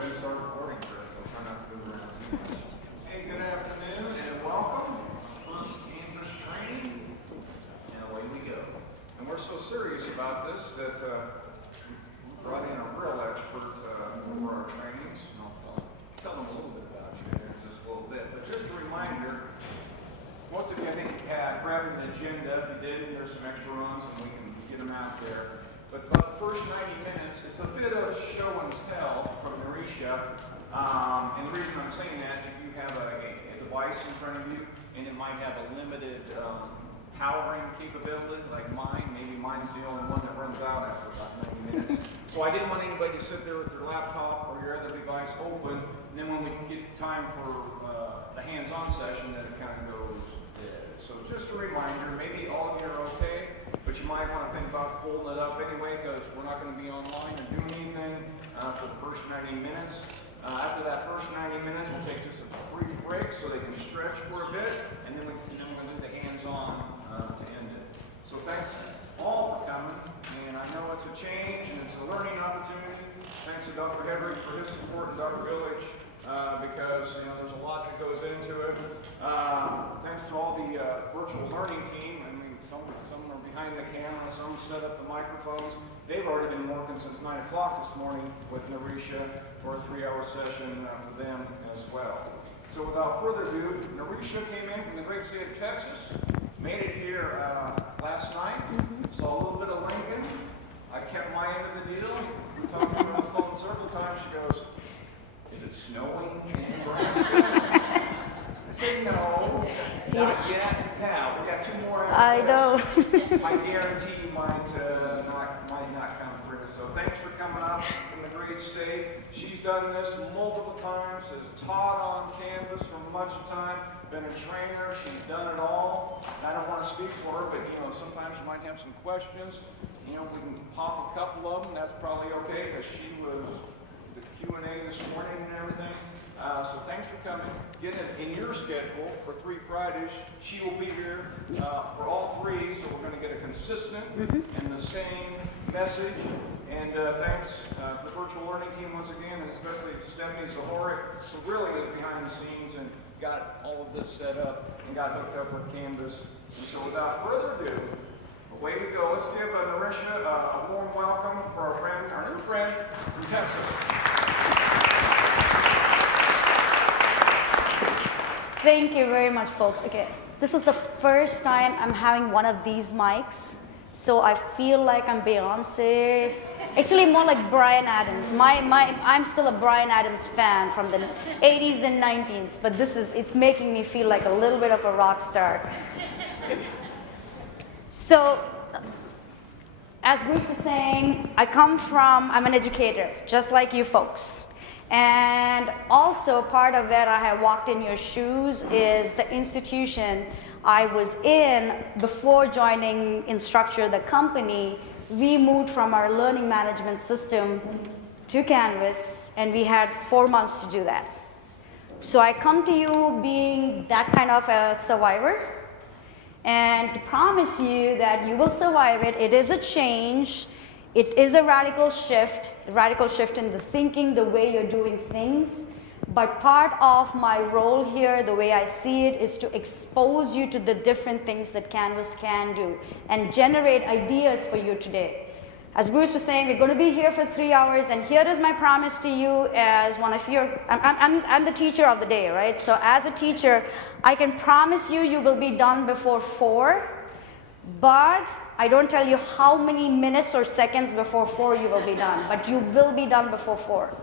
Go ahead and start recording, Chris. I'll try not to move around too much. Hey, good afternoon and welcome. First Canvas training, and away we go. And we're so serious about this that we brought in a real expert for our trainings. And I'll tell them a little bit about you here in just a little bit. But just a reminder, most of you I think had grabbed an agenda. If you did, there's some extra runs and we can get them out there. But about the first 90 minutes, it's a bit of show and tell from Narisha. And the reason I'm saying that, if you have a device in front of you and it might have a limited powering capability, like mine, maybe mine's the only one that runs out after about 90 minutes. So I didn't want anybody to sit there with their laptop or your other device open, and then when we get time for the hands-on session, then it kind of goes dead. So just a reminder, maybe all of you are okay, but you might want to think about pulling it up anyway, because we're not going to be online or doing anything for the first 90 minutes. After that first 90 minutes, we'll take just a brief break so they can stretch for a bit, and then we're going to do the hands-on to end it. So thanks all for coming, and I know it's a change and it's a learning opportunity. Thanks to Dr. Hedrick for his support and Dr. Village, because there's a lot that goes into it. Thanks to all the virtual learning team. I mean, some are behind the camera, some set up the microphones. They've already been working since 9 o'clock this morning with Narisha for a 3-hour session for them as well. So without further ado, Narisha came in from the great state of Texas, made it here last night, saw a little bit of Lincoln. I kept my end of the deal. We talked to her on the phone several times. She goes, "Is it snowing in Nebraska?" I said, "No, not yet. Now, we got 2 more hours." I know. I guarantee you might not come through. So thanks for coming up from the great state. She's done this multiple times, has taught on Canvas for much time, been a trainer, she's done it all. And I don't want to speak for her, but sometimes you might have some questions. We can pop a couple of them. That's probably okay, because she was the Q&A this morning and everything. So thanks for coming. Get it in your schedule for 3 Fridays. She will be here for all 3, so we're going to get a consistent and the same message. And thanks to the virtual learning team once again, and especially Stephanie Zahorik, who really is behind the scenes and got all of this set up and got hooked up with Canvas. And so without further ado, away we go. Let's give Narisha a warm welcome for our new friend from Texas. Thank you very much, folks. Okay, this is the first time I'm having one of these mics, so I feel like I'm Beyonce. Actually, more like Bryan Adams. I'm still a Bryan Adams fan from the 80s and 90s, but it's making me feel like a little bit of a rock star. So, as Bruce was saying, I'm an educator, just like you folks. And also part of where I have walked in your shoes is the institution I was in before joining Instructor, the company. We moved from our learning management system to Canvas, and we had 4 months to do that. So I come to you being that kind of a survivor, and to promise you that you will survive it. It is a change. It is a radical shift in the thinking, the way you're doing things. But part of my role here, the way I see it, is to expose you to the different things that Canvas can do and generate ideas for you today. As Bruce was saying, we're going to be here for 3 hours, and here is my promise to you as one of your, I'm the teacher of the day, right? So as a teacher, I can promise you will be done before 4, but I don't tell you how many minutes or seconds before 4 you will be done, but you will be done before 4.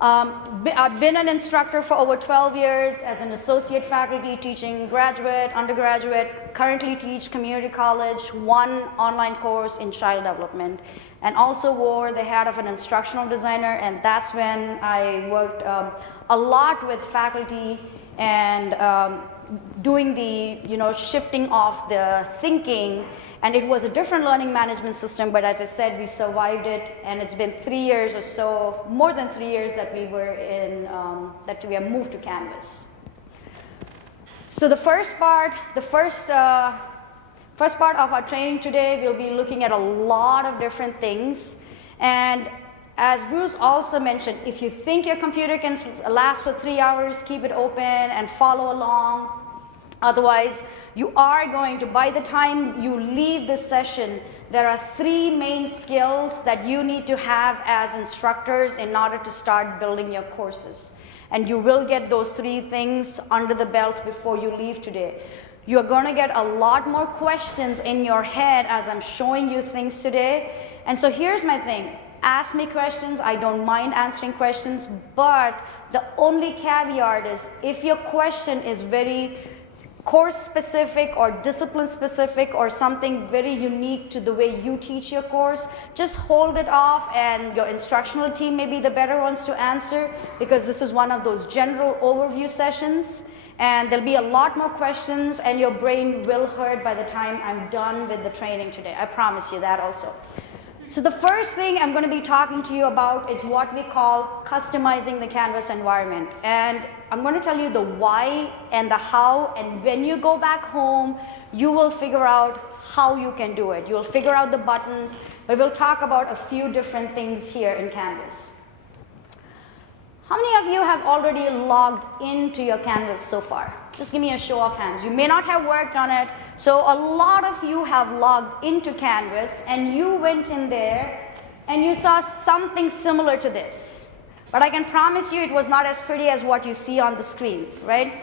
I've been an instructor for over 12 years as an associate faculty teaching graduate, undergraduate, currently teach community college, 1 online course in child development, and also wore the hat of an instructional designer, and that's when I worked a lot with faculty and doing the shifting of the thinking. And it was a different learning management system, but as I said, we survived it, and it's been 3 years or so, more than 3 years that we were in, that we have moved to Canvas. So the first part of our training today, we'll be looking at a lot of different things, and As Bruce also mentioned, if you think your computer can last for 3 hours, keep it open and follow along. Otherwise, you are going to, by the time you leave the session, there are 3 main skills that you need to have as instructors in order to start building your courses. And you will get those 3 things under the belt before you leave today. You're going to get a lot more questions in your head as I'm showing you things today. And so here's my thing. Ask me questions. I don't mind answering questions. But the only caveat is if your question is very course specific or discipline specific or something very unique to the way you teach your course, just hold it off and your instructional team may be the better ones to answer, because this is one of those general overview sessions and there'll be a lot more questions and your brain will hurt by the time I'm done with the training today. I promise you that also. So the first thing I'm going to be talking to you about is what we call customizing the Canvas environment. And I'm going to tell you the why and the how, and when you go back home, you will figure out how you can do it. You'll figure out the buttons, but we'll talk about a few different things here in Canvas. How many of you have already logged into your Canvas so far? Just give me a show of hands. You may not have worked on it. So a lot of you have logged into Canvas and you went in there and you saw something similar to this. But I can promise you it was not as pretty as what you see on the screen, right?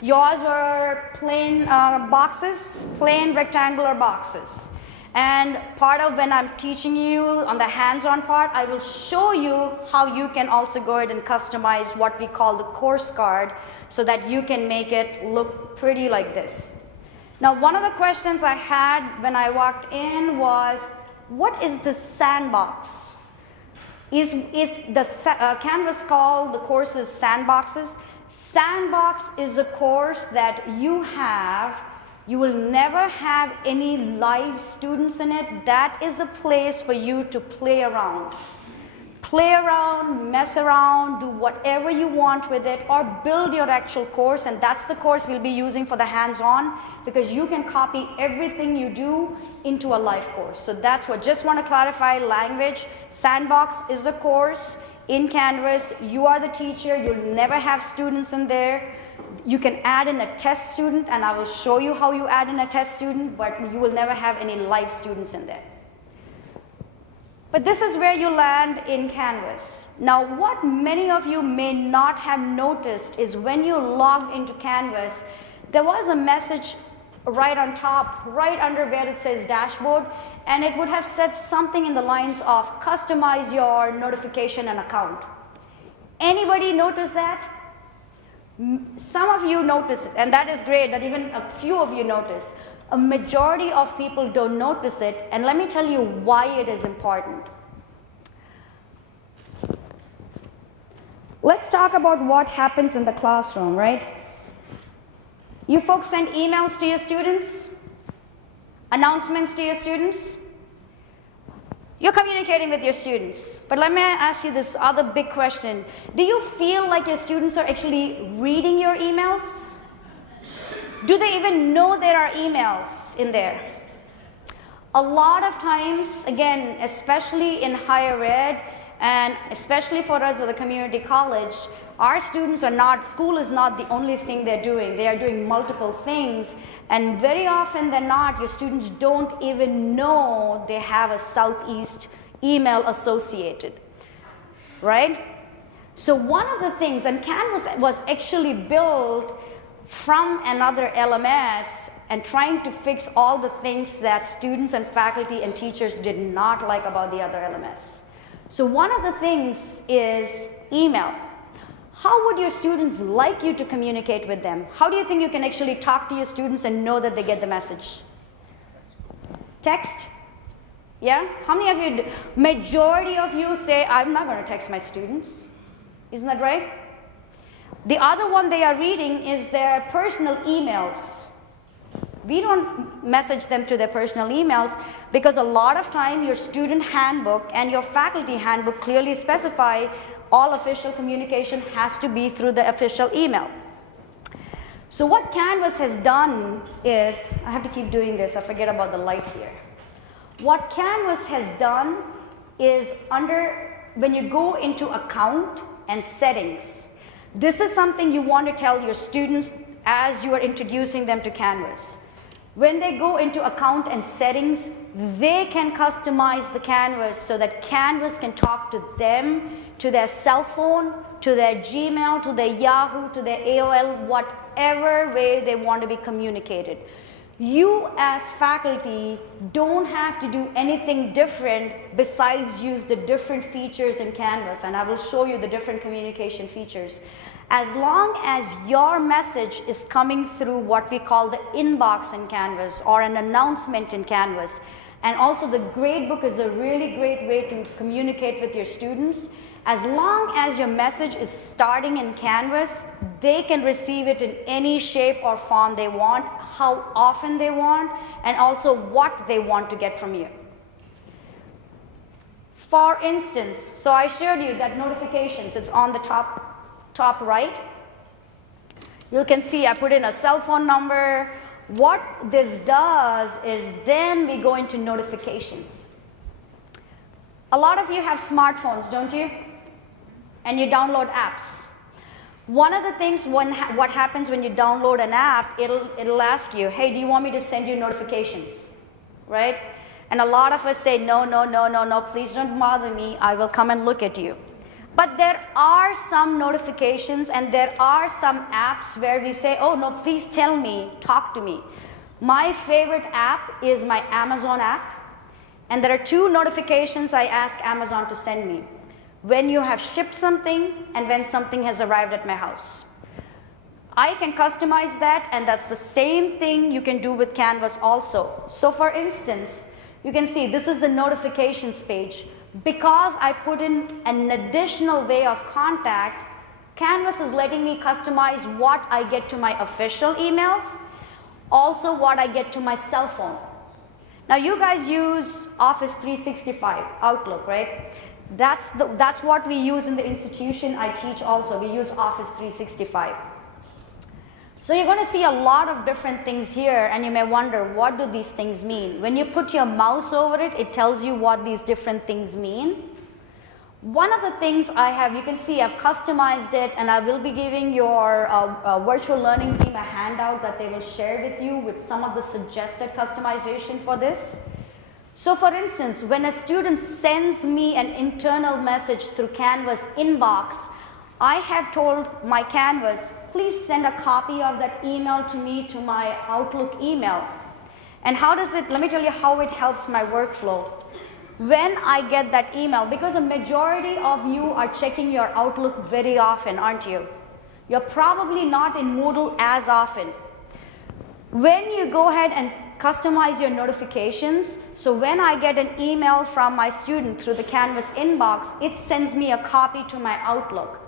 Yours were plain boxes, plain rectangular boxes. And part of when I'm teaching you on the hands-on part, I will show you how you can also go ahead and customize what we call the course card so that you can make it look pretty like this. Now, one of the questions I had when I walked in was, what is the sandbox? Is the Canvas called the courses sandboxes? Sandbox is a course that you have. You will never have any live students in it. That is a place for you to play around. Play around, mess around, do whatever you want with it, or build your actual course, and that's the course we'll be using for the hands-on, because you can copy everything you do into a live course. So that's what, just want to clarify language. Sandbox is a course in Canvas. You are the teacher. You'll never have students in there. You can add in a test student, and I will show you how you add in a test student, but you will never have any live students in there. But this is where you land in Canvas. Now, what many of you may not have noticed is when you logged into Canvas, there was a message right on top, right under where it says Dashboard, and it would have said something in the lines of customize your notification and account. Anybody notice that? Some of you notice it, and that is great that even a few of you notice. A majority of people don't notice it, and let me tell you why it is important. Let's talk about what happens in the classroom, right? You folks send emails to your students, announcements to your students. You're communicating with your students. But let me ask you this other big question. Do you feel like your students are actually reading your emails? Do they even know there are emails in there? A lot of times, again, especially in higher ed, and especially for us at the community college, our students are not, school is not the only thing they're doing. They are doing multiple things, and very often than not, your students don't even know they have a Southeast email associated, right? So one of the things, and Canvas was actually built from another LMS and trying to fix all the things that students and faculty and teachers did not like about the other LMS. So one of the things is email. How would your students like you to communicate with them? How do you think you can actually talk to your students and know that they get the message? Text? Yeah? How many of you, majority of you say, I'm not going to text my students. Isn't that right? The other one they are reading is their personal emails. We don't message them to their personal emails because a lot of time your student handbook and your faculty handbook clearly specify all official communication has to be through the official email. So what Canvas has done is, I have to keep doing this, I forget about the light here. What Canvas has done is under when you go into account and settings, this is something you want to tell your students as you are introducing them to Canvas. When they go into account and settings, they can customize the Canvas so that Canvas can talk to them, to their cell phone, to their Gmail, to their Yahoo, to their AOL, whatever way they want to be communicated. You as faculty don't have to do anything different besides use the different features in Canvas, and I will show you the different communication features. As long as your message is coming through what we call the inbox in Canvas or an announcement in Canvas, and also the gradebook is a really great way to communicate with your students. As long as your message is starting in Canvas, they can receive it in any shape or form they want, how often they want, and also what they want to get from you. For instance, so I showed you that notifications, it's on the top right. You can see I put in a cell phone number. What this does is then we go into notifications. A lot of you have smartphones, don't you? And you download apps. One of the things what happens when you download an app, it'll ask you, hey, do you want me to send you notifications, right? And a lot of us say, no, please don't bother me, I will come and look at you. But there are some notifications and there are some apps where we say, oh no, please tell me, talk to me. My favorite app is my Amazon app, and there are 2 notifications I ask Amazon to send me: when you have shipped something and when something has arrived at my house. I can customize that, and that's the same thing you can do with Canvas also. So for instance, you can see this is the notifications page. Because I put in an additional way of contact, Canvas is letting me customize what I get to my official email, also what I get to my cell phone. Now you guys use Office 365, Outlook, right? That's what we use in the institution I teach also. We use Office 365. So you're going to see a lot of different things here, and you may wonder, what do these things mean? When you put your mouse over it, it tells you what these different things mean. One of the things I have, you can see I've customized it, and I will be giving your virtual learning team a handout that they will share with you with some of the suggested customization for this. So for instance, when a student sends me an internal message through Canvas inbox, I have told my Canvas, please send a copy of that email to me to my Outlook email. And how does it, let me tell you how it helps my workflow. When I get that email, because a majority of you are checking your Outlook very often, aren't you? You're probably not in Moodle as often. When you go ahead and customize your notifications, so when I get an email from my student through the Canvas inbox, it sends me a copy to my Outlook.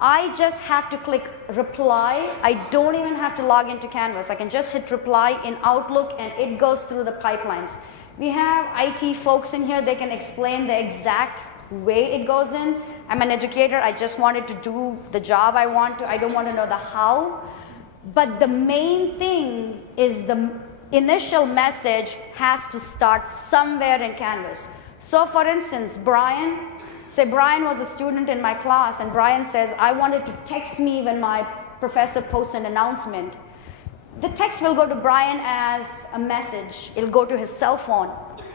I just have to click reply. I don't even have to log into Canvas. I can just hit reply in Outlook and it goes through the pipelines. We have IT folks in here, they can explain the exact way it goes in. I'm an educator, I just wanted to do the job I want to. I don't want to know the how. But the main thing is the initial message has to start somewhere in Canvas. So for instance, say Brian was a student in my class, and Brian says, I wanted to text me when my professor posts an announcement. The text will go to Brian as a message. It'll go to his cell phone.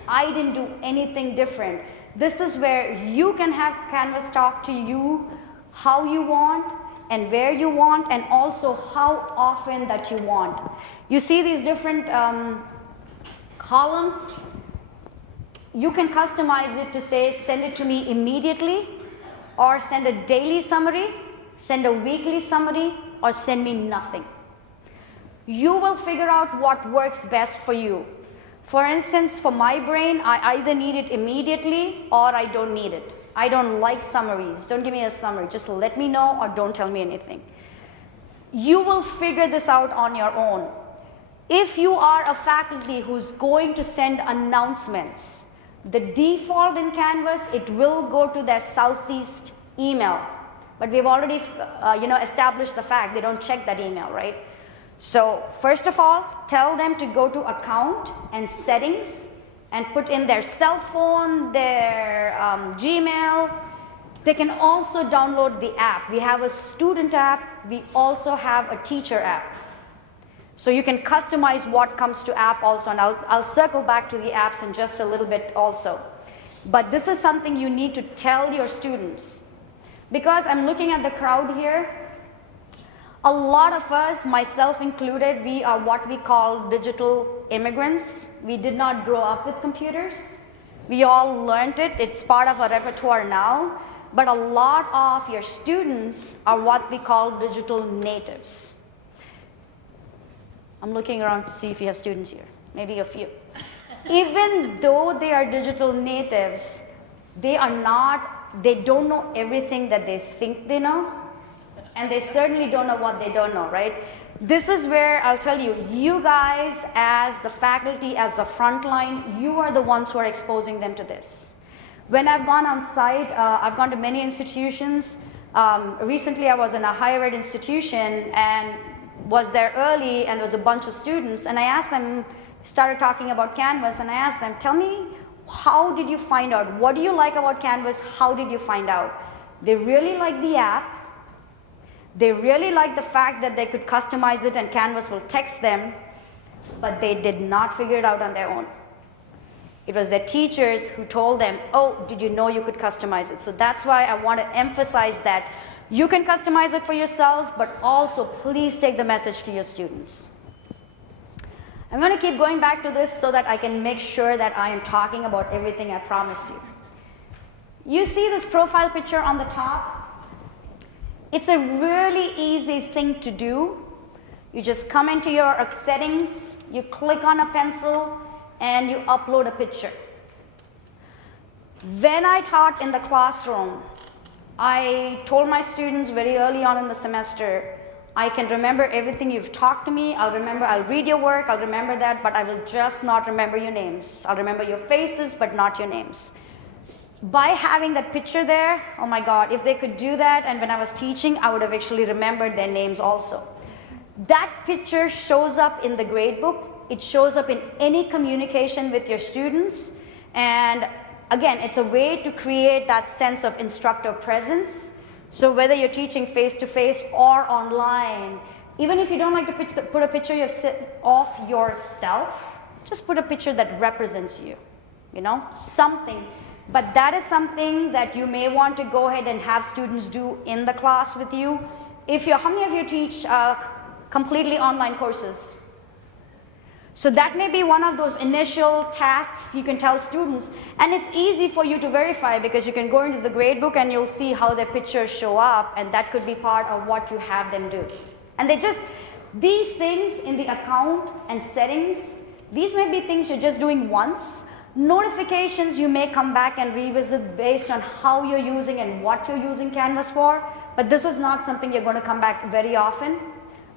I didn't do anything different. This is where you can have Canvas talk to you how you want and where you want, and also how often that you want. You see these different columns? You can customize it to say, send it to me immediately, or send a daily summary, send a weekly summary, or send me nothing. You will figure out what works best for you. For instance, for my brain, I either need it immediately or I don't need it. I don't like summaries. Don't give me a summary. Just let me know or don't tell me anything. You will figure this out on your own. If you are a faculty who's going to send announcements, the default in Canvas, it will go to their Southeast email. But we've already established the fact they don't check that email, right? So first of all, tell them to go to account and settings and put in their cell phone, their Gmail, They can also download the app. We have a student app. We also have a teacher app. So you can customize what comes to app also, and I'll circle back to the apps in just a little bit also. But this is something you need to tell your students. Because I'm looking at the crowd here, a lot of us, myself included, we are what we call digital immigrants. We did not grow up with computers. We all learned it. It's part of our repertoire now. But a lot of your students are what we call digital natives. I'm looking around to see if you have students here. Maybe a few. Even though they are digital natives, they don't know everything that they think they know. And they certainly don't know what they don't know, right? This is where I'll tell you, you guys as the faculty, as the front line, you are the ones who are exposing them to this. When I've gone on site, I've gone to many institutions. Recently I was in a higher ed institution and was there early, and there was a bunch of students, and I asked them, started talking about Canvas, and I asked them, tell me, how did you find out? What do you like about Canvas? How did you find out? They really like the app. They really like the fact that they could customize it and Canvas will text them, but they did not figure it out on their own. It was their teachers who told them, oh, did you know you could customize it? So that's why I want to emphasize that you can customize it for yourself, but also please take the message to your students. I'm going to keep going back to this so that I can make sure that I am talking about everything I promised you. You see this profile picture on the top? It's a really easy thing to do. You just come into your settings, you click on a pencil, and you upload a picture. When I taught in the classroom, I told my students very early on in the semester, I can remember everything you've talked to me, I'll read your work, I'll remember that, but I will just not remember your names. I'll remember your faces, but not your names. By having that picture there, oh my God, if they could do that, and when I was teaching, I would have actually remembered their names also. That picture shows up in the grade book. It shows up in any communication with your students. And again, it's a way to create that sense of instructor presence. So whether you're teaching face-to-face or online, even if you don't like to put a picture of yourself, just put a picture that represents you, something. But that is something that you may want to go ahead and have students do in the class with you. How many of you teach completely online courses? So that may be one of those initial tasks you can tell students, and it's easy for you to verify because you can go into the gradebook and you'll see how their pictures show up, and that could be part of what you have them do. And these things in the account and settings, these may be things you're just doing once. Notifications you may come back and revisit based on how you're using and what you're using Canvas for, but this is not something you're going to come back very often,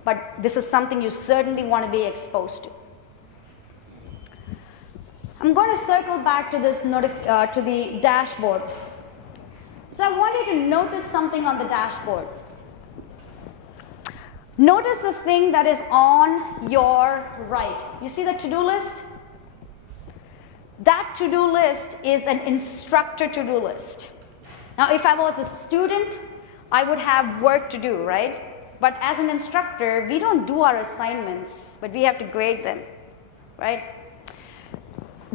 but this is something you certainly want to be exposed to. I'm going to circle back to this to the dashboard. So I want you to notice something on the dashboard. Notice the thing that is on your right. You see the to-do list? That to-do list is an instructor to-do list. Now, if I was a student, I would have work to do, right? But as an instructor, we don't do our assignments, but we have to grade them, right?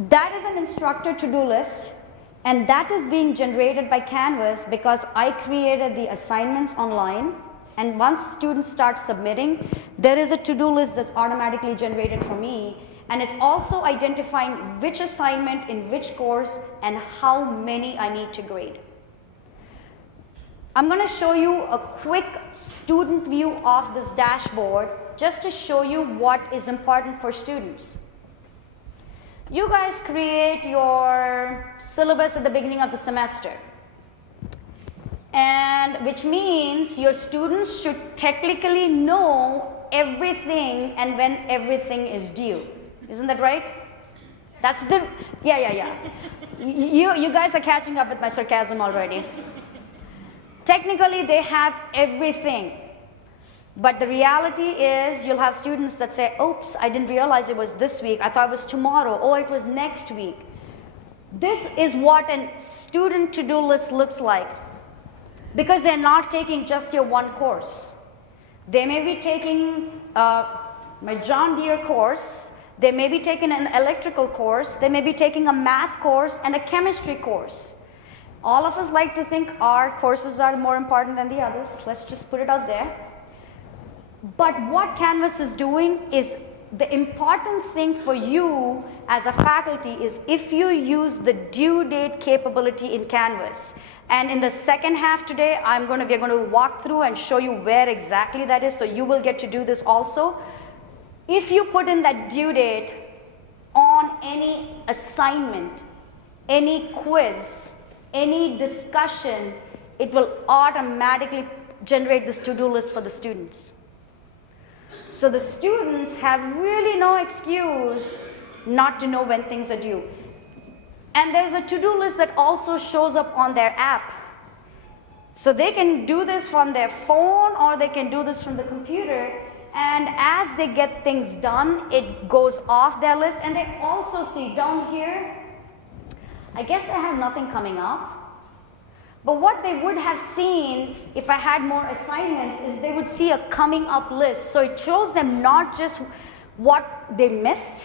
That is an instructor to-do list, and that is being generated by Canvas because I created the assignments online, and once students start submitting, there is a to-do list that's automatically generated for me, and it's also identifying which assignment in which course and how many I need to grade. I'm going to show you a quick student view of this dashboard just to show you what is important for students. You guys create your syllabus at the beginning of the semester, and which means your students should technically know everything and when everything is due. Isn't that right? That's the, yeah. You guys are catching up with my sarcasm already. Technically, they have everything. But the reality is you'll have students that say, oops, I didn't realize it was this week. I thought it was tomorrow. Oh, it was next week. This is what a student to-do list looks like. because they're not taking just your one course. They may be taking my John Deere course, they may be taking an electrical course, they may be taking a math course and a chemistry course. All of us like to think our courses are more important than the others. Let's just put it out there. But what Canvas is doing is, the important thing for you as a faculty is if you use the due date capability in Canvas. And in the second half today, we're going to walk through and show you where exactly that is, so you will get to do this also. If you put in that due date on any assignment, any quiz, any discussion, it will automatically generate this to-do list for the students. So the students have really no excuse not to know when things are due. And there's a to-do list that also shows up on their app. So they can do this from their phone or they can do this from the computer. And as they get things done, it goes off their list. And they also see down here, I guess I have nothing coming up. But what they would have seen if I had more assignments is they would see a coming up list. So it shows them not just what they missed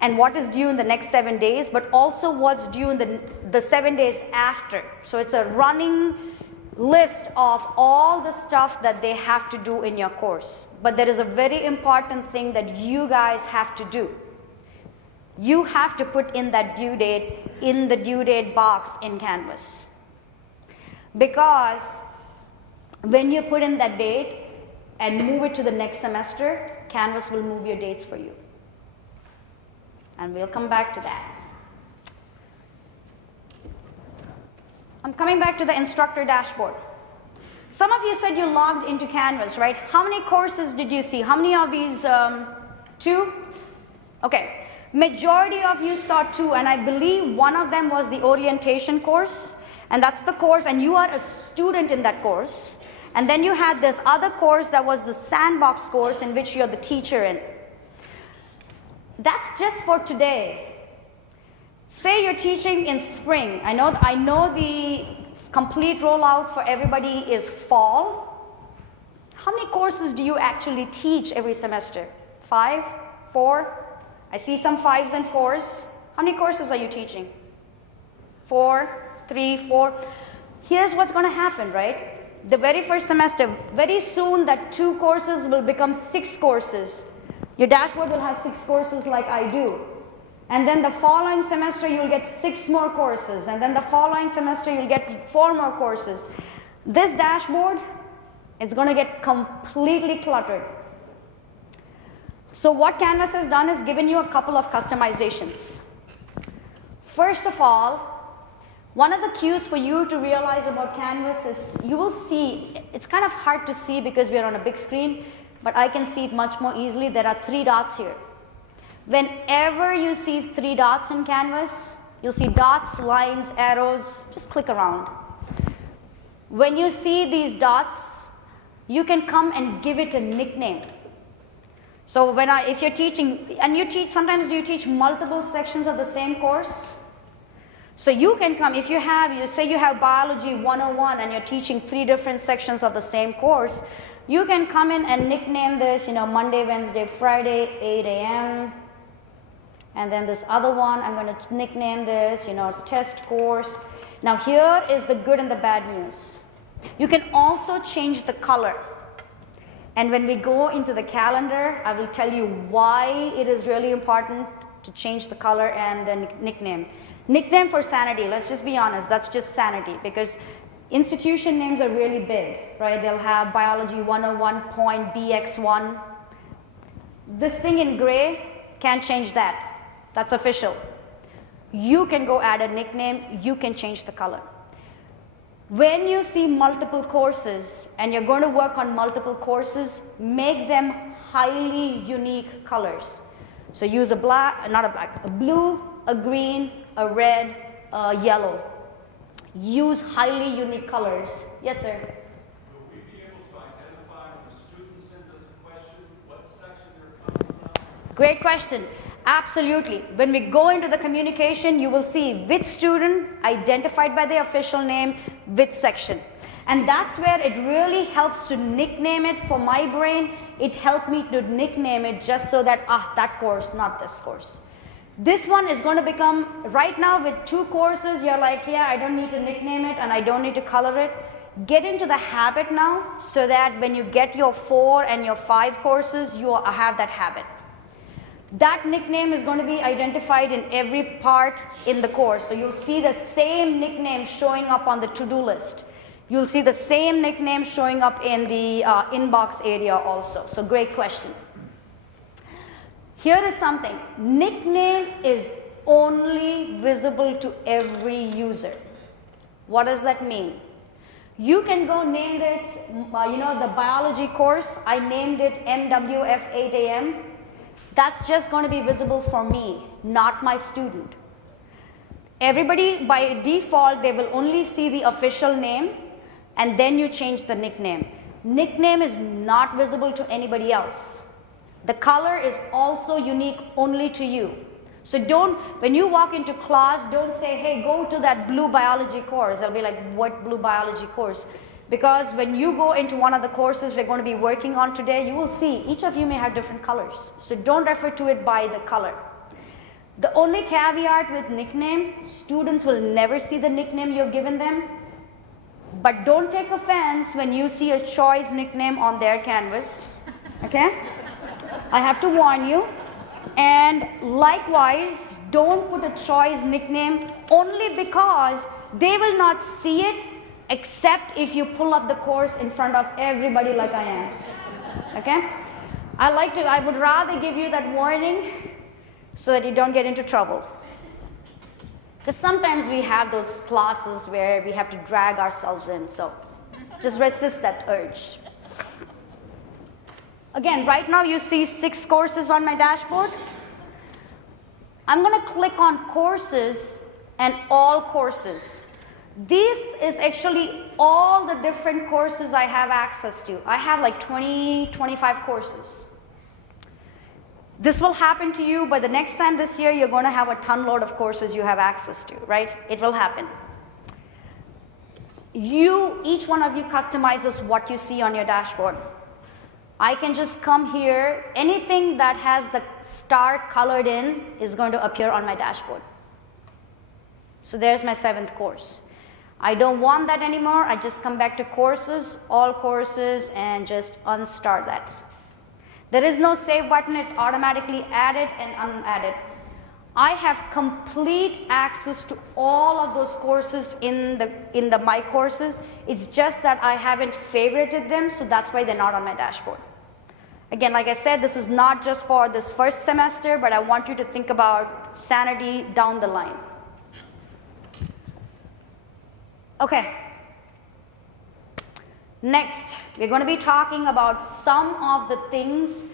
and what is due in the next 7 days, but also what's due in the 7 days after. So it's a running list of all the stuff that they have to do in your course. But there is a very important thing that you guys have to do. You have to put in that due date in the due date box in Canvas. Because when you put in that date and move it to the next semester, Canvas will move your dates for you. And we'll come back to that. I'm coming back to the Instructor Dashboard. Some of you said you logged into Canvas, right? How many courses did you see? How many of these? 2? Okay. Majority of you saw 2, and I believe one of them was the orientation course. And that's the course, and you are a student in that course. And then you had this other course that was the sandbox course in which you're the teacher in. That's just for today. Say you're teaching in spring. I know the complete rollout for everybody is fall. How many courses do you actually teach every semester? 5? 4? I see some 5s and 4s. How many courses are you teaching? 4? 3, 4. Here's what's going to happen, right? The very first semester, very soon that 2 courses will become 6 courses. Your dashboard will have 6 courses like I do. And then the following semester you'll get 6 more courses. And then the following semester you'll get 4 more courses. This dashboard, it's going to get completely cluttered. So what Canvas has done is given you a couple of customizations. First of all, one of the cues for you to realize about Canvas is you will see, it's kind of hard to see because we're on a big screen, but I can see it much more easily. There are 3 dots here. Whenever you see 3 dots in Canvas, you'll see dots, lines, arrows, just click around. When you see these dots, you can come and give it a nickname. So if you're teaching, and sometimes do you teach multiple sections of the same course? So you can come, if you say you have Biology 101 and you're teaching 3 different sections of the same course, you can come in and nickname this, Monday, Wednesday, Friday, 8 a.m. And then this other one, I'm going to nickname this, test course. Now here is the good and the bad news. You can also change the color. And when we go into the calendar, I will tell you why it is really important to change the color and the nickname. Nickname for sanity, let's just be honest, that's just sanity, because institution names are really big, right? They'll have Biology 101.bx1. This thing in gray, can't change that. That's official. You can go add a nickname, you can change the color. When you see multiple courses and you're going to work on multiple courses, make them highly unique colors. So use a blue, a green, a red, a yellow. Use highly unique colors. Yes, sir? Will we be able to identify when a student sends us a question, what section they're coming from? Great question. Absolutely. When we go into the communication, you will see which student identified by their official name, which section. And that's where it really helps to nickname it. For my brain, it helped me to nickname it just so that, that course, not this course. This one is going to become, right now with 2 courses, you're like, yeah, I don't need to nickname it and I don't need to color it. Get into the habit now so that when you get your 4 and your 5 courses, you have that habit. That nickname is going to be identified in every part in the course. So you'll see the same nickname showing up on the to-do list. You'll see the same nickname showing up in the inbox area also. So great question. Here is something. Nickname is only visible to every user. What does that mean? You can go name this, the biology course. I named it MWF 8 a.m. That's just going to be visible for me, not my student. Everybody, by default, they will only see the official name, and then you change the nickname. Nickname is not visible to anybody else. The color is also unique only to you. So when you walk into class, don't say, hey, go to that blue biology course. They'll be like, what blue biology course? Because when you go into one of the courses we're going to be working on today, you will see each of you may have different colors. So don't refer to it by the color. The only caveat with nickname, students will never see the nickname you've given them. But don't take offense when you see a choice nickname on their canvas. Okay? I have to warn you. And likewise, don't put a choice nickname only because they will not see it except if you pull up the course in front of everybody like I am. Okay? I would rather give you that warning so that you don't get into trouble. Because sometimes we have those classes where we have to drag ourselves in, so just resist that urge. Again, right now you see 6 courses on my dashboard. I'm going to click on courses and all courses. This is actually all the different courses I have access to. I have like 20, 25 courses. This will happen to you, but the next time this year, you're going to have a ton load of courses you have access to, right? It will happen. Each one of you customizes what you see on your dashboard. I can just come here. Anything that has the star colored in is going to appear on my dashboard. So there's my 7th course. I don't want that anymore. I just come back to courses, all courses, and just unstar that. There is no save button. It's automatically added and unadded. I have complete access to all of those courses in the my courses. It's just that I haven't favorited them, so that's why they're not on my dashboard. Again, like I said, this is not just for this first semester, but I want you to think about sanity down the line. Okay. Next, we're going to be talking about some of the things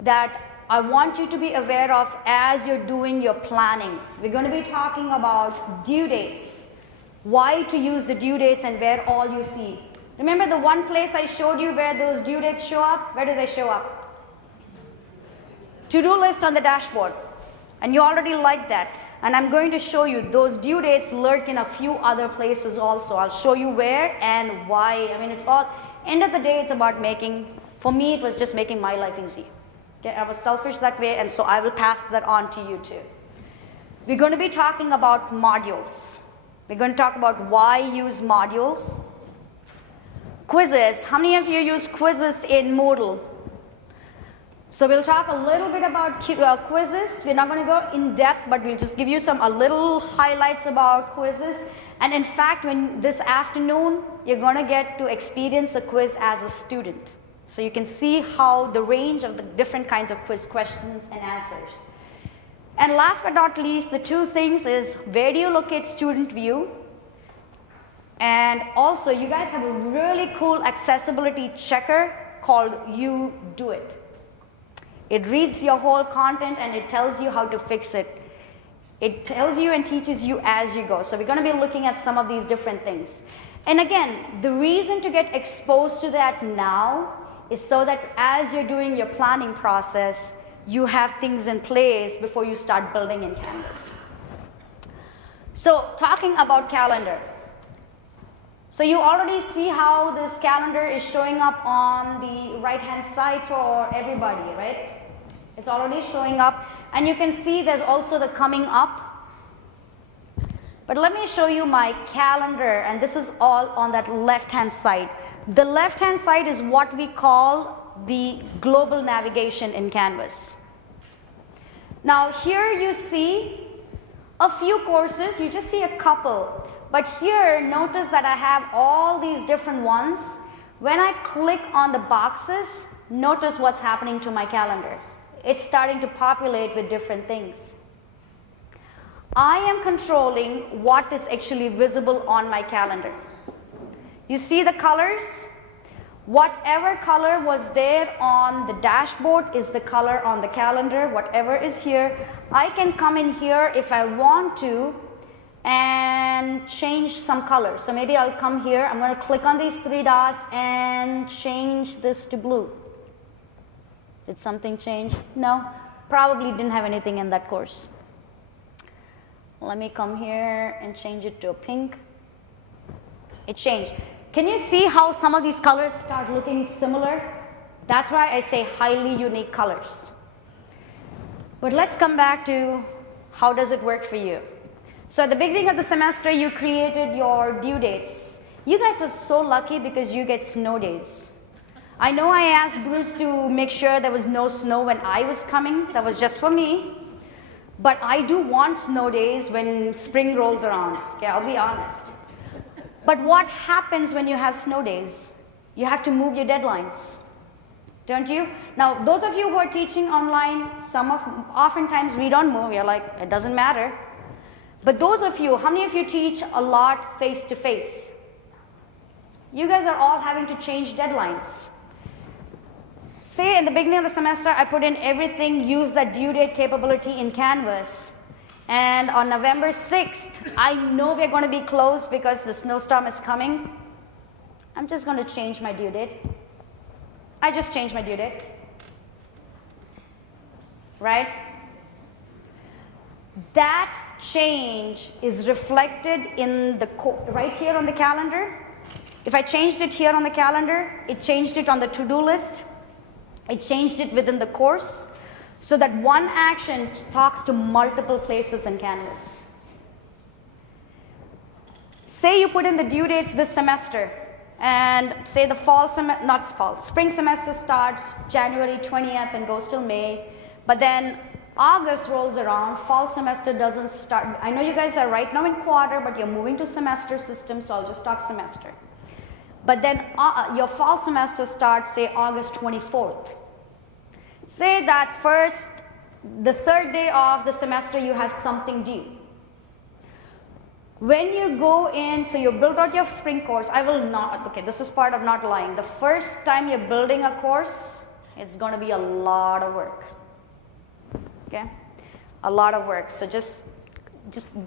that I want you to be aware of as you're doing your planning. We're going to be talking about due dates, why to use the due dates, and where all you see. Remember the one place I showed you where those due dates show up? Where do they show up? To-do list on the dashboard. And you already like that. And I'm going to show you those due dates lurk in a few other places also. I'll show you where and why. I mean, it's all, end of the day, it's about for me, it was just making my life easy. Okay, I was selfish that way, and so I will pass that on to you too. We're going to be talking about modules. We're going to talk about why use modules. Quizzes. How many of you use quizzes in Moodle? So we'll talk a little bit about quizzes. We're not going to go in depth, but we'll just give you a little highlights about quizzes. And in fact, this afternoon, you're going to get to experience a quiz as a student. So you can see how the range of the different kinds of quiz questions and answers. And last but not least, the 2 things is, where do you locate student view? And also, you guys have a really cool accessibility checker called You Do It. It reads your whole content and it tells you how to fix it. It tells you and teaches you as you go. So we're going to be looking at some of these different things. And again, the reason to get exposed to that now is so that as you're doing your planning process, you have things in place before you start building in Canvas. So talking about calendar. So you already see how this calendar is showing up on the right hand side for everybody, right? It's already showing up, and you can see there's also the coming up. But let me show you my calendar, and this is all on that left hand side. The left hand side is what we call the global navigation in Canvas. Now here you see a few courses, you just see a couple. But here, notice that I have all these different ones. When I click on the boxes, notice what's happening to my calendar. It's starting to populate with different things. I am controlling what is actually visible on my calendar. You see the colors? Whatever color was there on the dashboard is the color on the calendar. Whatever is here, I can come in here if I want to and change some colors. So maybe I'll come here, I'm going to click on these three dots and change this to blue. Did something change? No, probably didn't have anything in that course. Let me come here and change it to a pink. It changed. Can you see how some of these colors start looking similar? That's why I say highly unique colors. But let's come back to how does it work for you. So at the beginning of the semester, you created your due dates. You guys are so lucky because you get snow days. I know I asked Bruce to make sure there was no snow when I was coming. That was just for me. But I do want snow days when spring rolls around. Okay, I'll be honest. But what happens when you have snow days? You have to move your deadlines, don't you? Now, those of you who are teaching online, oftentimes we don't move. You're like, it doesn't matter. But those of you, how many of you teach a lot face-to-face? You guys are all having to change deadlines. Say in the beginning of the semester, I put in everything, use that due date capability in Canvas. And on November 6th, I know we're going to be closed because the snowstorm is coming. I'm just going to change my due date. I just changed my due date. Right? That change is reflected in the right here on the calendar. If I changed it here on the calendar, it changed it on the to-do list. It changed it within the course so that one action talks to multiple places in Canvas. Say you put in the due dates this semester, and say the spring semester starts January 20th and goes till May, but then August rolls around, fall semester doesn't start. I know you guys are right now in quarter, but you're moving to semester system, so I'll just talk semester. But then your fall semester starts, say, August 24th. Say that the third day of the semester, you have something due. When you go in, so you build out your spring course, this is part of not lying. The first time you're building a course, it's going to be a lot of work. Okay? A lot of work. So just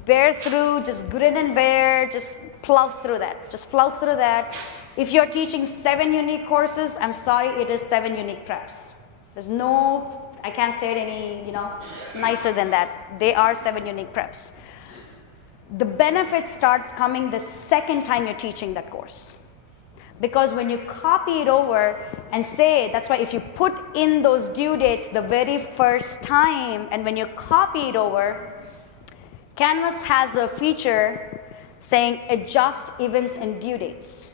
bear through, just grin and bear, just plow through that. Just plow through that. If you're teaching 7 unique courses, I'm sorry, it is 7 unique preps. There's no, I can't say it any, nicer than that. They are 7 unique preps. The benefits start coming the second time you're teaching that course. Because when you copy it over and say, that's why if you put in those due dates the very first time, and when you copy it over, Canvas has a feature saying adjust events and due dates.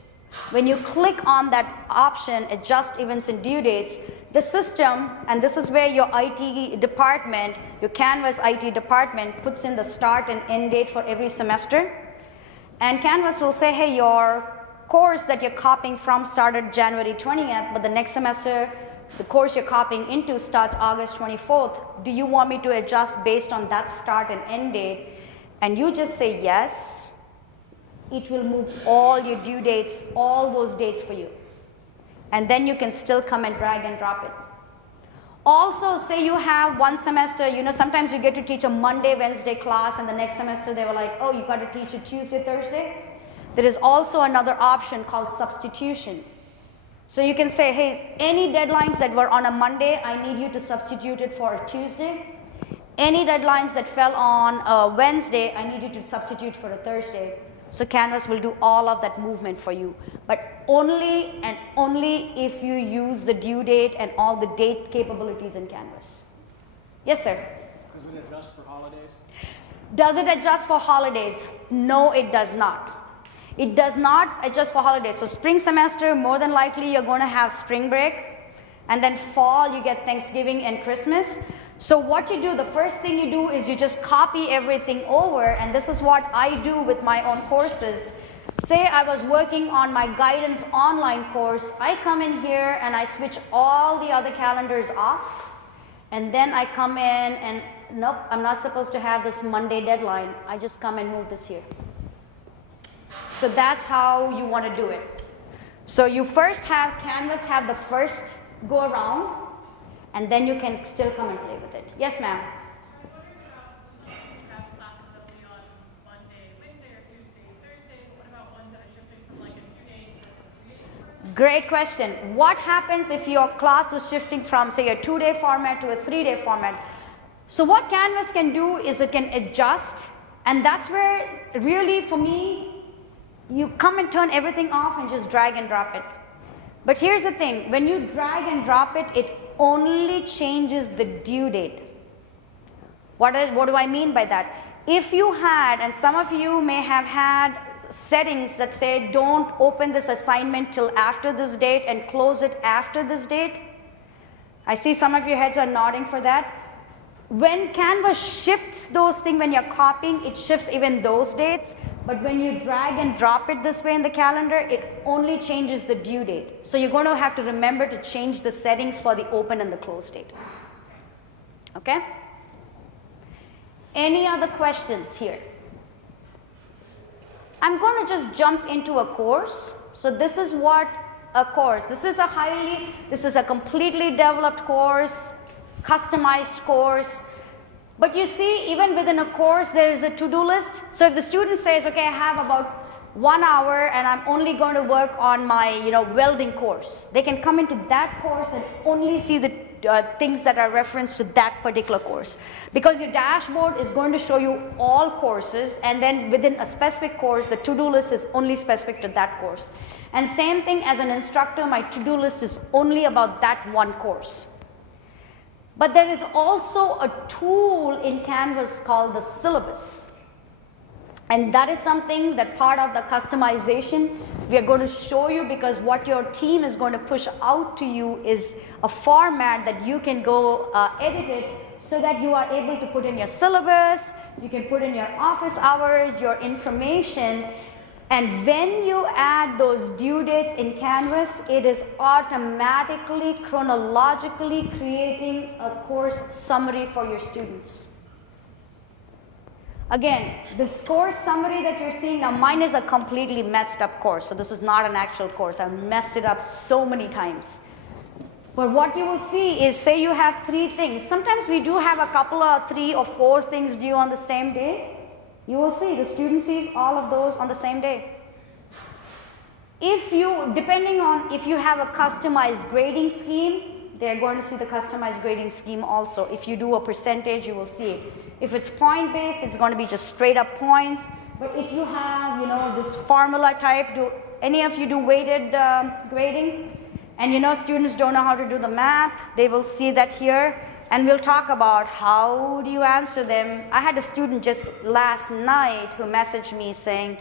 When you click on that option, adjust events and due dates, the system, and this is where your IT department, your Canvas IT department puts in the start and end date for every semester. And Canvas will say, hey, your course that you're copying from started January 20th, but the next semester, the course you're copying into starts August 24th. Do you want me to adjust based on that start and end date? And you just say yes. It will move all your due dates, all those dates for you. And then you can still come and drag and drop it. Also, say you have one semester, sometimes you get to teach a Monday, Wednesday class, and the next semester they were like, oh, you got to teach a Tuesday, Thursday. There is also another option called substitution. So you can say, hey, any deadlines that were on a Monday, I need you to substitute it for a Tuesday. Any deadlines that fell on a Wednesday, I need you to substitute for a Thursday. So Canvas will do all of that movement for you, but only and only if you use the due date and all the date capabilities in Canvas. Yes, sir? Does it adjust for holidays? Does it adjust for holidays? No, it does not. It does not adjust for holidays. So spring semester, more than likely you're going to have spring break, and then fall you get Thanksgiving and Christmas. So what you do, the first thing you do is you just copy everything over, and this is what I do with my own courses. Say I was working on my guidance online course, I come in here and I switch all the other calendars off, and then I come in and nope, I'm not supposed to have this Monday deadline. I just come and move this here. So that's how you want to do it. So you first have Canvas have the first go around, and then you can still come and play with it. Yes, ma'am? Great question. What happens if your class is shifting from, say, a 2-day format to a 3-day format? So what Canvas can do is it can adjust, and that's where really for me, you come and turn everything off and just drag and drop it. But here's the thing, when you drag and drop it, it only changes the due date. What do I mean by that? If you had, and some of you may have had settings that say don't open this assignment till after this date and close it after this date. I see some of your heads are nodding for that. When Canvas shifts those things when you're copying, it shifts even those dates, but when you drag and drop it this way in the calendar, it only changes the due date. So you're going to have to remember to change the settings for the open and the close date. Okay? Any other questions here? I'm going to just jump into a course. So this is what a course, this is a completely developed course, customized course. But you see, even within a course, there is a to-do list. So if the student says, okay, I have about 1 hour and I'm only going to work on my welding course, they can come into that course and only see the things that are referenced to that particular course. Because your dashboard is going to show you all courses, and then within a specific course, the to-do list is only specific to that course. And same thing as an instructor, my to-do list is only about that one course. But there is also a tool in Canvas called the syllabus. And that is something that part of the customization we are going to show you, because what your team is going to push out to you is a format that you can go edit it so that you are able to put in your syllabus, you can put in your office hours, your information, and when you add those due dates in Canvas, it is automatically, chronologically creating a course summary for your students. Again, this course summary that you're seeing, now mine is a completely messed up course, so this is not an actual course. I've messed it up so many times. But what you will see is, say you have 3 things. Sometimes we do have a couple of 3 or 4 things due on the same day. You will see the student sees all of those on the same day. If you, depending on if you have a customized grading scheme, they're going to see the customized grading scheme also. If you do a percentage, you will see it. If it's point based, it's going to be just straight up points. But if you have, this formula type, do any of you do weighted grading? And students don't know how to do the math, they will see that here. And we'll talk about how do you answer them. I had a student just last night who messaged me saying,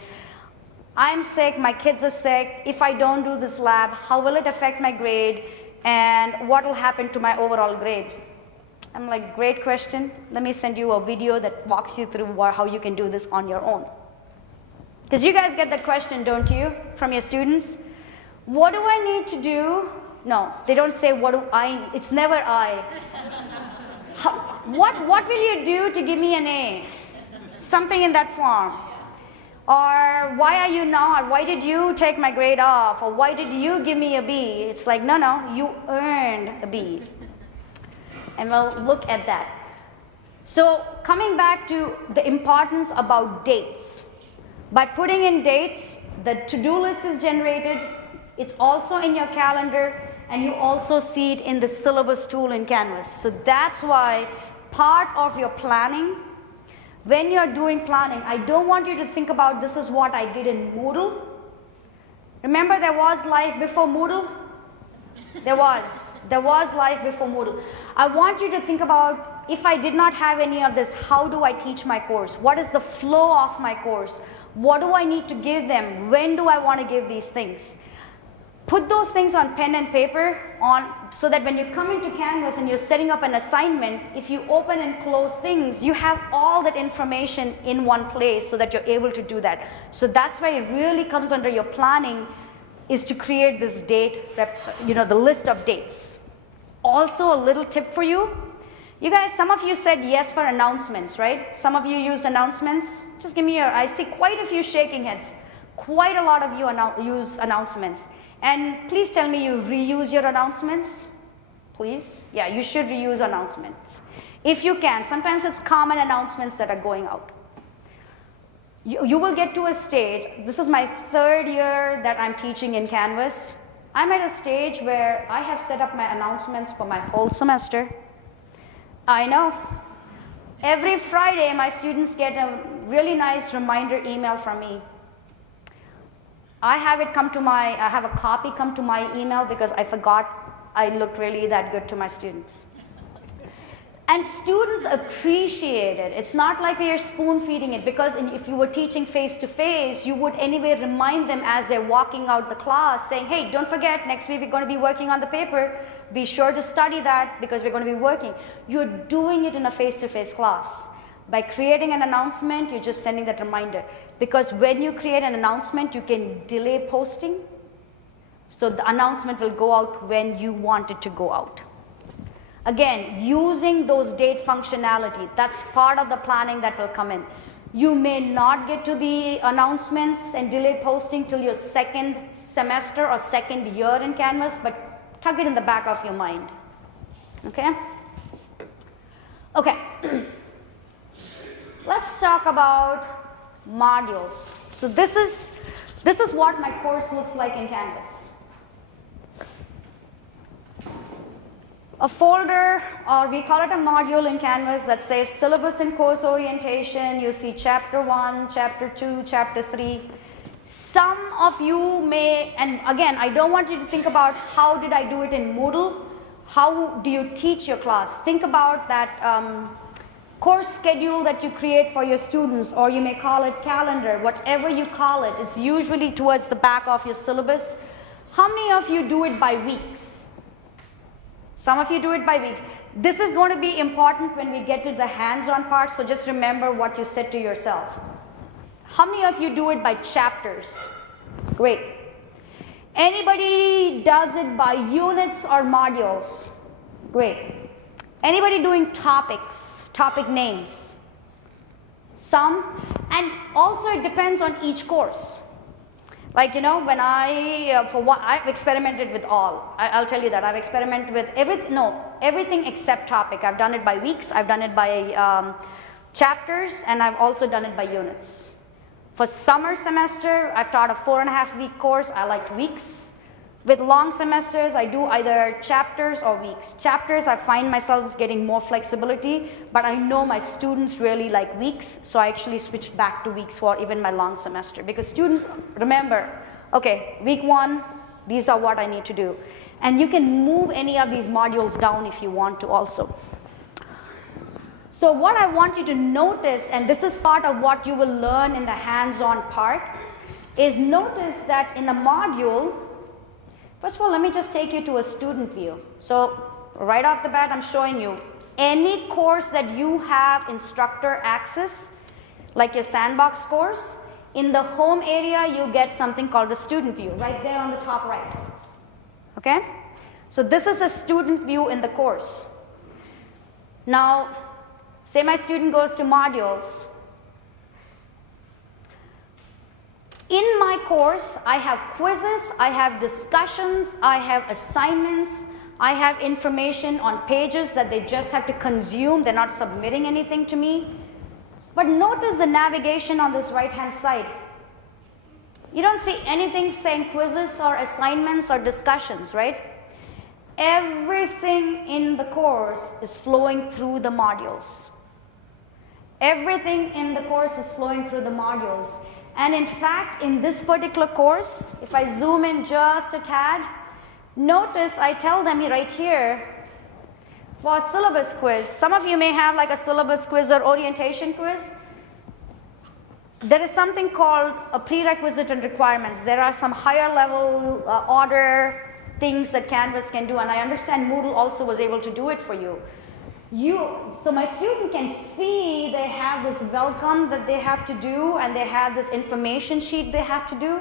I'm sick, my kids are sick, if I don't do this lab, how will it affect my grade, and what will happen to my overall grade? I'm like, great question. Let me send you a video that walks you through how you can do this on your own. Because you guys get the question, don't you, from your students? What do I need to do? No, they don't say, what do I, it's never I. What will you do to give me an A? Something in that form. Or why are you not? Why did you take my grade off? Or why did you give me a B? It's like, no, you earned a B. And we'll look at that. So coming back to the importance about dates. By putting in dates, the to-do list is generated. It's also in your calendar, and you also see it in the syllabus tool in Canvas. So that's why part of your planning, when you're doing planning, I don't want you to think about this is what I did in Moodle. Remember there was life before Moodle? There was life before Moodle. I want you to think about, if I did not have any of this, how do I teach my course? What is the flow of my course? What do I need to give them? When do I want to give these things? Put those things on pen and paper so that when you come into Canvas and you're setting up an assignment, if you open and close things, you have all that information in one place so that you're able to do that. So that's why it really comes under your planning, is to create this date, the list of dates. Also a little tip for you. You guys, some of you said yes for announcements, right? Some of you used announcements. Just give me I see quite a few shaking heads. Quite a lot of you use announcements. And please tell me you reuse your announcements, please. Yeah, you should reuse announcements. If you can, sometimes it's common announcements that are going out. You will get to a stage, this is my 3rd year that I'm teaching in Canvas. I'm at a stage where I have set up my announcements for my whole semester. I know. Every Friday, my students get a really nice reminder email from me. I have a copy come to my email because I forgot I looked really that good to my students. And students appreciate it. It's not like you're spoon feeding it, because if you were teaching face to face, you would anyway remind them as they're walking out the class saying, hey, don't forget, next week we're going to be working on the paper. Be sure to study that because we're going to be working. You're doing it in a face to face class. By creating an announcement, you're just sending that reminder. Because when you create an announcement, you can delay posting. So the announcement will go out when you want it to go out. Again, using those date functionality, that's part of the planning that will come in. You may not get to the announcements and delay posting till your 2nd semester or 2nd year in Canvas, but tuck it in the back of your mind. Okay? Okay. Let's talk about modules. So this is what my course looks like in Canvas. A folder, or we call it a module in Canvas, that says syllabus and course orientation. You see chapter 1, chapter 2, chapter 3. Some of you may, and again, I don't want you to think about how did I do it in Moodle. How do you teach your class? Think about that course schedule that you create for your students, or you may call it calendar, whatever you call it. It's usually towards the back of your syllabus. How many of you do it by weeks? Some of you do it by weeks. This is going to be important when we get to the hands-on part, so just remember what you said to yourself. How many of you do it by chapters? Great. Anybody does it by units or modules? Great. Anybody doing topics, topic names? Some. And also it depends on each course. Like, when I've experimented with all. I'll tell you that. I've experimented with everything except topic. I've done it by weeks, I've done it by chapters, and I've also done it by units. For summer semester, I've taught a 4.5-week course. I liked weeks. With long semesters, I do either chapters or weeks. Chapters, I find myself getting more flexibility, but I know my students really like weeks, so I actually switched back to weeks for even my long semester. Because students remember, okay, week 1, these are what I need to do. And you can move any of these modules down if you want to also. So what I want you to notice, and this is part of what you will learn in the hands-on part, is notice that in the module, first of all, let me just take you to a student view. So right off the bat, I'm showing you any course that you have instructor access, like your sandbox course, in the home area, you get something called a student view, right there on the top right. Okay? So this is a student view in the course. Now, say my student goes to modules. In my course, I have quizzes, I have discussions, I have assignments, I have information on pages that they just have to consume. They're not submitting anything to me. But notice the navigation on this right-hand side. You don't see anything saying quizzes or assignments or discussions, right? Everything in the course is flowing through the modules. Everything in the course is flowing through the modules. And in fact, in this particular course, if I zoom in just a tad, notice I tell them right here, for a syllabus quiz, some of you may have like a syllabus quiz or orientation quiz. There is something called a prerequisite and requirements. There are some higher level order things that Canvas can do, and I understand Moodle also was able to do it for you. So my student can see they have this welcome that they have to do, and they have this information sheet they have to do.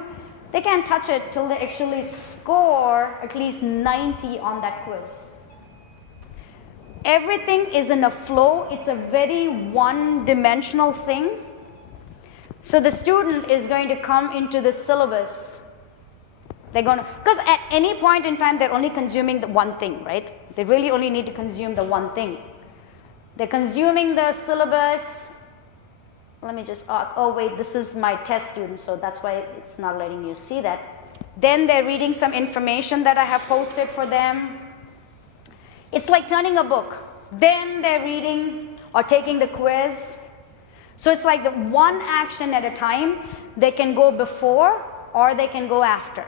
They can't touch it till they actually score at least 90 on that quiz. Everything is in a flow. It's a very one-dimensional thing. So the student is going to come into the syllabus. They're going to, because at any point in time, they're only consuming the one thing, right? They really only need to consume the one thing. They're consuming the syllabus. Let me just, oh wait, this is my test student, so that's why it's not letting you see that. Then they're reading some information that I have posted for them. It's like turning a book. Then they're reading or taking the quiz. So it's like the one action at a time. They can go before or they can go after.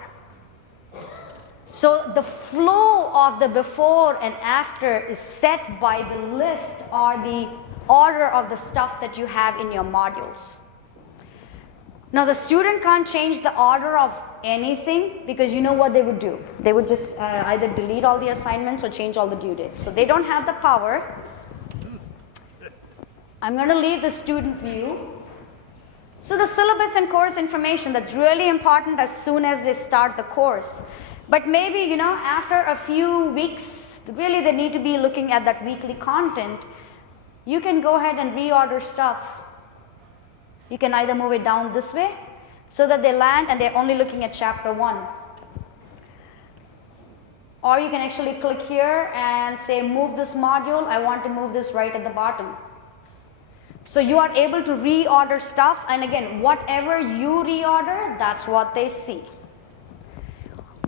So the flow of the before and after is set by the list or the order of the stuff that you have in your modules. Now the student can't change the order of anything, because you know what they would do. They would just either delete all the assignments or change all the due dates. So they don't have the power. I'm going to leave the student view. So the syllabus and course information, that's really important as soon as they start the course. But maybe, you know, after a few weeks, really they need to be looking at that weekly content. You can go ahead and reorder stuff. You can either move it down this way so that they land and they're only looking at chapter 1. Or you can actually click here and say, move this module. I want to move this right at the bottom. So you are able to reorder stuff, and again, whatever you reorder, that's what they see.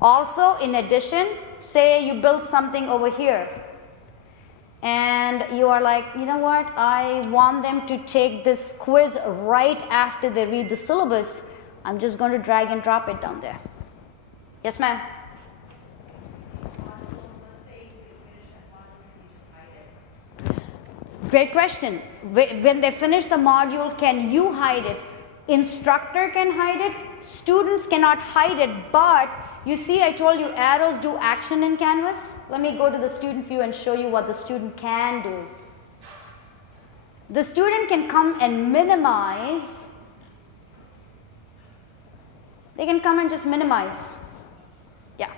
Also, in addition, say you build something over here, and you are like, you know what, I want them to take this quiz right after they read the syllabus. I'm just going to drag and drop it down there. Yes, ma'am? Great question. When they finish the module, can you hide it? Instructor can hide it. Students cannot hide it, but you see I told you arrows do action in Canvas. Let me go to the student view and show you what the student can do. The student can come and minimize. They can come and just minimize. Yeah.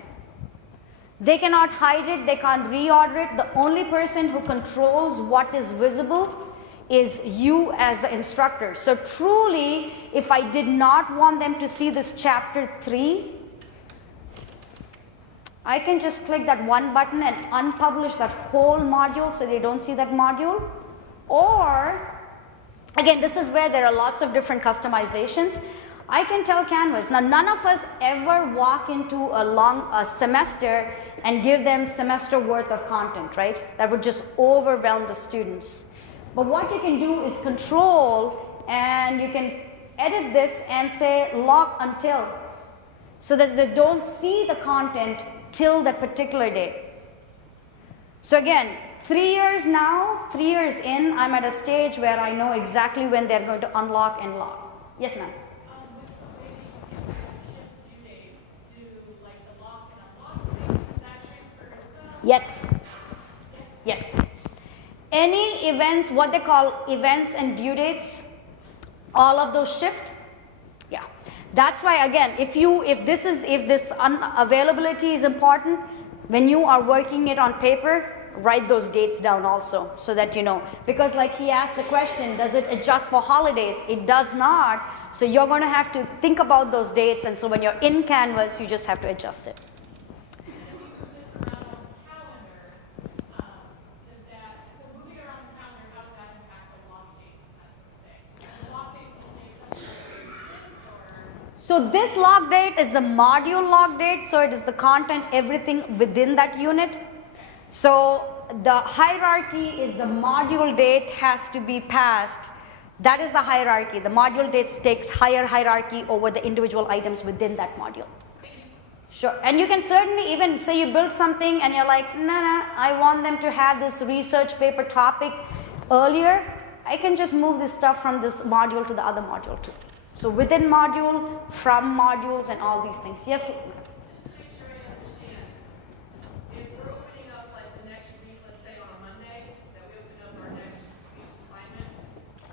They cannot hide it, they can't reorder it. The only person who controls what is visible is you as the instructor. So truly, if I did not want them to see this chapter 3, I can just click that one button and unpublish that whole module so they don't see that module. Or, again, this is where there are lots of different customizations. I can tell Canvas, now none of us ever walk into a semester and give them semester worth of content, right? That would just overwhelm the students. But what you can do is control, and you can edit this and say lock until, so that they don't see the content till that particular day. So again, 3 years now, 3 years in, I'm at a stage where I know exactly when they're going to unlock and lock. Yes, ma'am? Yes. Yes. Any events, what they call events and due dates, all of those shift. Yeah. That's why, again, if this unavailability is important, when you are working it on paper, write those dates down also so that you know. Because like he asked the question, does it adjust for holidays? It does not. So you're going to have to think about those dates, and so when you're in Canvas, you just have to adjust it. So this log date is the module log date, so it is the content, everything within that unit. So the hierarchy is the module date has to be passed That is the hierarchy. The module takes higher hierarchy over the individual items within that module. Sure, and you can certainly even say you build something and you're like, no, I want them to have this research paper topic earlier. I can just move this stuff from this module to the other module too. So within module, from modules, and all these things. Yes? Just to make sure I understand, if we're opening up like the next week, let's say on a Monday, that we open up our next week's assignments,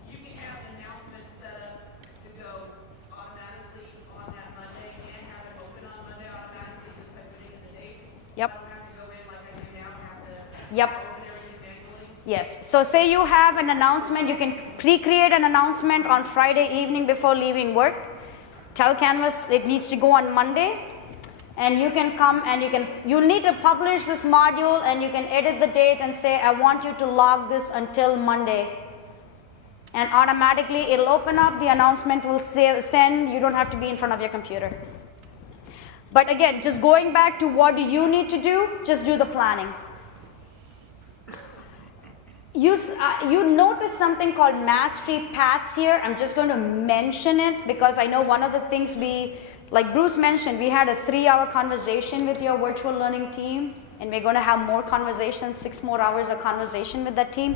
you can have an announcement set up to go automatically on that Monday and have it open on Monday automatically just by putting in the date. Yep. I don't have to go in like I do now and have to Yep. open everything manually. Yes. So say you have an announcement, you can pre-create an announcement on Friday evening before leaving work. Tell Canvas it needs to go on Monday, and you can come and you'll need to publish this module, and you can edit the date and say, I want you to log this until Monday. And automatically it'll open up, the announcement will send, you don't have to be in front of your computer. But again, just going back to what do you need to do, just do the planning. You notice something called mastery paths here. I'm just going to mention it because I know one of the things like Bruce mentioned, we had a 3-hour conversation with your virtual learning team, and we're going to have more conversations, 6 more hours of conversation with that team.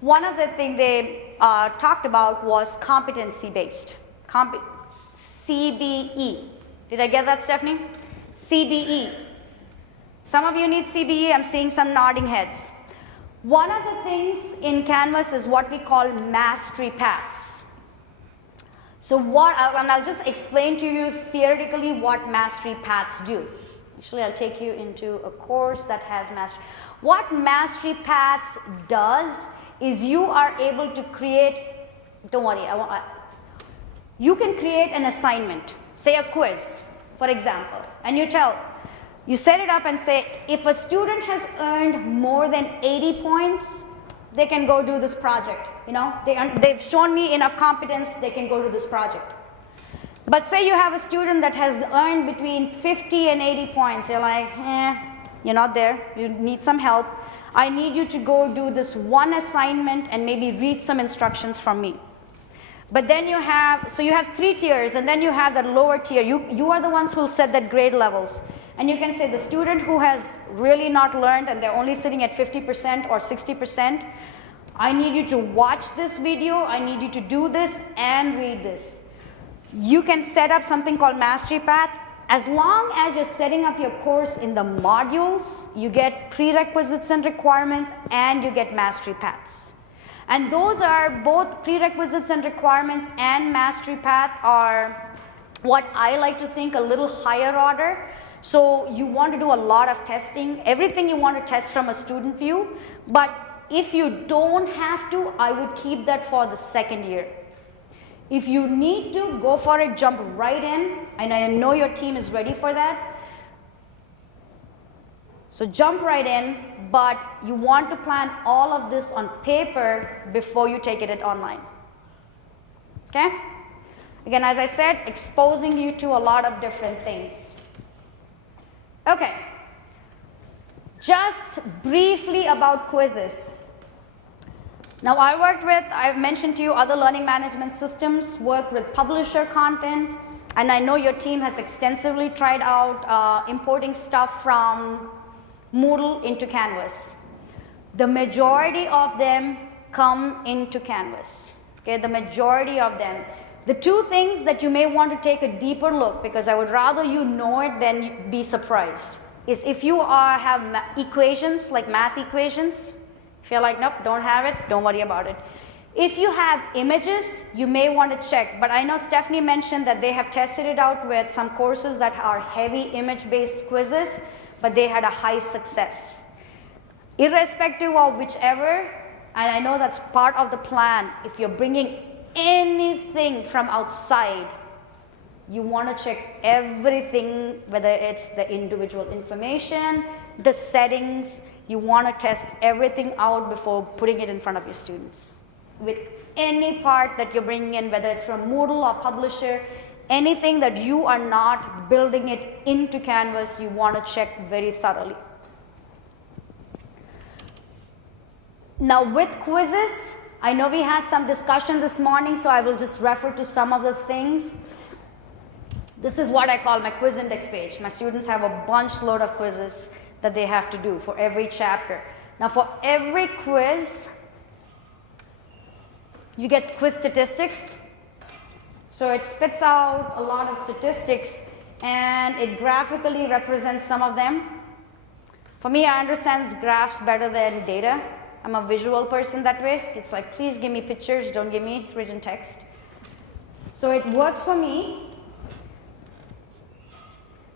One of the things they talked about was competency-based, CBE. Did I get that, Stephanie? CBE. Some of you need CBE. I'm seeing some nodding heads. One of the things in Canvas is what we call mastery paths. So and I'll just explain to you theoretically what mastery paths do. Actually, I'll take you into a course that has mastery. What mastery paths does is you are able to create, don't worry, you can create an assignment, say a quiz, for example, and you set it up and say, if a student has earned more than 80 points, they can go do this project. They've shown me enough competence, they can go to this project. But say you have a student that has earned between 50 and 80 points. You're like, you're not there, you need some help. I need you to go do this one assignment and maybe read some instructions from me. But then you have 3 tiers, and then you have that lower tier. You are the ones who will set that grade levels. And you can say the student who has really not learned and they're only sitting at 50% or 60%, I need you to watch this video, I need you to do this and read this. You can set up something called mastery path. As long as you're setting up your course in the modules, you get prerequisites and requirements, and you get mastery paths. And those are both prerequisites and requirements and mastery path are what I like to think a little higher order. So you want to do a lot of testing, everything you want to test from a student view, but if you don't have to, I would keep that for the second year. If you need to, go for it, jump right in, and I know your team is ready for that. So jump right in, but you want to plan all of this on paper before you take it online. Okay? Again, as I said, exposing you to a lot of different things. Okay, just briefly about quizzes. Now I've mentioned to you other learning management systems, work with publisher content, and I know your team has extensively tried out importing stuff from Moodle into Canvas. The majority of them come into Canvas, okay, the majority of them. The 2 things that you may want to take a deeper look, because I would rather you know it than be surprised, is if you have equations, like math equations, if you're like, nope, don't have it, don't worry about it. If you have images, you may want to check, but I know Stephanie mentioned that they have tested it out with some courses that are heavy image-based quizzes, but they had a high success. Irrespective of whichever, and I know that's part of the plan, if you're bringing anything from outside, you want to check everything, whether it's the individual information, the settings, you want to test everything out before putting it in front of your students. With any part that you're bringing in, whether it's from Moodle or publisher, anything that you are not building it into Canvas, you want to check very thoroughly. Now with quizzes, I know we had some discussion this morning, so I will just refer to some of the things. This is what I call my quiz index page. My students have a bunch load of quizzes that they have to do for every chapter. Now for every quiz, you get quiz statistics. So it spits out a lot of statistics and it graphically represents some of them. For me, I understand graphs better than data. I'm a visual person that way. It's like, please give me pictures, don't give me written text. So it works for me.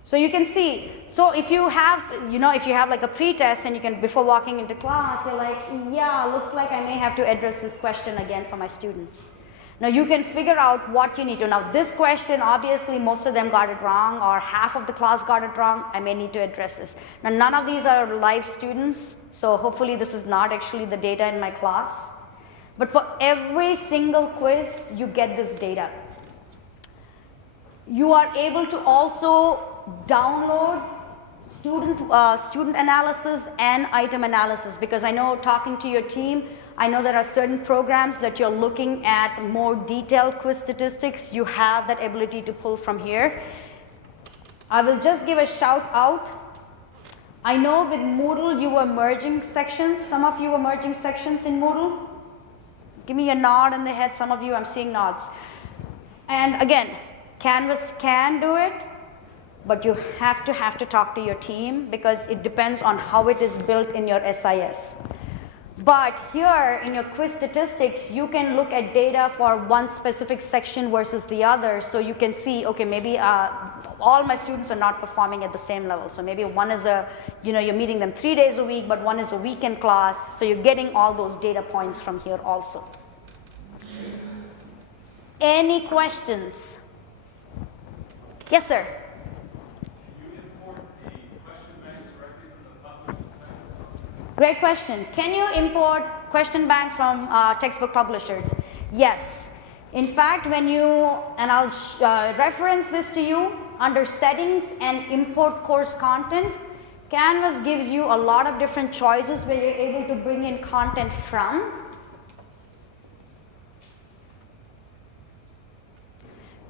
So you can see, so if you have, if you have like a pre-test and you can, before walking into class, you're like, yeah, looks like I may have to address this question again for my students. Now you can figure out what you need to. Now this question, obviously most of them got it wrong or half of the class got it wrong. I may need to address this. Now none of these are live students, so hopefully this is not actually the data in my class. But for every single quiz, you get this data. You are able to also download student analysis and item analysis, because I know talking to your team, I know there are certain programs that you're looking at more detailed quiz statistics. You have that ability to pull from here. I will just give a shout out. I know with Moodle you were merging sections. Some of you were merging sections in Moodle. Give me a nod in the head. Some of you, I'm seeing nods. And again, Canvas can do it, but you have to talk to your team because it depends on how it is built in your SIS. But here in your quiz statistics, you can look at data for one specific section versus the other. So you can see, okay, maybe all my students are not performing at the same level. So maybe one is you're meeting them 3 days a week, but one is a weekend class. So you're getting all those data points from here also. Any questions? Yes, sir. Great question. Can you import question banks from textbook publishers? Yes. In fact, when you, and I'll reference this to you, under settings and import course content, Canvas gives you a lot of different choices where you're able to bring in content from.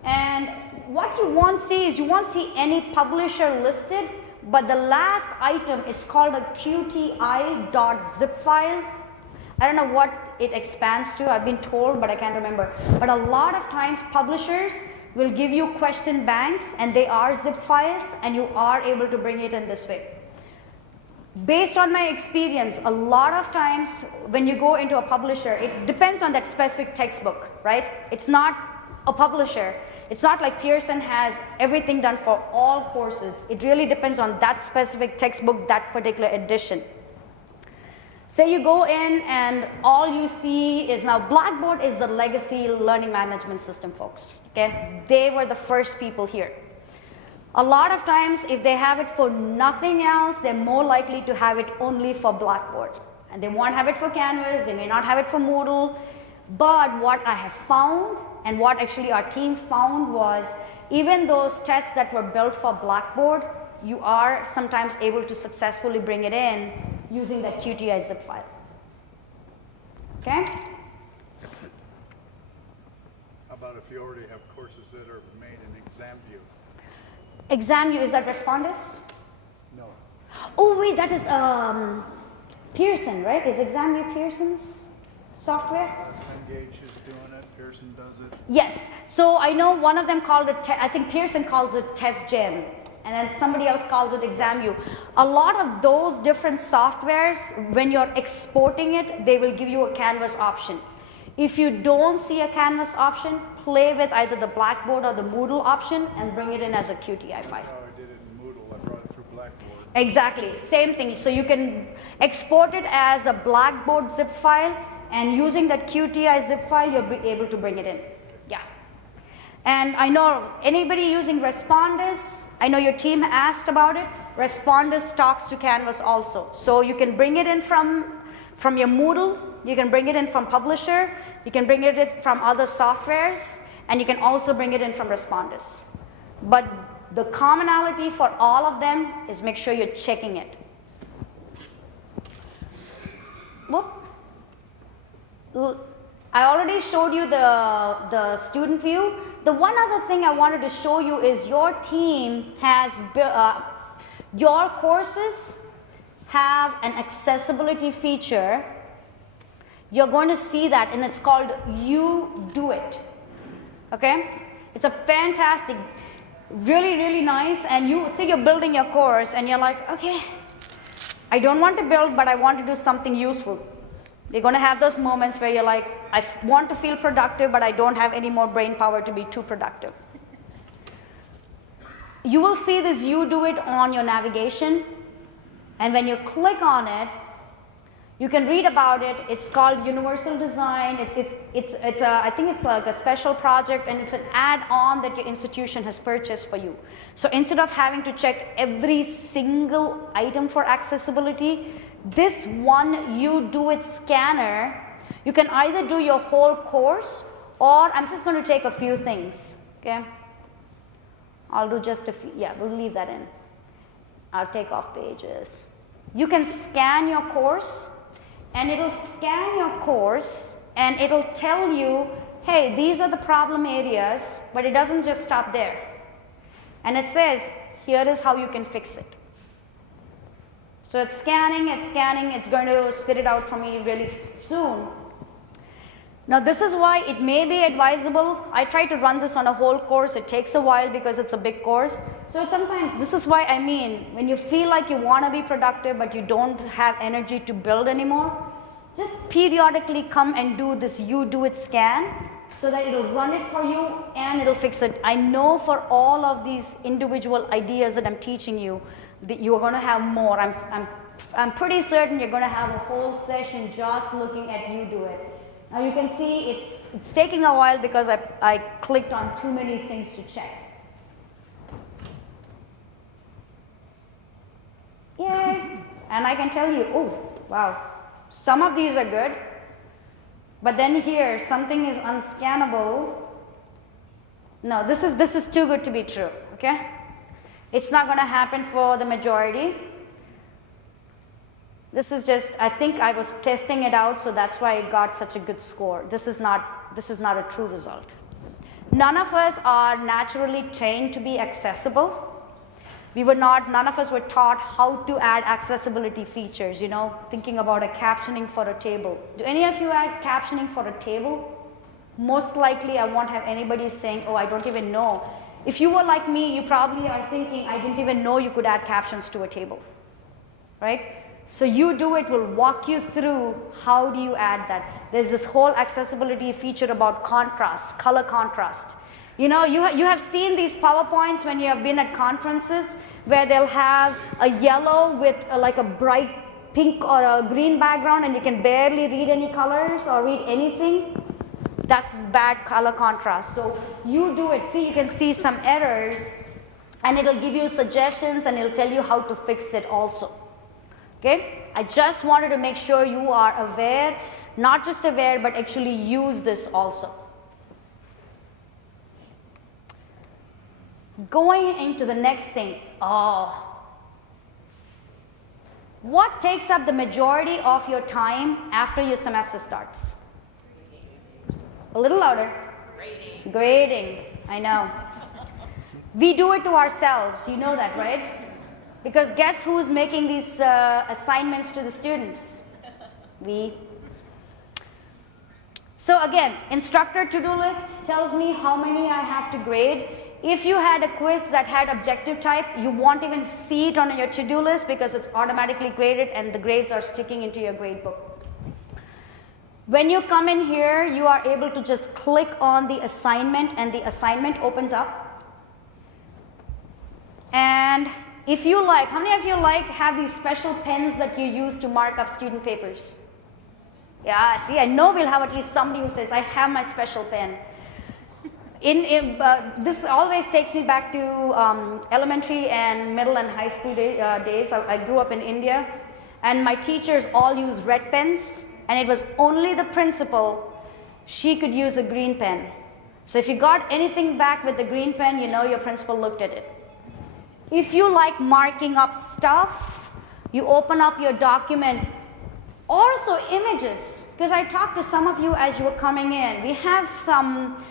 And what you won't see is you won't see any publisher listed. But the last item, it's called a qti.zip file. I don't know what it expands to. I've been told, but I can't remember. But a lot of times, publishers will give you question banks, and they are zip files, and you are able to bring it in this way. Based on my experience, a lot of times when you go into a publisher, it depends on that specific textbook, right? It's not a publisher. It's not like Pearson has everything done for all courses. It really depends on that specific textbook, that particular edition. Say you go in and all you see is now Blackboard is the legacy learning management system, folks. Okay? They were the first people here. A lot of times, if they have it for nothing else, they're more likely to have it only for Blackboard. And they won't have it for Canvas, they may not have it for Moodle. But what I have found, and what actually our team found, was even those tests that were built for Blackboard, you are sometimes able to successfully bring it in using that QTI zip file. Okay? How about if you already have courses that are made in ExamView? ExamView, is that Respondus? No. Oh wait, that is Pearson, right? Is ExamView Pearson's software? Engage is doing it, Pearson does it. Yes. So I know one of them called it, I think Pearson calls it TestGen, and then somebody else calls it ExamView. A lot of those different softwares, when you're exporting it, they will give you a Canvas option. If you don't see a Canvas option, play with either the Blackboard or the Moodle option and bring it in as a QTI file. That's how I did it in Moodle. I brought it through Blackboard. Exactly, same thing. So you can export it as a Blackboard zip file, and using that QTI zip file, you'll be able to bring it in. Yeah. And I know anybody using Respondus, I know your team asked about it. Respondus talks to Canvas also. So you can bring it in from your Moodle, you can bring it in from Publisher, you can bring it in from other softwares, and you can also bring it in from Respondus. But the commonality for all of them is make sure you're checking it. Whoop. I already showed you the student view. The one other thing I wanted to show you is your team has, your courses have an accessibility feature. You're going to see that, and it's called You Do It. Okay? It's a fantastic, really, really nice, and you see you're building your course and you're like, okay, I don't want to build, but I want to do something useful. You're going to have those moments where you're like, I want to feel productive, but I don't have any more brain power to be too productive. You will see this You Do It on your navigation, and when you click on it, you can read about it. It's called Universal Design. I think it's like a special project, and it's an add-on that your institution has purchased for you. So instead of having to check every single item for accessibility, this one You Do It scanner, you can either do your whole course, or I'm just going to take a few things. Okay, I'll do just a few. Yeah, we'll leave that in. I'll take off pages. You can scan your course, and it'll scan your course and it'll tell you, hey, these are the problem areas, but it doesn't just stop there. And it says, here is how you can fix it. So it's scanning, it's going to spit it out for me really soon. Now this is why it may be advisable. I try to run this on a whole course. It takes a while because it's a big course. So sometimes, this is why I mean, when you feel like you want to be productive but you don't have energy to build anymore, just periodically come and do this You Do It scan so that it'll run it for you and it'll fix it. I know for all of these individual ideas that I'm teaching you, that you are going to have more. I'm pretty certain you're going to have a whole session just looking at You Do It. Now you can see it's taking a while because I clicked on too many things to check. Yay! And I can tell you, oh, wow, some of these are good, but then here something is unscannable. No, this is too good to be true, okay? It's not going to happen for the majority. This is just, I think I was testing it out, so that's why it got such a good score. This is not a true result. None of us are naturally trained to be accessible. None of us were taught how to add accessibility features, you know, thinking about a captioning for a table. Do any of you add captioning for a table? Most likely I won't have anybody saying, oh, I don't even know. If you were like me, you probably are thinking, I didn't even know you could add captions to a table, right? So You Do It will walk you through how do you add that. There's this whole accessibility feature about contrast, color contrast. You know, you have seen these PowerPoints when you have been at conferences where they'll have a yellow with like a bright pink or a green background and you can barely read any colors or read anything. That's bad color contrast. So You Do It. See, you can see some errors and it'll give you suggestions and it'll tell you how to fix it also. Okay? I just wanted to make sure you are aware, not just aware, but actually use this also. Going into the next thing, what takes up the majority of your time after your semester starts? A little louder. Grading. Grading, I know. We do it to ourselves, you know that, right? Because guess who's making these assignments to the students? We. So again, instructor to-do list tells me how many I have to grade. If you had a quiz that had objective type, you won't even see it on your to-do list because it's automatically graded and the grades are sticking into your grade book. When you come in here, you are able to just click on the assignment and the assignment opens up. And if you like, how many of you have these special pens that you use to mark up student papers? Yeah, see, I know we'll have at least somebody who says, I have my special pen. This always takes me back to elementary and middle and high school days. I grew up in India, and my teachers all use red pens, and it was only the principal, she could use a green pen. So if you got anything back with the green pen, you know your principal looked at it. If you like marking up stuff, you open up your document, also images. because I talked to some of you as you were coming in. We have some,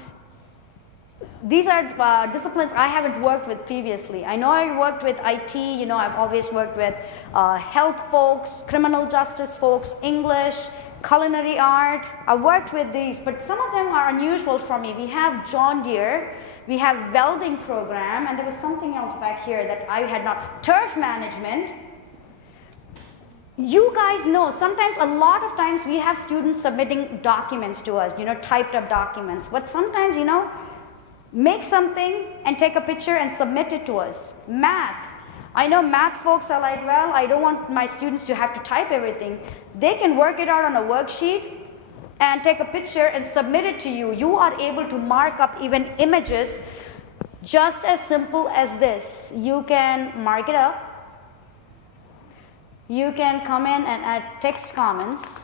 these are disciplines I haven't worked with previously. I know I worked with IT, you know, I've always worked with health folks, criminal justice folks, English, culinary art. I worked with these, but some of them are unusual for me. We have John Deere, we have welding program, and there was something else back here that I had not, turf management. You guys know, sometimes, a lot of times we have students submitting documents to us, you know, typed up documents, but sometimes, you know, make something and take a picture and submit it to us. Math. I know math folks are like, well, I don't want my students to have to type everything. They can work it out on a worksheet and take a picture and submit it to you. You are able to mark up even images just as simple as this. You can mark it up. You can come in and add text comments.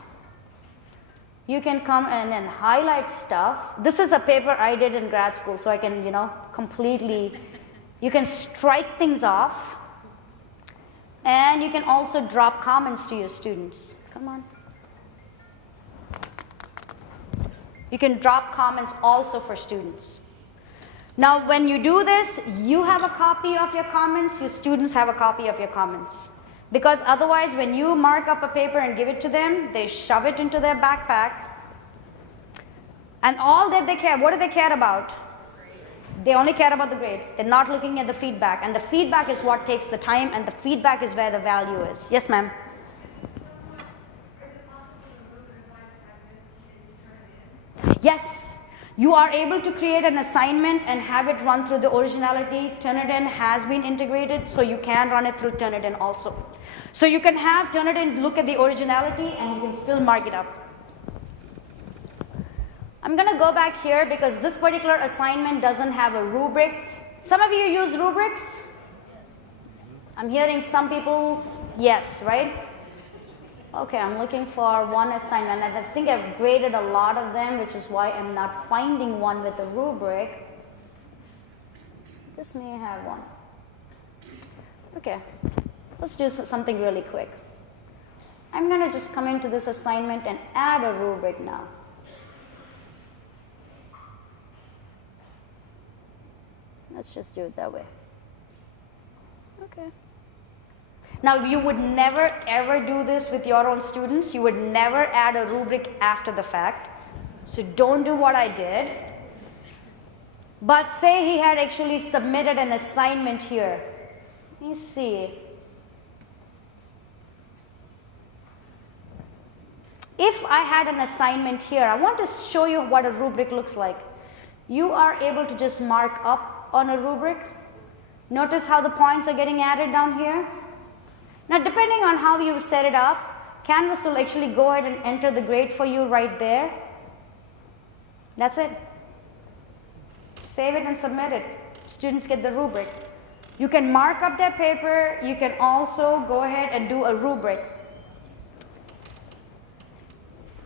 You can come in and highlight stuff. This is a paper I did in grad school, so I can, you know, completely, you can strike things off. And you can also drop comments to your students. Come on. You can drop comments also for students. Now, when you do this, you have a copy of your comments, your students have a copy of your comments. Because otherwise, when you mark up a paper and give it to them, they shove it into their backpack. And all that they care, what do they care about? They only care about the grade. They're not looking at the feedback. And the feedback is what takes the time, and the feedback is where the value is. Yes, ma'am? Yes. You are able to create an assignment and have it run through the originality. Turnitin has been integrated, so you can run it through Turnitin also. So you can have Turnitin look at the originality and you can still mark it up. I'm going to go back here because this particular assignment doesn't have a rubric. Some of you use rubrics? I'm hearing some people, yes, right? Okay, I'm looking for one assignment, and I think I've graded a lot of them, which is why I'm not finding one with a rubric. This may have one. Okay, let's do something really quick. I'm going to just come into this assignment and add a rubric now. Let's just do it that way. Okay. Now, you would never ever do this with your own students. You would never add a rubric after the fact. So don't do what I did. But say he had actually submitted an assignment here. Let me see. If I had an assignment here, I want to show you what a rubric looks like. You are able to just mark up on a rubric. Notice how the points are getting added down here. Now, depending on how you set it up, Canvas will actually go ahead and enter the grade for you right there. That's it. Save it and submit it. Students get the rubric. You can mark up their paper. You can also go ahead and do a rubric.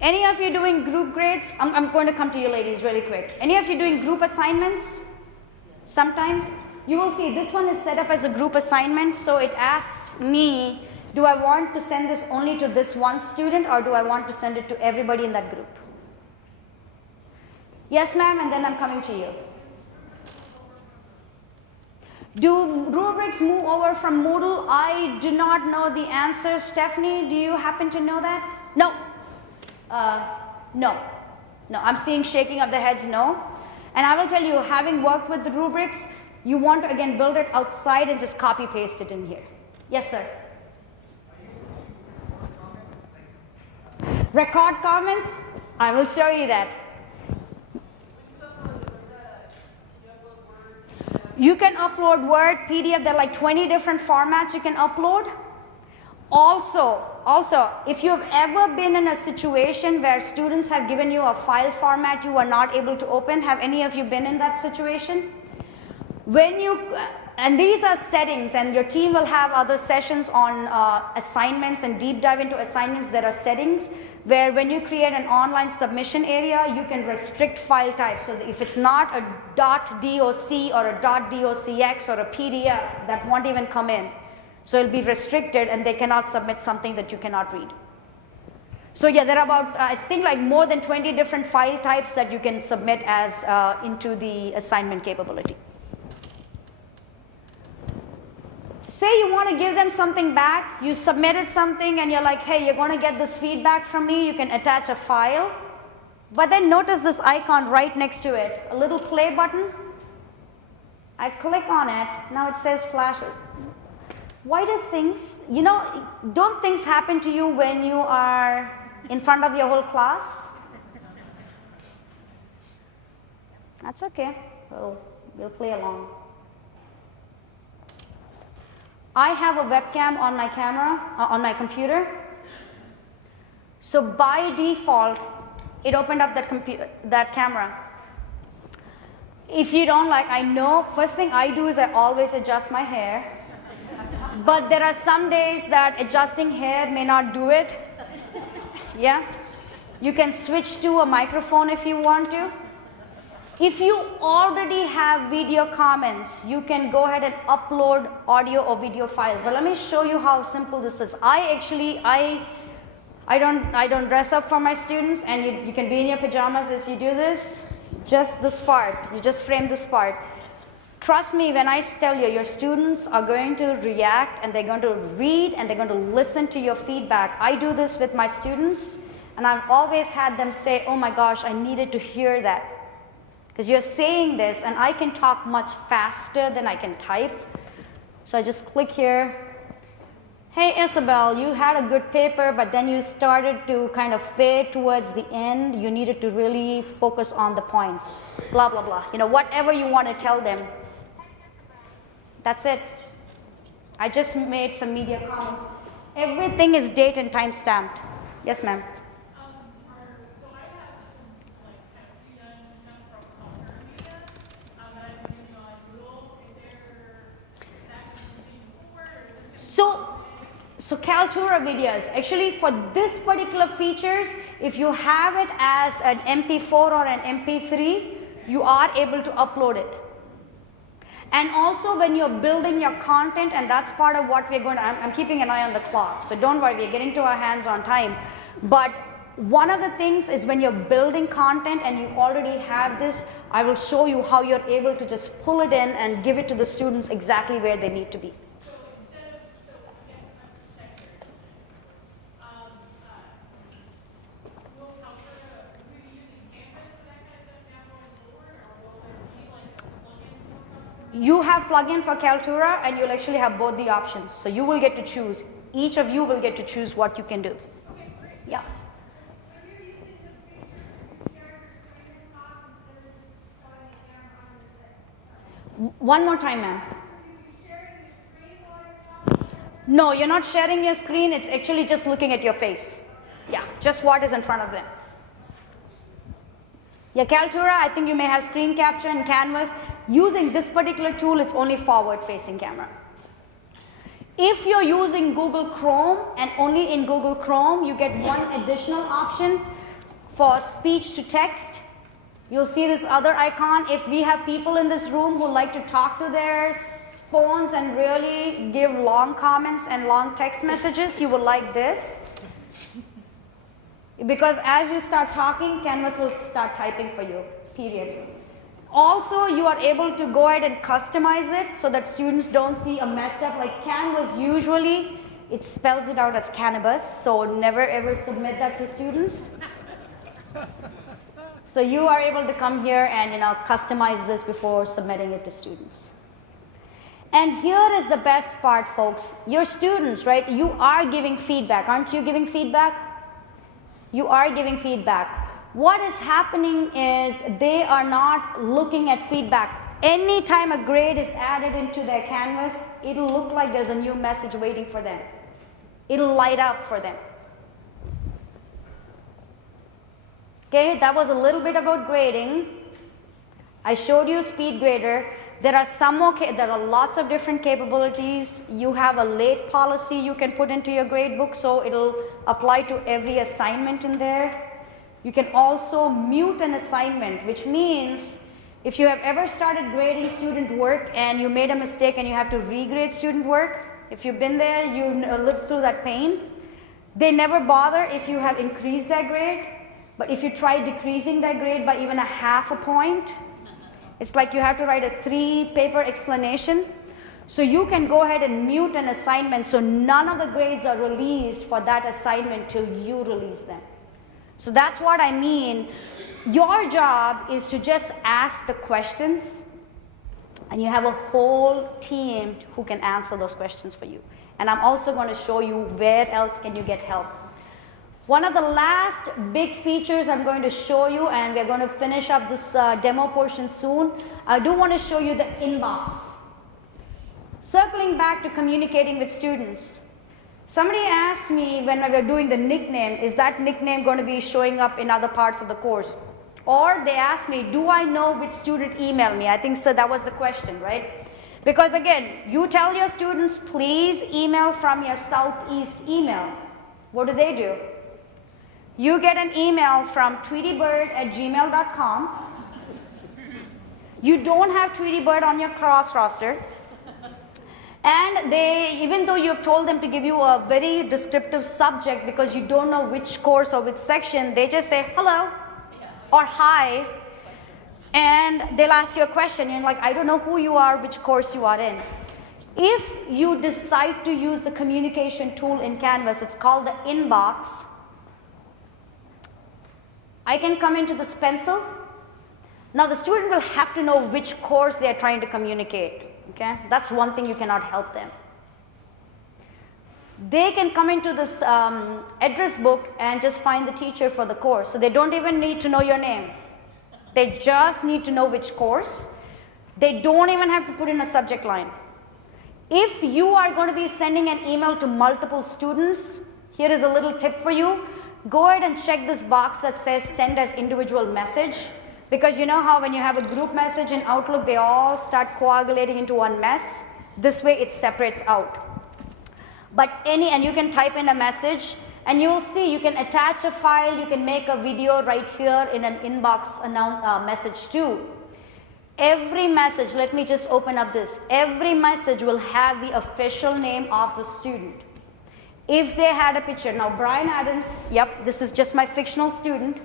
Any of you doing group grades? I'm going to come to you ladies really quick. Any of you doing group assignments? Sometimes you will see this one is set up as a group assignment, so it asks me, do I want to send this only to this one student, or do I want to send it to everybody in that group? Yes, ma'am, and then I'm coming to you. Do rubrics move over from Moodle? I do not know the answer. Stephanie, do you happen to know that? No. No. No, I'm seeing shaking of the heads, no. And I will tell you, having worked with the rubrics, you want to again build it outside and just copy paste it in here. Yes, sir. Record comments? I will show you that. You can upload Word, PDF, there are like 20 different formats you can upload. Also, if you have ever been in a situation where students have given you a file format you are not able to open, have any of you been in that situation? When you, and these are settings, and your team will have other sessions on assignments and deep dive into assignments. There are settings where when you create an online submission area, you can restrict file types. So if it's not a .doc or a .docx or a PDF, that won't even come in. So it'll be restricted and they cannot submit something that you cannot read. So yeah, there are about, I think like more than 20 different file types that you can submit as into the assignment capability. Say you want to give them something back, you submitted something and you're like, hey, you're going to get this feedback from me, you can attach a file. But then notice this icon right next to it, a little play button. I click on it, now it says flash it. Why do things, don't things happen to you when you are in front of your whole class? That's okay, we'll play along. I have a webcam on my camera, on my computer. So by default, it opened up that camera. If you don't like, I know, first thing I do is I always adjust my hair. But there are some days that adjusting hair may not do it. Yeah? You can switch to a microphone if you want to. If you already have video comments, you can go ahead and upload audio or video files. But let me show you how simple this is. I don't dress up for my students, and you can be in your pajamas as you do this. Just this part, you just frame this part. Trust me when I tell you, your students are going to react and they're going to read and they're going to listen to your feedback. I do this with my students, and I've always had them say, oh my gosh, I needed to hear that. Because you're saying this, and I can talk much faster than I can type. So I just click here. Hey Isabel, you had a good paper, but then you started to kind of fade towards the end. You needed to really focus on the points. Blah, blah, blah. Whatever you want to tell them. That's it. I just made some media comments. Everything is date and time stamped. Yes, ma'am. So I have some like kind of pre-done stuff from Culture Media that I've been using on Doodle. Is that something before, or is this So Kaltura videos, actually for this particular features, if you have it as an MP4 or an MP3, you are able to upload it. And also when you're building your content, and that's part of what we're going to, I'm keeping an eye on the clock, so don't worry, we're getting to our hands on time. But one of the things is when you're building content and you already have this, I will show you how you're able to just pull it in and give it to the students exactly where they need to be. You have plugin for Kaltura, and you'll actually have both the options. So you will get to choose. Each of you will get to choose what you can do. Okay, great. Yeah. When you're using this feature, share your screen and talk instead of just showing the camera on your set. One more time, ma'am. Are you sharing your screen while you're talking? No, you're not sharing your screen. It's actually just looking at your face. Yeah, just what is in front of them. Yeah, Kaltura, I think you may have screen capture and Canvas. Using this particular tool, it's only forward-facing camera. If you're using Google Chrome, and only in Google Chrome, you get one additional option for speech to text. You'll see this other icon. If we have people in this room who like to talk to their phones and really give long comments and long text messages, you will like this. Because as you start talking, Canvas will start typing for you, period. Also, you are able to go ahead and customize it so that students don't see a messed up, like Canvas usually, it spells it out as cannabis, so never ever submit that to students. So you are able to come here and customize this before submitting it to students. And here is the best part, folks. Your students, right, you are giving feedback. Aren't you giving feedback? You are giving feedback. What is happening is they are not looking at feedback. Anytime a grade is added into their Canvas, it'll look like there's a new message waiting for them. It'll light up for them. Okay, that was a little bit about grading. I showed you Speed Grader. There are lots of different capabilities. You have a late policy you can put into your gradebook, so it'll apply to every assignment in there. You can also mute an assignment, which means if you have ever started grading student work and you made a mistake and you have to regrade student work, if you've been there, you lived through that pain. They never bother if you have increased their grade, but if you try decreasing their grade by even a half a point, it's like you have to write a 3-paper explanation. So you can go ahead and mute an assignment so none of the grades are released for that assignment till you release them. So that's what I mean. Your job is to just ask the questions, and you have a whole team who can answer those questions for you. And I'm also going to show you where else can you get help. One of the last big features I'm going to show you, and we're going to finish up this demo portion soon, I do want to show you the inbox. Circling back to communicating with students. Somebody asked me when we were doing the nickname, is that nickname going to be showing up in other parts of the course? Or they asked me, do I know which student emailed me? I think so that was the question, right? Because again, you tell your students, please email from your Southeast email. What do? You get an email from tweetybird@gmail.com. You don't have Tweetybird on your cross roster. And they, even though you've told them to give you a very descriptive subject because you don't know which course or which section, they just say hello or hi, and they'll ask you a question. You're like, I don't know who you are, which course you are in. If you decide to use the communication tool in Canvas, it's called the inbox. I can come into this pencil. Now the student will have to know which course they are trying to communicate. Okay, that's one thing you cannot help them. They can come into this address book and just find the teacher for the course. So they don't even need to know your name. They just need to know which course. They don't even have to put in a subject line. If you are going to be sending an email to multiple students, here is a little tip for you. Go ahead and check this box that says send as individual message. Because you know how when you have a group message in Outlook, they all start coagulating into one mess. This way it separates out. But and you can type in a message, and you will see you can attach a file, you can make a video right here in an inbox message too. Every message, let me just open up this. Every message will have the official name of the student. If they had a picture, now Brian Adams, yep, this is just my fictional student.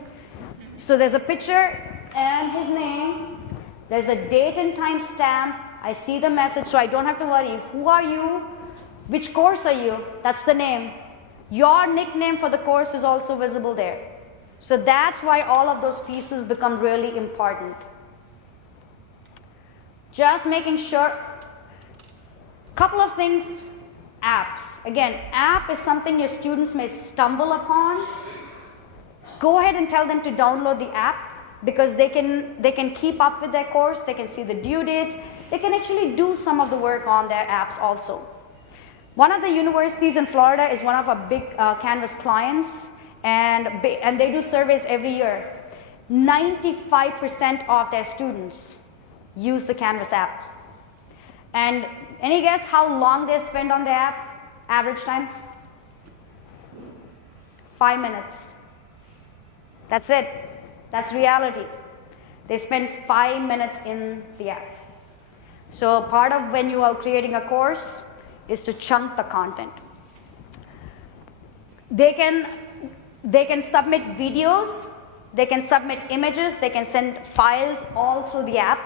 So there's a picture and his name, there's a date and time stamp, I see the message, so I don't have to worry. Who are you? Which course are you? That's the name. Your nickname for the course is also visible there. So that's why all of those pieces become really important. Just making sure, couple of things, apps. Again, app is something your students may stumble upon. Go ahead and tell them to download the app, because they can keep up with their course, they can see the due dates, they can actually do some of the work on their apps also. One of the universities in Florida is one of our big Canvas clients, and they do surveys every year. 95% of their students use the Canvas app. And any guess how long they spend on the app? Average time? 5 minutes. That's it. That's reality. They spend 5 minutes in the app. So part of when you are creating a course is to chunk the content. They can submit videos, they can submit images, they can send files all through the app.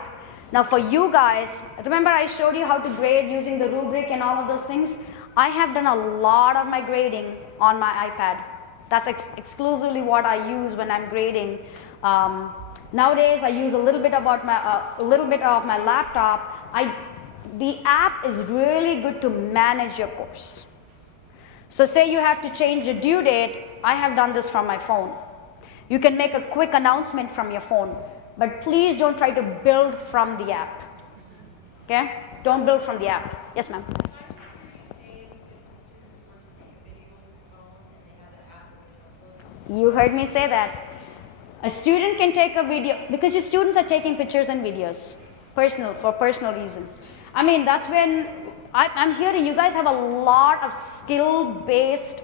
Now for you guys, remember I showed you how to grade using the rubric and all of those things? I have done a lot of my grading on my iPad. That's exclusively what I use when I'm grading. Nowadays, I use a little bit of my laptop. The app is really good to manage your course. So say you have to change the due date, I have done this from my phone. You can make a quick announcement from your phone, but please don't try to build from the app. Okay? Don't build from the app. Yes, ma'am. You heard me say that. A student can take a video, because your students are taking pictures and videos, for personal reasons. I mean, that's when I'm hearing you guys have a lot of skill-based,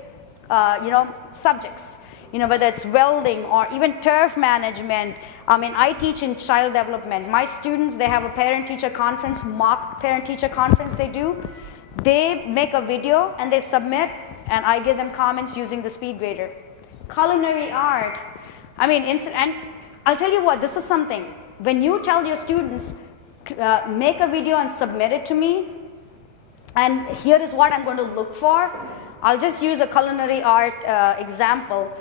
subjects. Whether it's welding or even turf management. I mean, I teach in child development. My students, they have a parent-teacher conference, mock parent-teacher conference they do. They make a video and they submit, and I give them comments using the speed grader. Culinary art. I mean, and I'll tell you what, this is something. When you tell your students, make a video and submit it to me, and here is what I'm going to look for. I'll just use a culinary art example.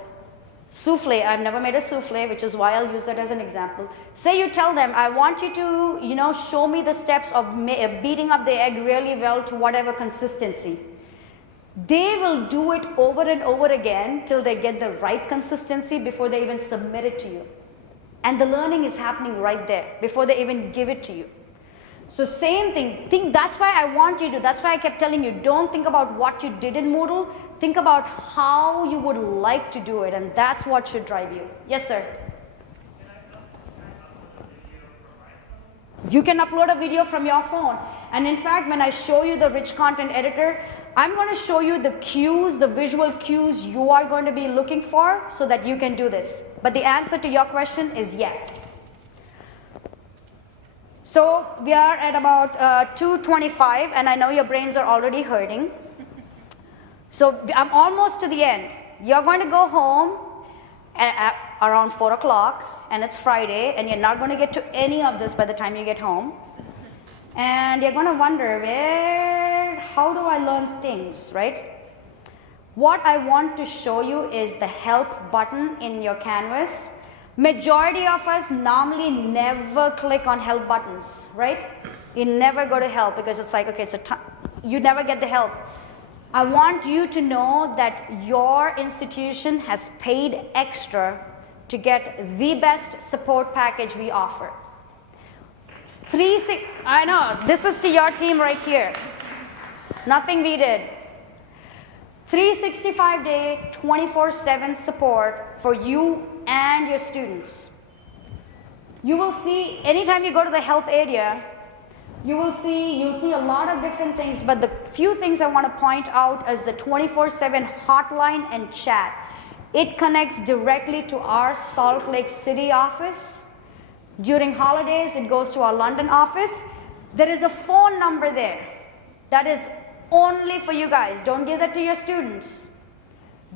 Souffle, I've never made a souffle, which is why I'll use that as an example. Say you tell them, I want you to, show me the steps of beating up the egg really well to whatever consistency. They will do it over and over again till they get the right consistency before they even submit it to you. And the learning is happening right there before they even give it to you. So same thing, that's why I want you to, that's why I kept telling you, don't think about what you did in Moodle, think about how you would like to do it, and that's what should drive you. Yes, sir? You can upload a video from your phone. And in fact, when I show you the rich content editor, I'm going to show you the cues, the visual cues you are going to be looking for so that you can do this. But the answer to your question is yes. So we are at about 2:25, and I know your brains are already hurting. So I'm almost to the end. You're going to go home at around 4 o'clock, and it's Friday, and you're not going to get to any of this by the time you get home. And you're going to wonder, how do I learn things, right? What I want to show you is the help button in your canvas. Majority of us normally never click on help buttons, right? You never go to help because it's like, okay, you never get the help. I want you to know that your institution has paid extra to get the best support package we offer. I know, this is to your team right here. Nothing we did. 365-day, 24/7 support for you and your students. You will see, anytime you go to the help area, you'll see a lot of different things, but the few things I want to point out is the 24/7 hotline and chat. It connects directly to our Salt Lake City office. During holidays, it goes to our London office. There is a phone number there that is only for you guys. Don't give that to your students.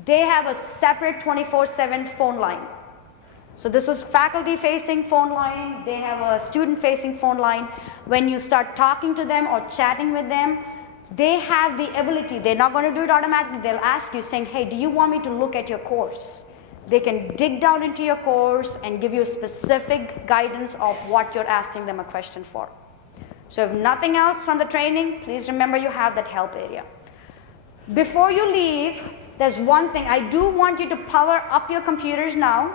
They have a separate 24/7 phone line. So this is faculty-facing phone line. They have a student-facing phone line. When you start talking to them or chatting with them, they have the ability. They're not going to do it automatically. They'll ask you saying, hey, do you want me to look at your course? They can dig down into your course and give you specific guidance of what you're asking them a question for. So if nothing else from the training, please remember you have that help area. Before you leave, there's one thing. I do want you to power up your computers now.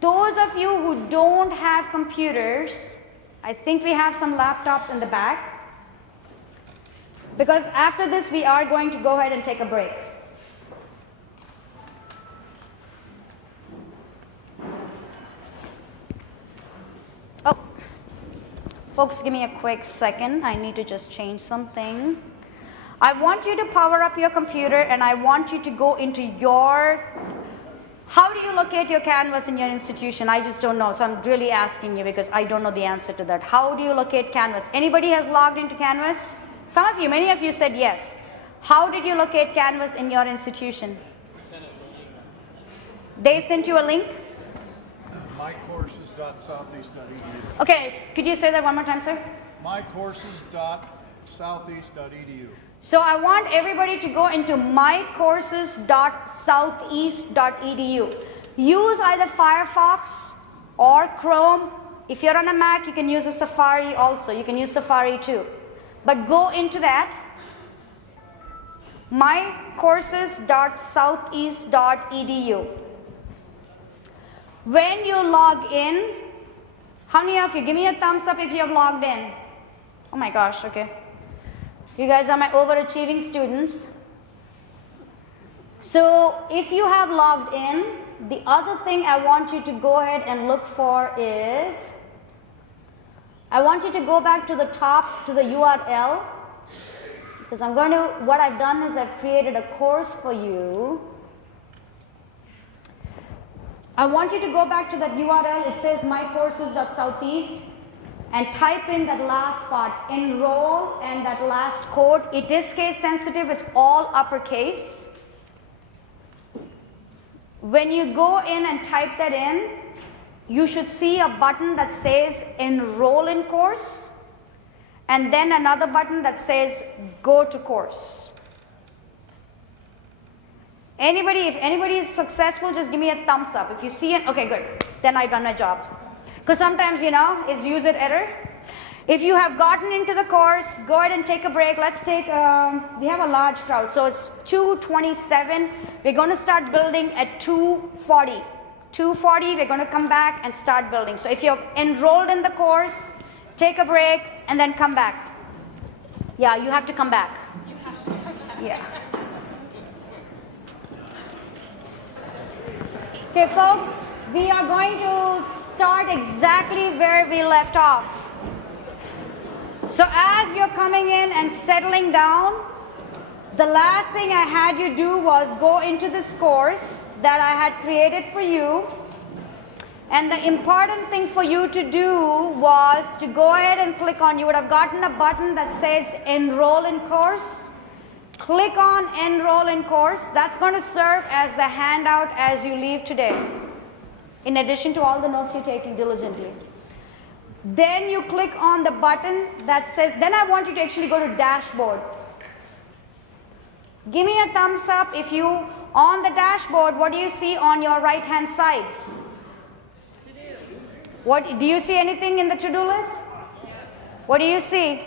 Those of you who don't have computers, I think we have some laptops in the back. Because after this, we are going to go ahead and take a break. Oh, folks, give me a quick second. I need to just change something. I want you to power up your computer, and I want you to go into your... How do you locate your Canvas in your institution? I just don't know, so I'm really asking you because I don't know the answer to that. How do you locate Canvas? Anybody has logged into Canvas? Some of you, many of you said yes. How did you locate Canvas in your institution? They sent you a link? mycourses.southeast.edu. Okay, could you say that one more time, sir? mycourses.southeast.edu. So I want everybody to go into mycourses.southeast.edu. Use either Firefox or Chrome. If you're on a Mac, you can use a Safari also. You can use Safari too. But go into that, mycourses.southeast.edu. When you log in, how many of you, give me a thumbs up if you have logged in. Oh my gosh, okay. You guys are my overachieving students. So if you have logged in, the other thing I want you to go ahead and look for is, I want you to go back to the top to the URL, because what I've done is I've created a course for you. I want you to go back to that URL. It says mycourses.southeast. And type in that last part, enroll, and that last code. It is case sensitive, it's all uppercase. when you go in and type that in, you should see a button that says enroll in course, and then another button that says go to course. If anybody is successful, just give me a thumbs up. If you see it, okay, good. Then I've done my job. Because sometimes, it's user error. If you have gotten into the course, go ahead and take a break. Let's take, we have a large crowd. So it's 2:27. We're going to start building at 2:40. 2:40, we're going to come back and start building. So if you're enrolled in the course, take a break and then come back. Yeah, you have to come back. Yeah. Okay, folks, we are going to start exactly where we left off. So as you're coming in and settling down, the last thing I had you do was go into this course that I had created for you. And the important thing for you to do was to go ahead and click on, you would have gotten a button that says enroll in course. Click on enroll in course. That's going to serve as the handout as you leave today, in addition to all the notes you're taking diligently. Then you click on the button that says, then I want you to actually go to dashboard. Give me a thumbs up if you, on the dashboard, what do you see on your right hand side? What, do you see anything in the to-do list? What do you see?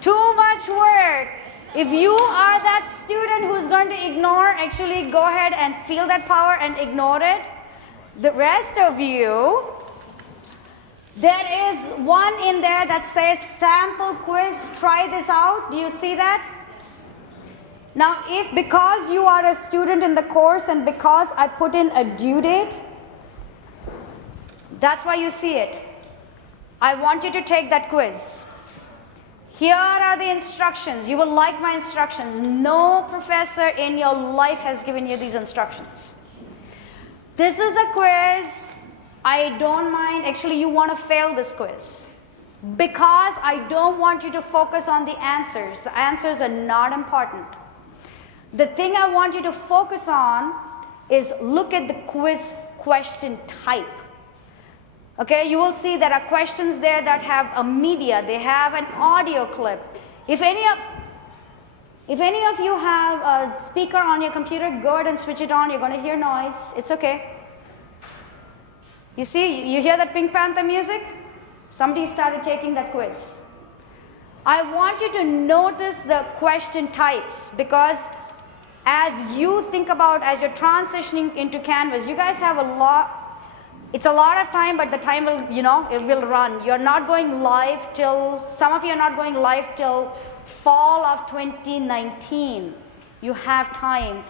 Too much work. If you are that student who's going to ignore, actually go ahead and feel that power and ignore it. The rest of you, there is one in there that says sample quiz, try this out. Do you see that? Now, because you are a student in the course and because I put in a due date, that's why you see it. I want you to take that quiz. Here are the instructions. You will like my instructions. No professor in your life has given you these instructions. This is a quiz. I don't mind. Actually, you want to fail this quiz because I don't want you to focus on the answers. The answers are not important. The thing I want you to focus on is look at the quiz question type. Okay, you will see there are questions there that have a media, they have an audio clip. If any of you have a speaker on your computer, go ahead and switch it on. You're going to hear noise. It's okay. You see, you hear that Pink Panther music? Somebody started taking that quiz. I want you to notice the question types because as you think about, as you're transitioning into Canvas, you guys have a lot. It's a lot of time, but the time will, it will run. You're not going live till, some of you are not going live till fall of 2019. You have time.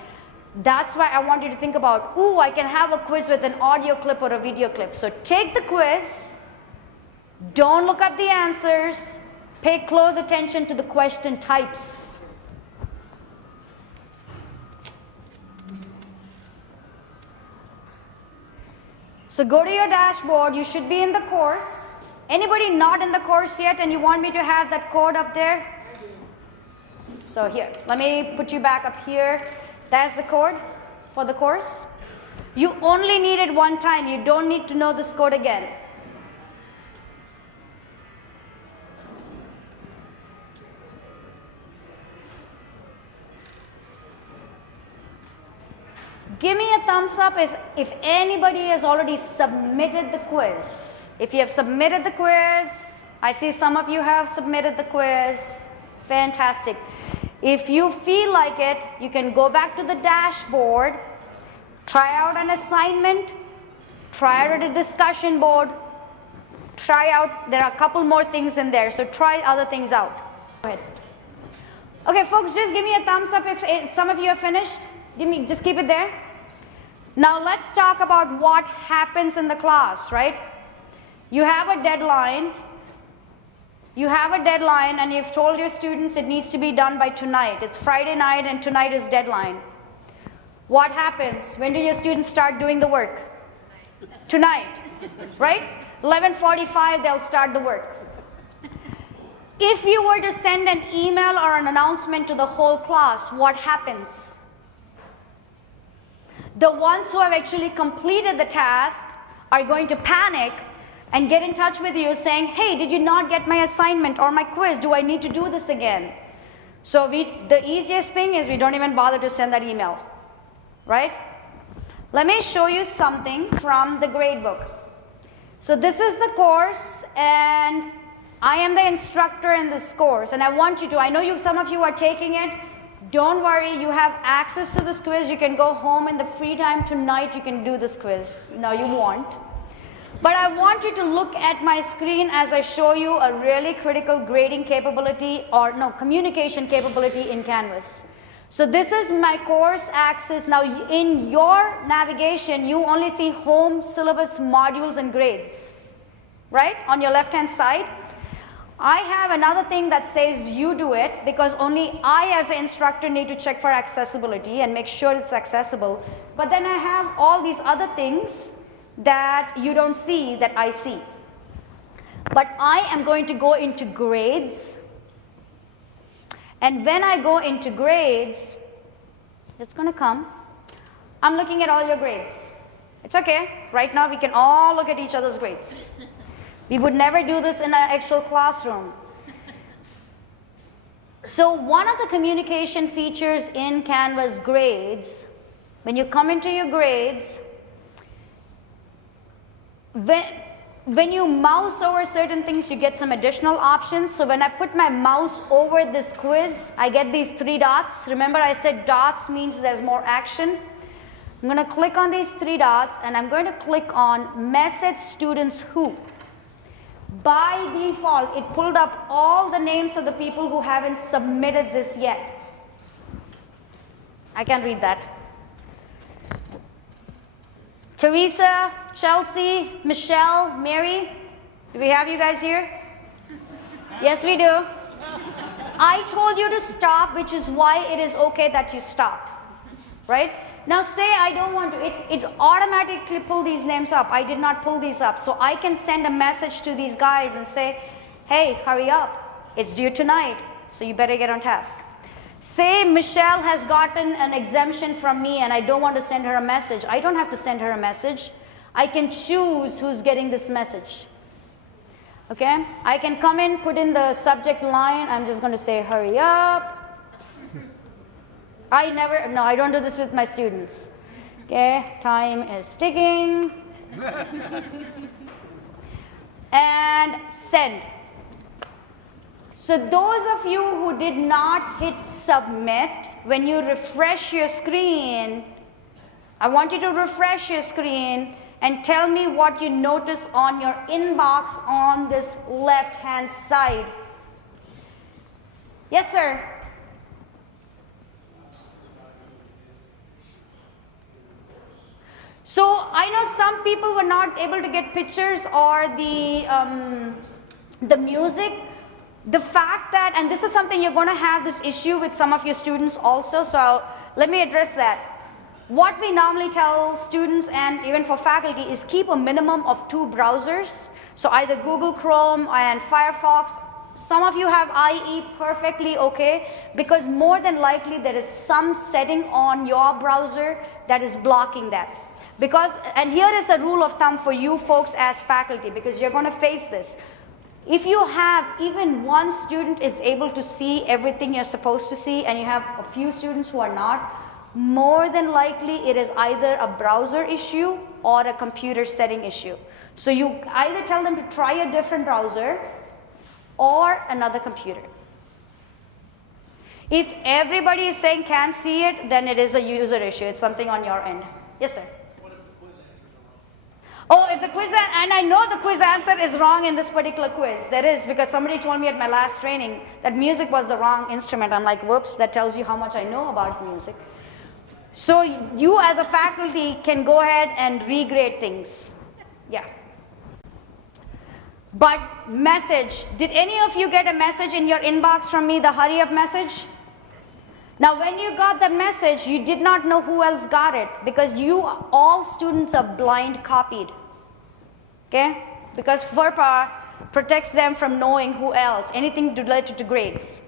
That's why I want you to think about, I can have a quiz with an audio clip or a video clip. So take the quiz. Don't look up the answers. Pay close attention to the question types. So go to your dashboard. You should be in the course. Anybody not in the course yet and you want me to have that code up there? So here, let me put you back up here. That's the code for the course. You only need it one time. You don't need to know this code again. Give me a thumbs up if anybody has already submitted the quiz. If you have submitted the quiz, I see some of you have submitted the quiz. Fantastic. If you feel like it, you can go back to the dashboard, try out an assignment, try out a discussion board, try out, there are a couple more things in there, so try other things out. Go ahead. Okay, folks, just give me a thumbs up if some of you are finished. Just keep it there. Now let's talk about what happens in the class, right? You have a deadline. You have a deadline and you've told your students it needs to be done by tonight. It's Friday night and tonight is deadline. What happens? When do your students start doing the work? Tonight, right? 11:45 they'll start the work. If you were to send an email or an announcement to the whole class, what happens? The ones who have actually completed the task are going to panic and get in touch with you saying, hey, did you not get my assignment or my quiz? Do I need to do this again? So the easiest thing is we don't even bother to send that email, right? Let me show you something from the gradebook. So this is the course, and I am the instructor in this course, and I want you to, I know some of you are taking it. Don't worry, you have access to this quiz. You can go home in the free time tonight, you can do this quiz. No, you won't. But I want you to look at my screen as I show you a really critical grading capability, or no, communication capability in Canvas. So this is my course axis. Now in your navigation, you only see home, syllabus, modules, and grades, right? On your left-hand side. I have another thing that says you do it, because only I as an instructor need to check for accessibility and make sure it's accessible. But then I have all these other things that you don't see that I see. But I am going to go into grades. And when I go into grades, it's going to come. I'm looking at all your grades. It's okay. Right now we can all look at each other's grades. We would never do this in an actual classroom. So one of the communication features in Canvas grades, when you come into your grades, when you mouse over certain things, you get some additional options. So when I put my mouse over this quiz, I get these 3 dots. Remember I said dots means there's more action. I'm going to click on these 3 dots, and I'm going to click on message students who. By default, it pulled up all the names of the people who haven't submitted this yet. I can't read that. Teresa, Chelsea, Michelle, Mary, do we have you guys here? Yes, we do. I told you to stop, which is why it is okay that you stop, right? Now say I don't want to, it automatically pulled these names up. I did not pull these up. So I can send a message to these guys and say, hey, hurry up. It's due tonight, so you better get on task. Say Michelle has gotten an exemption from me and I don't want to send her a message. I don't have to send her a message. I can choose who's getting this message. Okay? I can come in, put in the subject line. I'm just going to say, hurry up. I don't do this with my students. Okay? Time is ticking. And send. So those of you who did not hit submit, when you refresh your screen, I want you to refresh your screen and tell me what you notice on your inbox on this left-hand side. Yes, sir. So I know some people were not able to get pictures or the music. The fact that, and this is something you're going to have this issue with some of your students also, so let me address that. What we normally tell students and even for faculty is keep a minimum of 2 browsers. So either Google Chrome and Firefox. Some of you have IE, perfectly okay, because more than likely there is some setting on your browser that is blocking that. Because, and here is a rule of thumb for you folks as faculty, because you're going to face this. If you have even one student is able to see everything you're supposed to see and you have a few students who are not, more than likely it is either a browser issue or a computer setting issue. So you either tell them to try a different browser or another computer. If everybody is saying can't see it, then it is a user issue. It's something on your end. Yes, sir. Oh, if the quiz, and I know the quiz answer is wrong in this particular quiz. There is, because somebody told me at my last training that music was the wrong instrument. I'm like, whoops, that tells you how much I know about music. So you as a faculty can go ahead and regrade things. Yeah. But message, did any of you get a message in your inbox from me, the hurry up message? Now when you got the message, you did not know who else got it, because all students are blind copied. Okay? Because FERPA protects them from knowing who else, anything related to grades.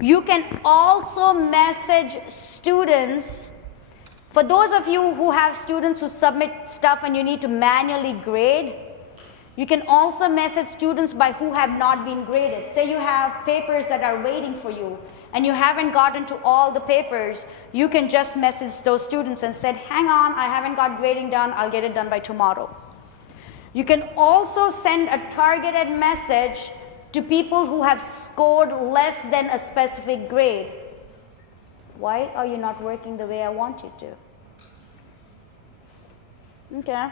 You can also message students For those of you who have students who submit stuff and you need to manually grade, you can also message students by who have not been graded. Say you have papers that are waiting for you and you haven't gotten to all the papers, you can just message those students and say, hang on, I haven't got grading done, I'll get it done by tomorrow. You can also send a targeted message to people who have scored less than a specific grade. Why are you not working the way I want you to? Okay.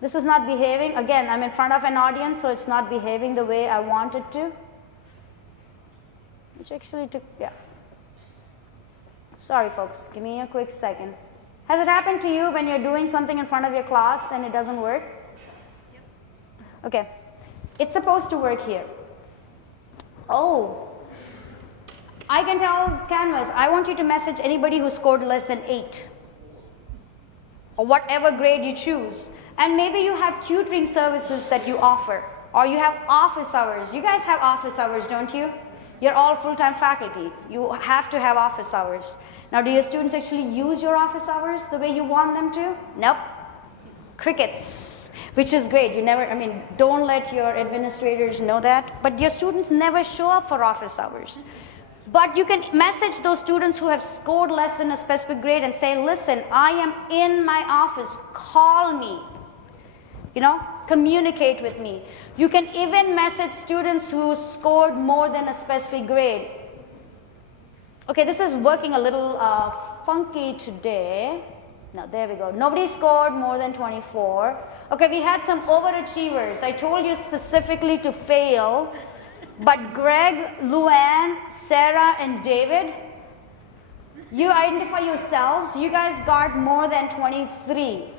This is not behaving. Again, I'm in front of an audience, so it's not behaving the way I want it to. Which actually took, yeah. Sorry, folks. Give me a quick second. Has it happened to you when you're doing something in front of your class and it doesn't work? Okay. It's supposed to work here. Oh. I can tell Canvas, I want you to message anybody who scored less than 8. Or whatever grade you choose. And maybe you have tutoring services that you offer. Or you have office hours. You guys have office hours, don't you? You're all full-time faculty. You have to have office hours. Now, do your students actually use your office hours the way you want them to? Nope. Crickets, which is great. You never, I mean, don't let your administrators know that. But your students never show up for office hours. But you can message those students who have scored less than a specific grade and say, listen, I am in my office. Call me. You know, communicate with me. You can even message students who scored more than a specific grade. Okay, this is working a little funky today. Now, there we go. Nobody scored more than 24. Okay, we had some overachievers. I told you specifically to fail. But Greg, Luann, Sarah, and David, you identify yourselves. You guys got more than 23.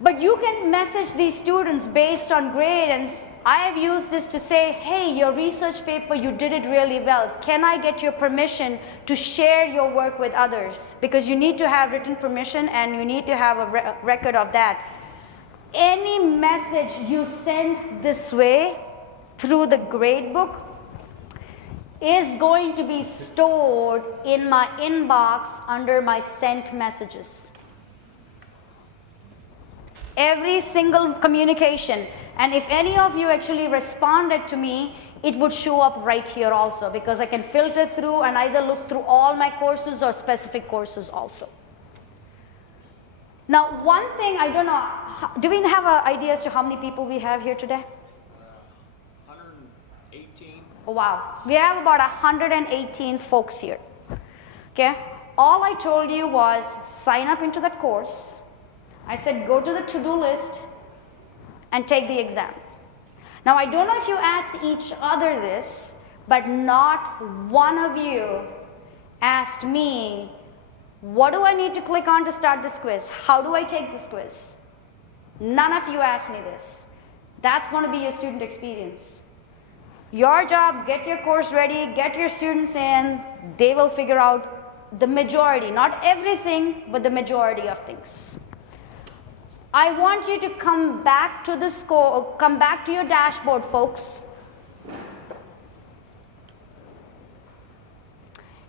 But you can message these students based on grade, and I have used this to say, hey, your research paper, you did it really well. Can I get your permission to share your work with others? Because you need to have written permission and you need to have a record of that. Any message you send this way through the gradebook is going to be stored in my inbox under my sent messages. Every single communication. And if any of you actually responded to me, it would show up right here also, because I can filter through and either look through all my courses or specific courses also. Now, one thing I don't know, do we have an idea as to how many people we have here today? 118. Oh, wow. We have about 118 folks here. Okay? All I told you was sign up into that course. I said go to the to-do list and take the exam. Now, I don't know if you asked each other this, but not one of you asked me, what do I need to click on to start this quiz? How do I take this quiz? None of you asked me this. That's going to be your student experience. Your job, get your course ready, get your students in, they will figure out the majority, not everything, but the majority of things. I want you to come back to the score, come back to your dashboard, folks.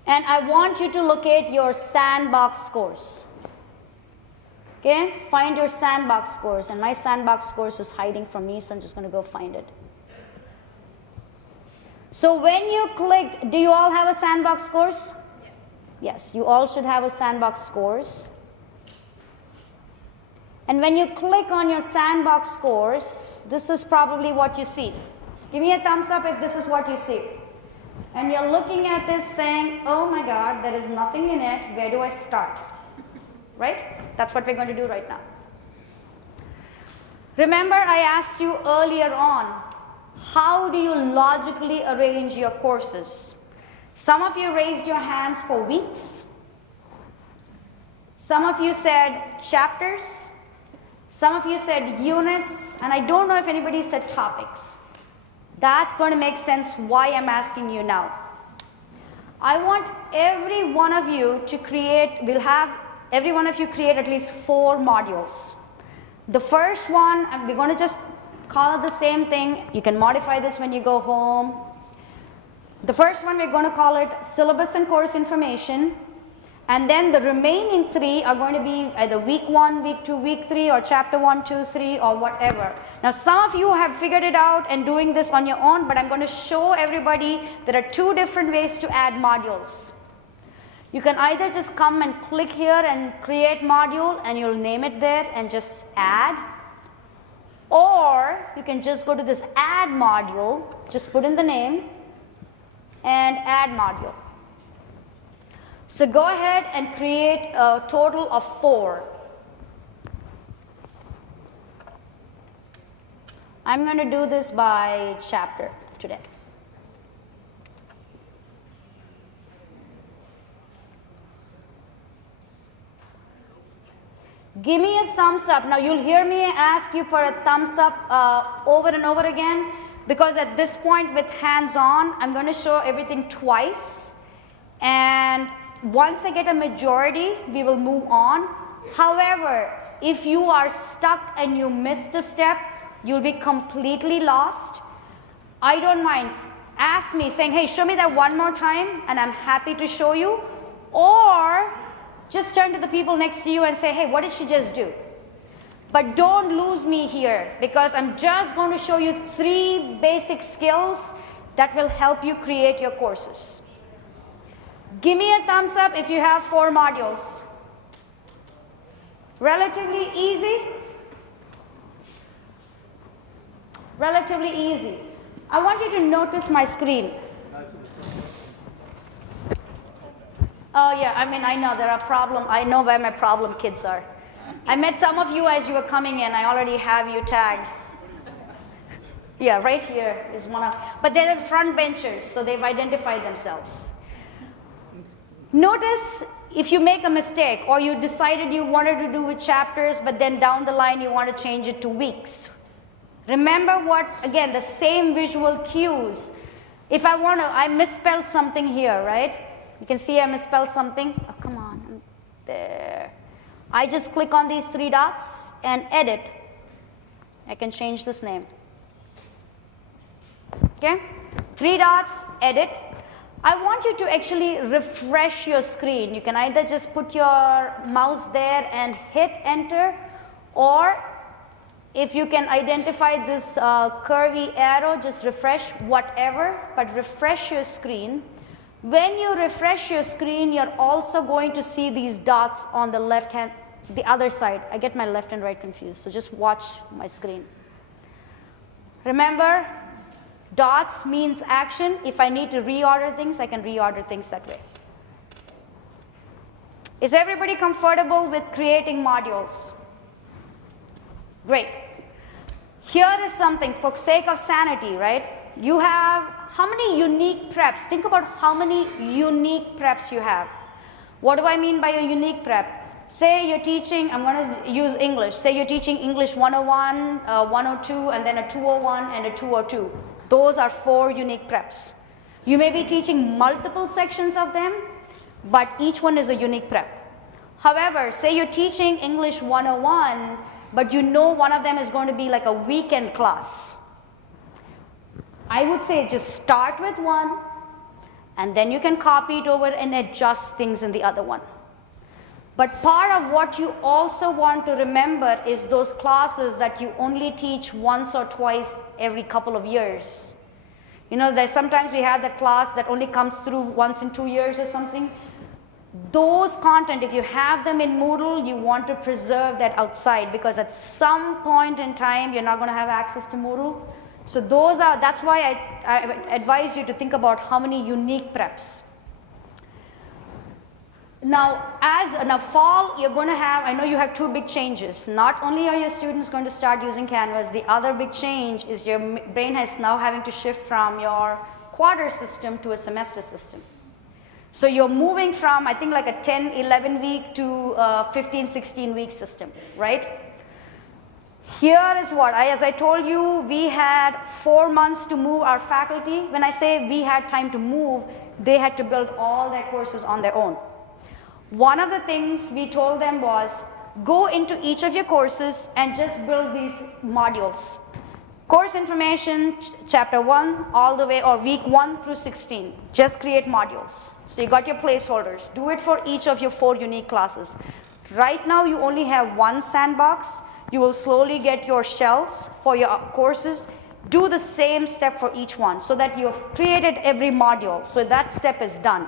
And I want you to locate your sandbox scores. Okay, find your sandbox scores. And my sandbox scores is hiding from me, so I'm just going to go find it. So when you click, do you all have a sandbox scores? Yes, you all should have a sandbox scores. And when you click on your sandbox scores, this is probably what you see. Give me a thumbs up if this is what you see. And you're looking at this saying, oh my God, there is nothing in it. Where do I start? Right? That's what we're going to do right now. Remember, I asked you earlier on, how do you logically arrange your courses? Some of you raised your hands for weeks. Some of you said chapters. Some of you said units, and I don't know if anybody said topics. That's going to make sense why I'm asking you now. I want every one of you to create, we'll have every one of you create at least 4 modules. The first one, we're going to just call it the same thing. You can modify this when you go home. The first one, we're going to call it syllabus and course information. And then the remaining 3 are going to be either week 1, week 2, week 3, or chapter 1, 2, 3, or whatever. Now some of you have figured it out and doing this on your own, but I'm going to show everybody there are 2 different ways to add modules. You can either just come and click here and create module and you'll name it there and just add. Or you can just go to this add module, just put in the name and add module. So go ahead and create a total of 4. I'm going to do this by chapter today. Give me a thumbs up. Now you'll hear me ask you for a thumbs up over and over again, because at this point with hands-on, I'm going to show everything twice. And once I get a majority, we will move on. However, if you are stuck and you missed a step, you'll be completely lost. I don't mind. Ask me saying, hey, show me that one more time, and I'm happy to show you. Or just turn to the people next to you and say, hey, what did she just do? But don't lose me here, because I'm just going to show you 3 basic skills that will help you create your courses. Give me a thumbs up if you have 4 modules. Relatively easy? Relatively easy. I want you to notice my screen. Oh yeah, I mean, I know there are problems. I know where my problem kids are. I met some of you as you were coming in. I already have you tagged. Yeah, right here is one of, but they're the front benchers, so they've identified themselves. Notice if you make a mistake or you decided you wanted to do with chapters, but then down the line you want to change it to weeks. Remember what, again, the same visual cues. If I misspelled something here, right? You can see I misspelled something. Oh, come on, there. I just click on these 3 dots and edit. I can change this name. Okay? 3 dots, edit. I want you to actually refresh your screen. You can either just put your mouse there and hit enter, or if you can identify this curvy arrow, just refresh, whatever, but refresh your screen. When you refresh your screen, you're also going to see these dots on the left hand, the other side. I get my left and right confused, so just watch my screen. Remember, dots means action. If I need to reorder things, I can reorder things that way. Is everybody comfortable with creating modules? Great. Here is something for sake of sanity, right? You have how many unique preps? Think about how many unique preps you have. What do I mean by a unique prep? Say you're teaching, I'm going to use English. Say you're teaching English 101, 102, and then a 201 and a 202. Those are 4 unique preps. You may be teaching multiple sections of them, but each one is a unique prep. However, say you're teaching English 101, but you know one of them is going to be like a weekend class. I would say just start with one, and then you can copy it over and adjust things in the other one. But part of what you also want to remember is those classes that you only teach once or twice every couple of years. You know, there's sometimes we have that class that only comes through once in 2 years or something. Those content, if you have them in Moodle, you want to preserve that outside, because at some point in time, you're not going to have access to Moodle. So that's why I advise you to think about how many unique preps. Now, in the fall, you're going to have, I know you have 2 big changes. Not only are your students going to start using Canvas, the other big change is your brain is now having to shift from your quarter system to a semester system. So you're moving from, I think, like a 10, 11 week to a 15, 16 week system, right? Here is what, as I told you, we had 4 months to move our faculty. When I say we had time to move, they had to build all their courses on their own. One of the things we told them was, go into each of your courses and just build these modules. Course information, chapter 1 all the way, or week 1 through 16. Just create modules. So you got your placeholders. Do it for each of your 4 unique classes. Right now you only have one sandbox. You will slowly get your shells for your courses. Do the same step for each one so that you have created every module. So that step is done.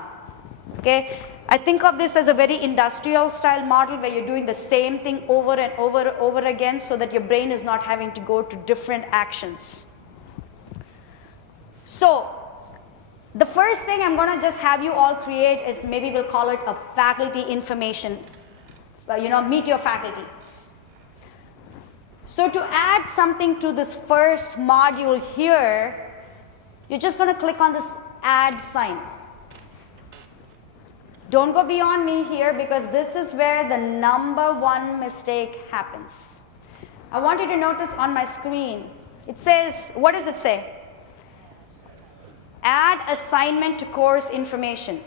Okay? I think of this as a very industrial style model where you're doing the same thing over and over again so that your brain is not having to go to different actions. So the first thing I'm going to just have you all create is, maybe we'll call it a faculty information, meet your faculty. So to add something to this first module here, you're just going to click on this add sign. Don't go beyond me here, because this is where the number one mistake happens. I want you to notice on my screen, it says, what does it say? Add assignment to course information.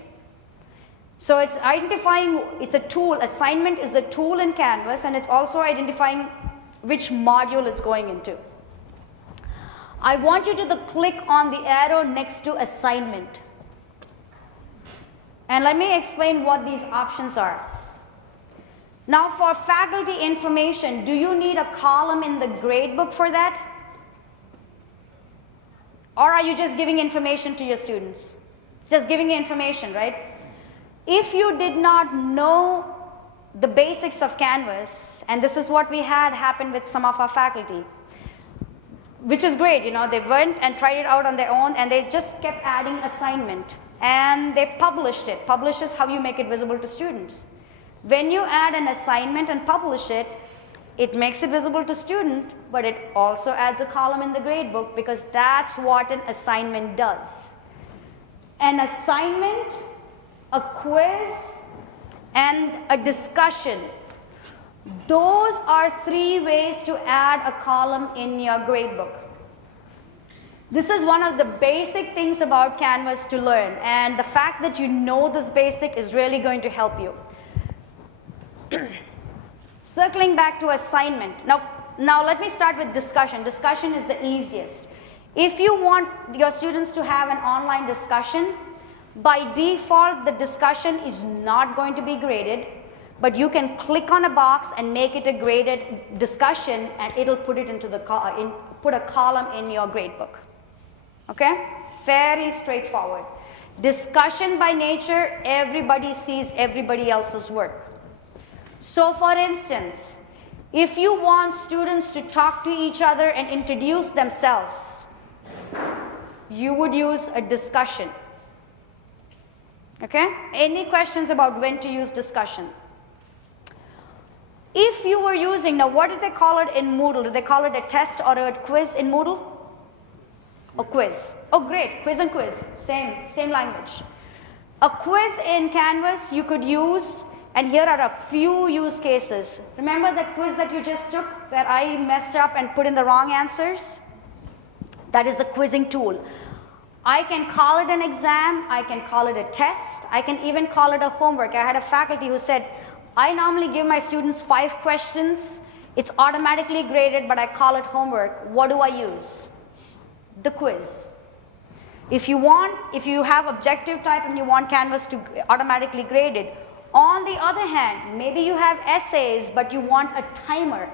So it's identifying, it's a tool, assignment is a tool in Canvas, and it's also identifying which module it's going into. I want you to click on the arrow next to assignment. And let me explain what these options are. Now for faculty information, do you need a column in the gradebook for that? Or are you just giving information to your students? Just giving information, right? If you did not know the basics of Canvas, and this is what we had happen with some of our faculty, which is great, they went and tried it out on their own, and they just kept adding assignment. And they published it. Publish is how you make it visible to students. When you add an assignment and publish it, it makes it visible to student, but it also adds a column in the gradebook, because that's what an assignment does. An assignment, a quiz, and a discussion. Those are 3 ways to add a column in your gradebook. This is one of the basic things about Canvas to learn, and the fact that you know this basic is really going to help you. Circling back to assignment. Now let me start with discussion. Discussion is the easiest. If you want your students to have an online discussion, by default the discussion is not going to be graded, but you can click on a box and make it a graded discussion, and it'll put it into the put a column in your gradebook. Okay? Fairly straightforward. Discussion by nature, everybody sees everybody else's work. So for instance, if you want students to talk to each other and introduce themselves, you would use a discussion. Okay? Any questions about when to use discussion? If you were using, now what did they call it in Moodle? Did they call it a test or a quiz in Moodle? A quiz. Oh great, quiz and quiz, same language. A quiz in Canvas you could use, and here are a few use cases. Remember that quiz that you just took where I messed up and put in the wrong answers? That is the quizzing tool. I can call it an exam, I can call it a test, I can even call it a homework. I had a faculty who said, I normally give my students 5 questions, it's automatically graded, but I call it homework. What do I use? The quiz. If you have objective type and you want Canvas to automatically grade it. On the other hand, maybe you have essays, but you want a timer.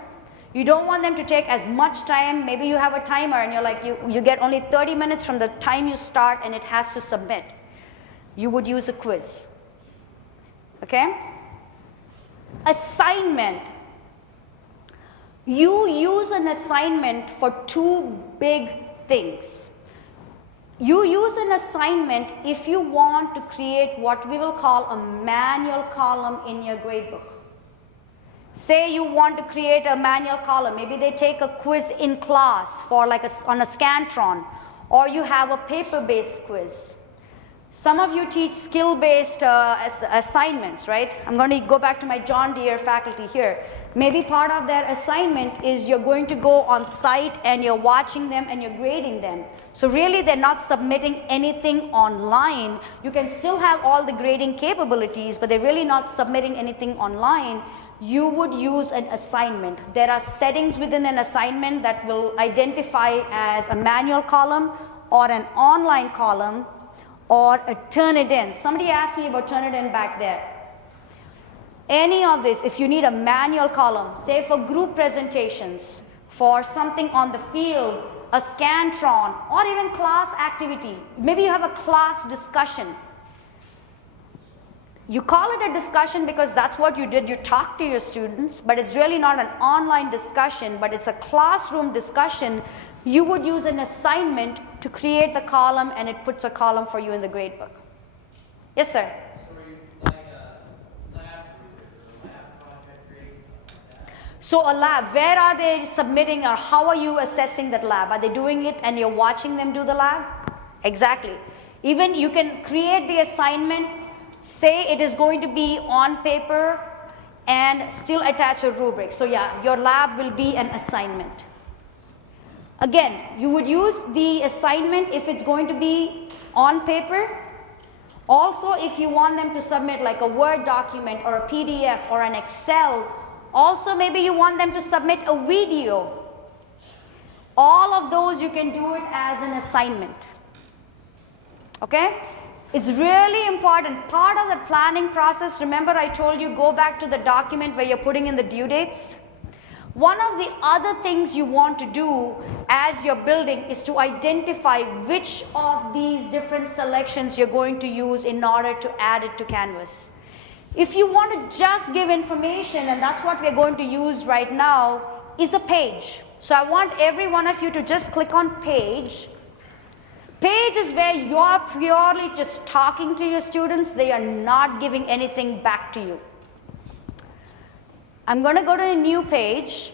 You don't want them to take as much time. Maybe you have a timer and you're like, you get only 30 minutes from the time you start and it has to submit. You would use a quiz. Okay? Assignment. You use an assignment for 2 big things. You use an assignment if you want to create what we will call a manual column in your gradebook. Say you want to create a manual column. Maybe they take a quiz in class for on a Scantron, or you have a paper-based quiz. Some of you teach skill-based assignments, right? I'm going to go back to my John Deere faculty here. Maybe part of their assignment is you're going to go on site and you're watching them and you're grading them. So really they're not submitting anything online. You can still have all the grading capabilities, but they're really not submitting anything online. You would use an assignment. There are settings within an assignment that will identify as a manual column or an online column or a turn it in. Somebody asked me about turn it in back there. Any of this, if you need a manual column, say for group presentations, for something on the field, a Scantron, or even class activity, maybe you have a class discussion. You call it a discussion because that's what you did, you talked to your students, but it's really not an online discussion, but it's a classroom discussion. You would use an assignment to create the column, and it puts a column for you in the gradebook. Yes, sir? So a lab, where are they submitting, or how are you assessing that lab? Are they doing it and you're watching them do the lab? Exactly. Even you can create the assignment, say it is going to be on paper and still attach a rubric. So yeah, your lab will be an assignment. Again, you would use the assignment if it's going to be on paper. Also, if you want them to submit like a Word document or a PDF or an Excel, also maybe you want them to submit a video. All of those you can do it as an assignment. Okay? It's really important. Part of the planning process, remember I told you go back to the document where you're putting in the due dates. One of the other things you want to do as you're building is to identify which of these different selections you're going to use in order to add it to Canvas. If you want to just give information, and that's what we're going to use right now, is a page. So I want every one of you to just click on page. Page is where you're purely just talking to your students. They are not giving anything back to you. I'm going to go to a new page.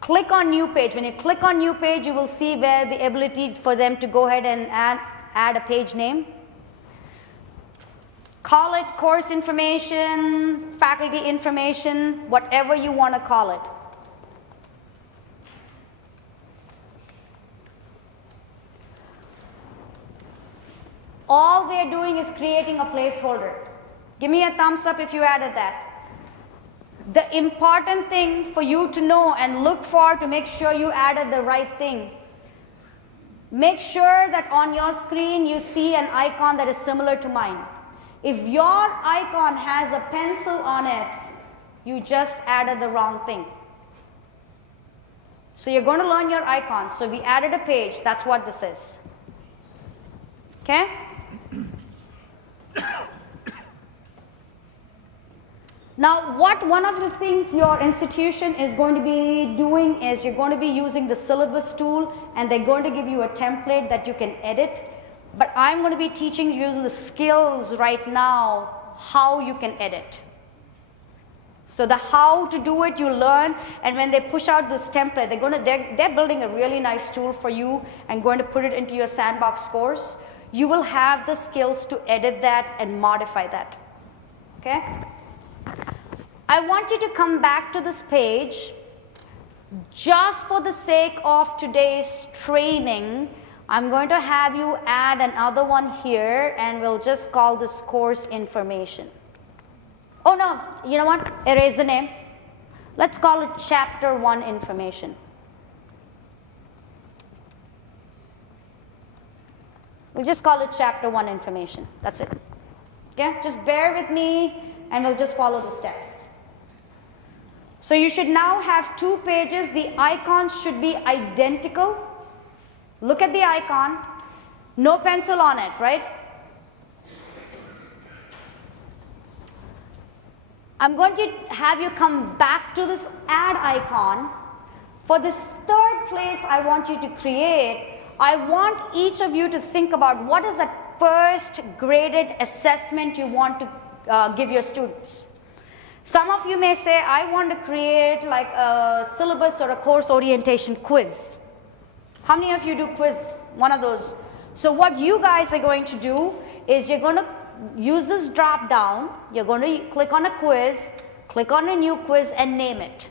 Click on new page. When you click on new page, you will see where the ability for them to go ahead and add a page name. Call it course information, faculty information, whatever you want to call it. All we are doing is creating a placeholder. Give me a thumbs up if you added that. The important thing for you to know and look for to make sure you added the right thing. Make sure that on your screen you see an icon that is similar to mine. If your icon has a pencil on it, you just added the wrong thing. So you're going to learn your icon. So we added a page. That's what this is. Okay? Now, one of the things your institution is going to be doing is you're going to be using the syllabus tool, and they're going to give you a template that you can edit. But I'm going to be teaching you the skills right now, how you can edit. So the how to do it you learn, and when they push out this template, they're building a really nice tool for you and going to put it into your sandbox course. You will have the skills to edit that and modify that. Okay? I want you to come back to this page just for the sake of today's training. I'm going to have you add another one here, and we'll just call this course information. Oh no, you know what? Erase the name. Let's call it chapter 1 information. We'll just call it chapter 1 information. That's it. Okay? Just bear with me, and we'll just follow the steps. So you should now have 2 pages. The icons should be identical. Look at the icon. No pencil on it, right? I'm going to have you come back to this add icon. For this third place I want you to create, I want each of you to think about what is that first graded assessment you want to give your students. Some of you may say, I want to create like a syllabus or a course orientation quiz. How many of you do quiz? One of those. So what you guys are going to do is you're going to use this drop down. You're going to click on a quiz, click on a new quiz, and name it.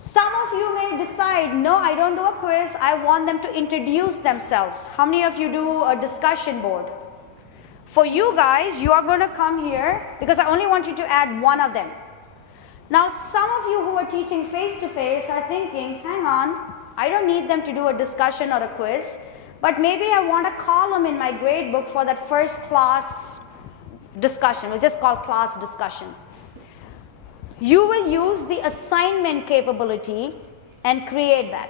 Some of you may decide, no, I don't do a quiz, I want them to introduce themselves. How many of you do a discussion board? For you guys, you are going to come here because I only want you to add one of them. Now, some of you who are teaching face-to-face are thinking, hang on, I don't need them to do a discussion or a quiz, but maybe I want a column in my gradebook for that first class discussion. We'll just call class discussion. You will use the assignment capability and create that.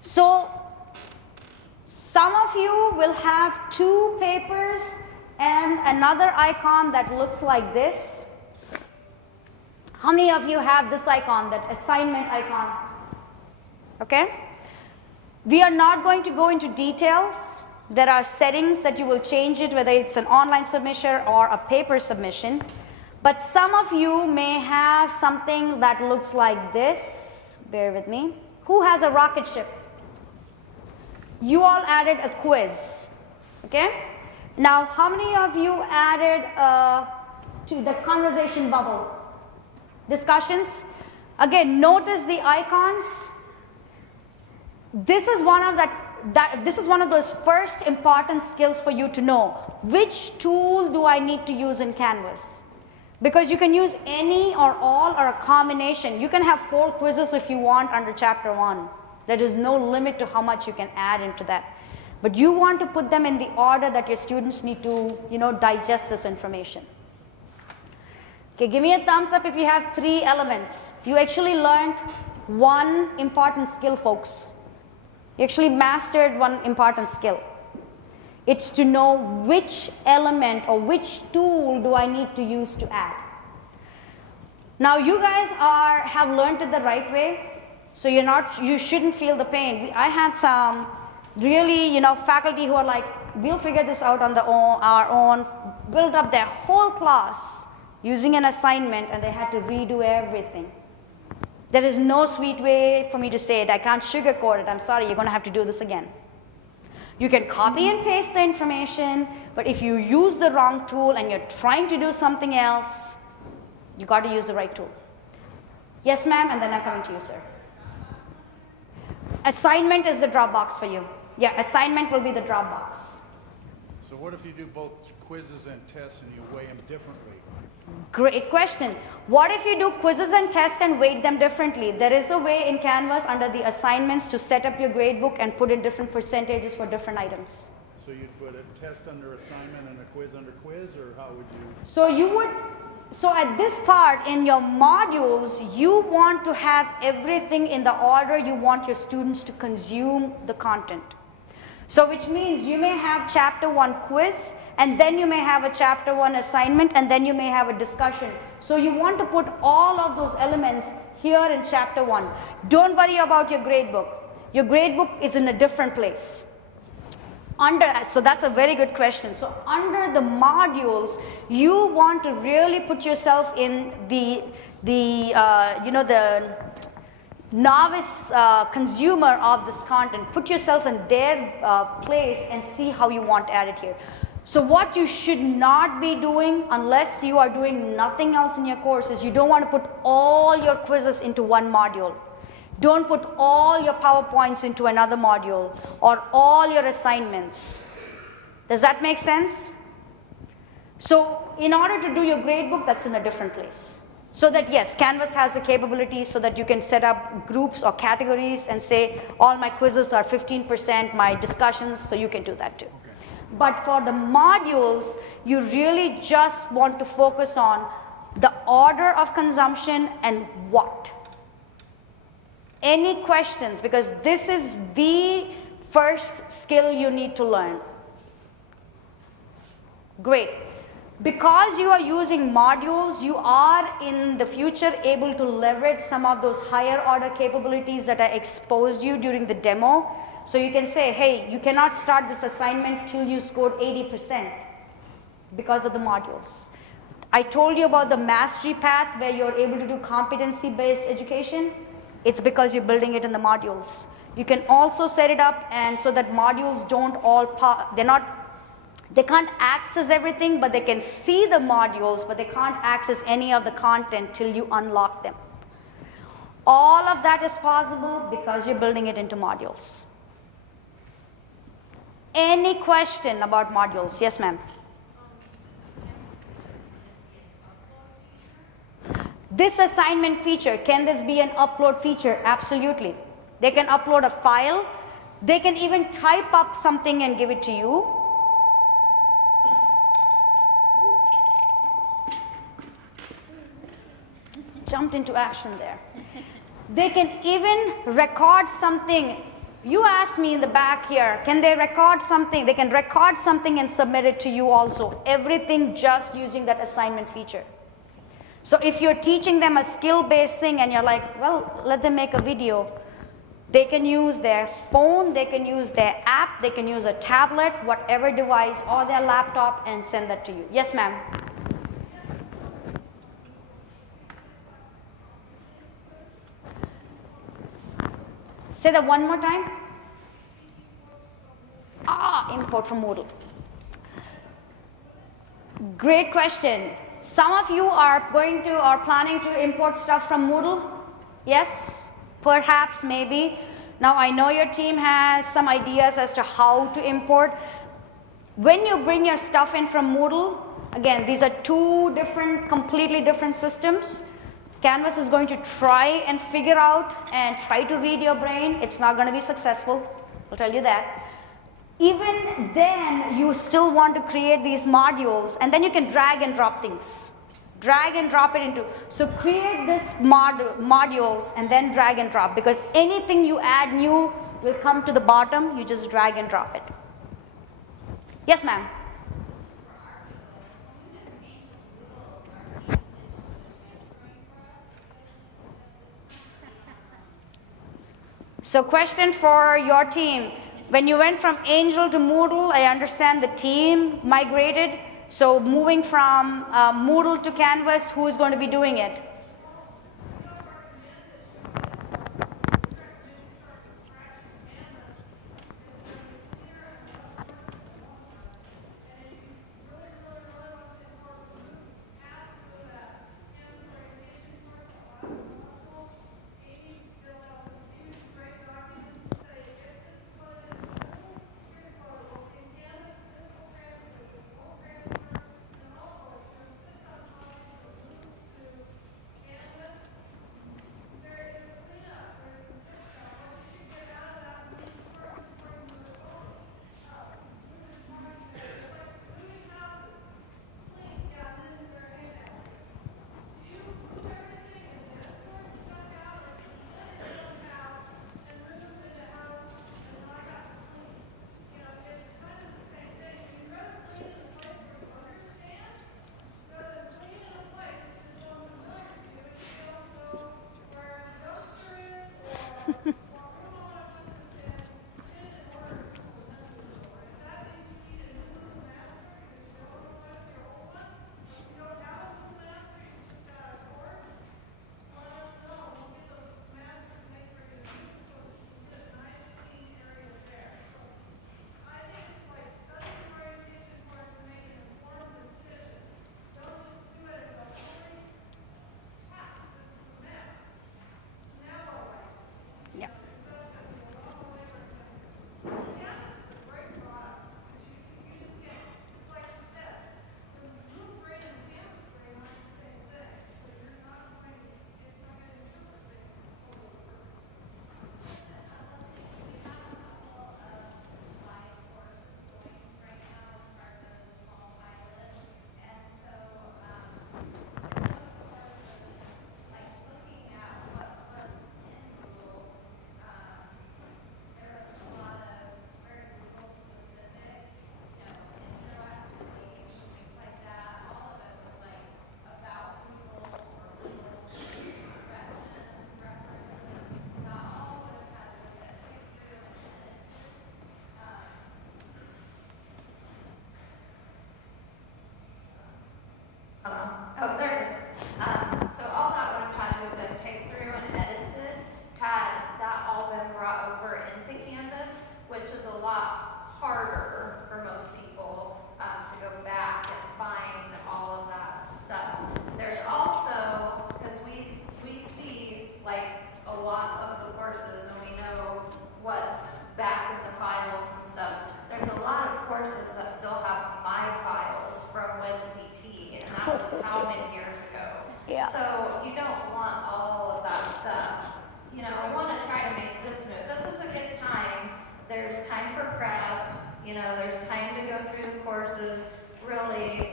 So, some of you will have 2 papers and another icon that looks like this. How many of you have this icon, that assignment icon? Okay? We are not going to go into details. There are settings that you will change it, whether it's an online submission or a paper submission. But some of you may have something that looks like this. Bear with me. Who has a rocket ship? You all added a quiz. Okay? Now, how many of you added to the conversation bubble? Discussions? Again, notice the icons. This is one of those first important skills for you to know. Which tool do I need to use in Canvas? Because you can use any or all or a combination. You can have 4 quizzes if you want under chapter 1. There is no limit to how much you can add into that. But you want to put them in the order that your students need to, digest this information. Okay, give me a thumbs up if you have 3 elements. You actually learned one important skill, folks. You actually mastered one important skill. It's to know which element or which tool do I need to use to add. Now you guys have learned it the right way, so you shouldn't feel the pain. I had some really, faculty who are like, we'll figure this out on our own, build up their whole class using an assignment, and they had to redo everything. There is no sweet way for me to say it. I can't sugarcoat it. I'm sorry, you're going to have to do this again. You can copy and paste the information, but if you use the wrong tool and you're trying to do something else, you got to use the right tool. Yes, ma'am, and then I'm coming to you, sir. Assignment is the Dropbox for you. Yeah, assignment will be the Dropbox. So what if you do both quizzes and tests and you weigh them differently? Great question. What if you do quizzes and tests and weight them differently? There is a way in Canvas under the assignments to set up your gradebook and put in different percentages for different items. So you'd put a test under assignment and a quiz under quiz, or how would you? So at this part in your modules, you want to have everything in the order you want your students to consume the content. So which means you may have chapter 1 quiz, and then you may have a chapter 1 assignment, and then you may have a discussion. So you want to put all of those elements here in chapter 1. Don't worry about your gradebook. Your gradebook is in a different place. So that's a very good question. So under the modules, you want to really put yourself in the novice consumer of this content. Put yourself in their place and see how you want to add it here. So what you should not be doing, unless you are doing nothing else in your course, is you don't want to put all your quizzes into one module. Don't put all your PowerPoints into another module, or all your assignments. Does that make sense? So in order to do your gradebook, that's in a different place. So that yes, Canvas has the capability so that you can set up groups or categories and say, all my quizzes are 15%, my discussions, so you can do that too. Okay. But for the modules, you really just want to focus on the order of consumption and what. Any questions? Because this is the first skill you need to learn. Great. Because you are using modules, you are in the future able to leverage some of those higher order capabilities that I exposed you during the demo. So you can say, hey, you cannot start this assignment till you scored 80% because of the modules. I told you about the mastery path where you're able to do competency-based education. It's because you're building it in the modules. You can also set it up and so that modules don't all, they can't access everything, but they can see the modules, but they can't access any of the content till you unlock them. All of that is possible because you're building it into modules. Any question about modules? Yes, ma'am. This assignment feature, can this be an upload feature? Absolutely. They can upload a file. They can even type up something and give it to you. Jumped into action there. They can even record something. You asked me in the back here, can they record something? They can record something and submit it to you also. Everything just using that assignment feature. So if you're teaching them a skill-based thing and you're like, well, let them make a video, they can use their phone, they can use their app, they can use a tablet, whatever device, or their laptop and send that to you. Yes, ma'am. Say that one more time. Import from Moodle. Great question. Some of you are planning to import stuff from Moodle. Yes, perhaps, maybe. Now I know your team has some ideas as to how to import. When you bring your stuff in from Moodle, again, these are two completely different systems. Canvas is going to try and figure out and try to read your brain. It's not going to be successful, I'll tell you that. Even then, you still want to create these modules, and then you can drag and drop things. Drag and drop it into, so create this modules and then drag and drop, because anything you add new will come to the bottom, you just drag and drop it. Yes, ma'am. So question for your team. When you went from Angel to Moodle, I understand the team migrated. So moving from Moodle to Canvas, who is going to be doing it? which is a lot harder for most people to go back and find all of that stuff. There's also, because we see like a lot of the courses and we know what's back in the files and stuff. There's a lot of courses that still have my files from WebCT, and that was how many years ago. Yeah. So you don't want all of that stuff. You know, we want to try to make this move. This is a good time. There's time for prep. You know, there's time to go through the courses. Really,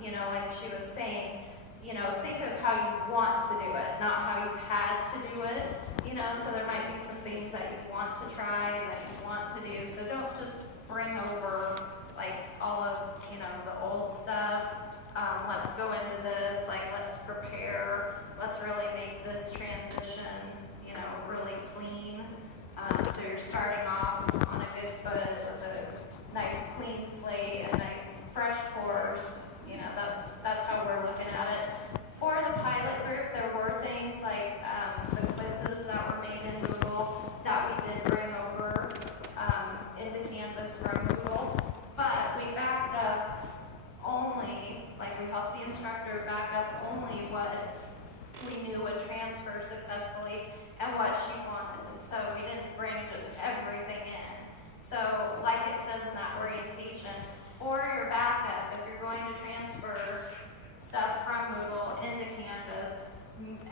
you know, like she was saying, you know, think of how you want to do it, not how you've had to do it. You know, so there might be some things that you want to try, that you want to do. So don't just bring over like all of, you know, the old stuff. Let's go into this, like let's prepare. Let's really make this transition, you know, really clean. So you're starting off on a good foot with a nice clean slate, a nice fresh course. You know, that's how we're looking at it. For the pilot group, there were things like the quizzes that were made in Google that we did bring over into Canvas from Google, but we backed up only, like we helped the instructor back up only what we knew would transfer successfully and what she wanted. And so we didn't bring just everything in. So like it says in that orientation, for your backup, if you're going to transfer stuff from Moodle into Canvas,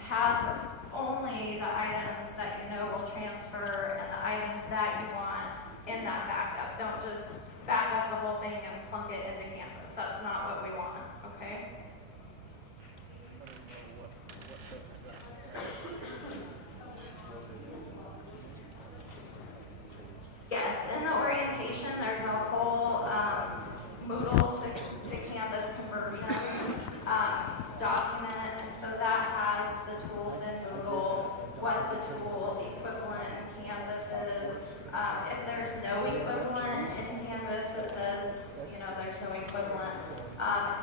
have only the items that you know will transfer and the items that you want in that backup. Don't just back up the whole thing and plunk it into Canvas. That's not what we want, okay? Yes, in the orientation, there's a whole Moodle to Canvas conversion document, and so that has the tools in Moodle, what the tool equivalent in Canvas is. If there's no equivalent in Canvas, it says, you know, there's no equivalent.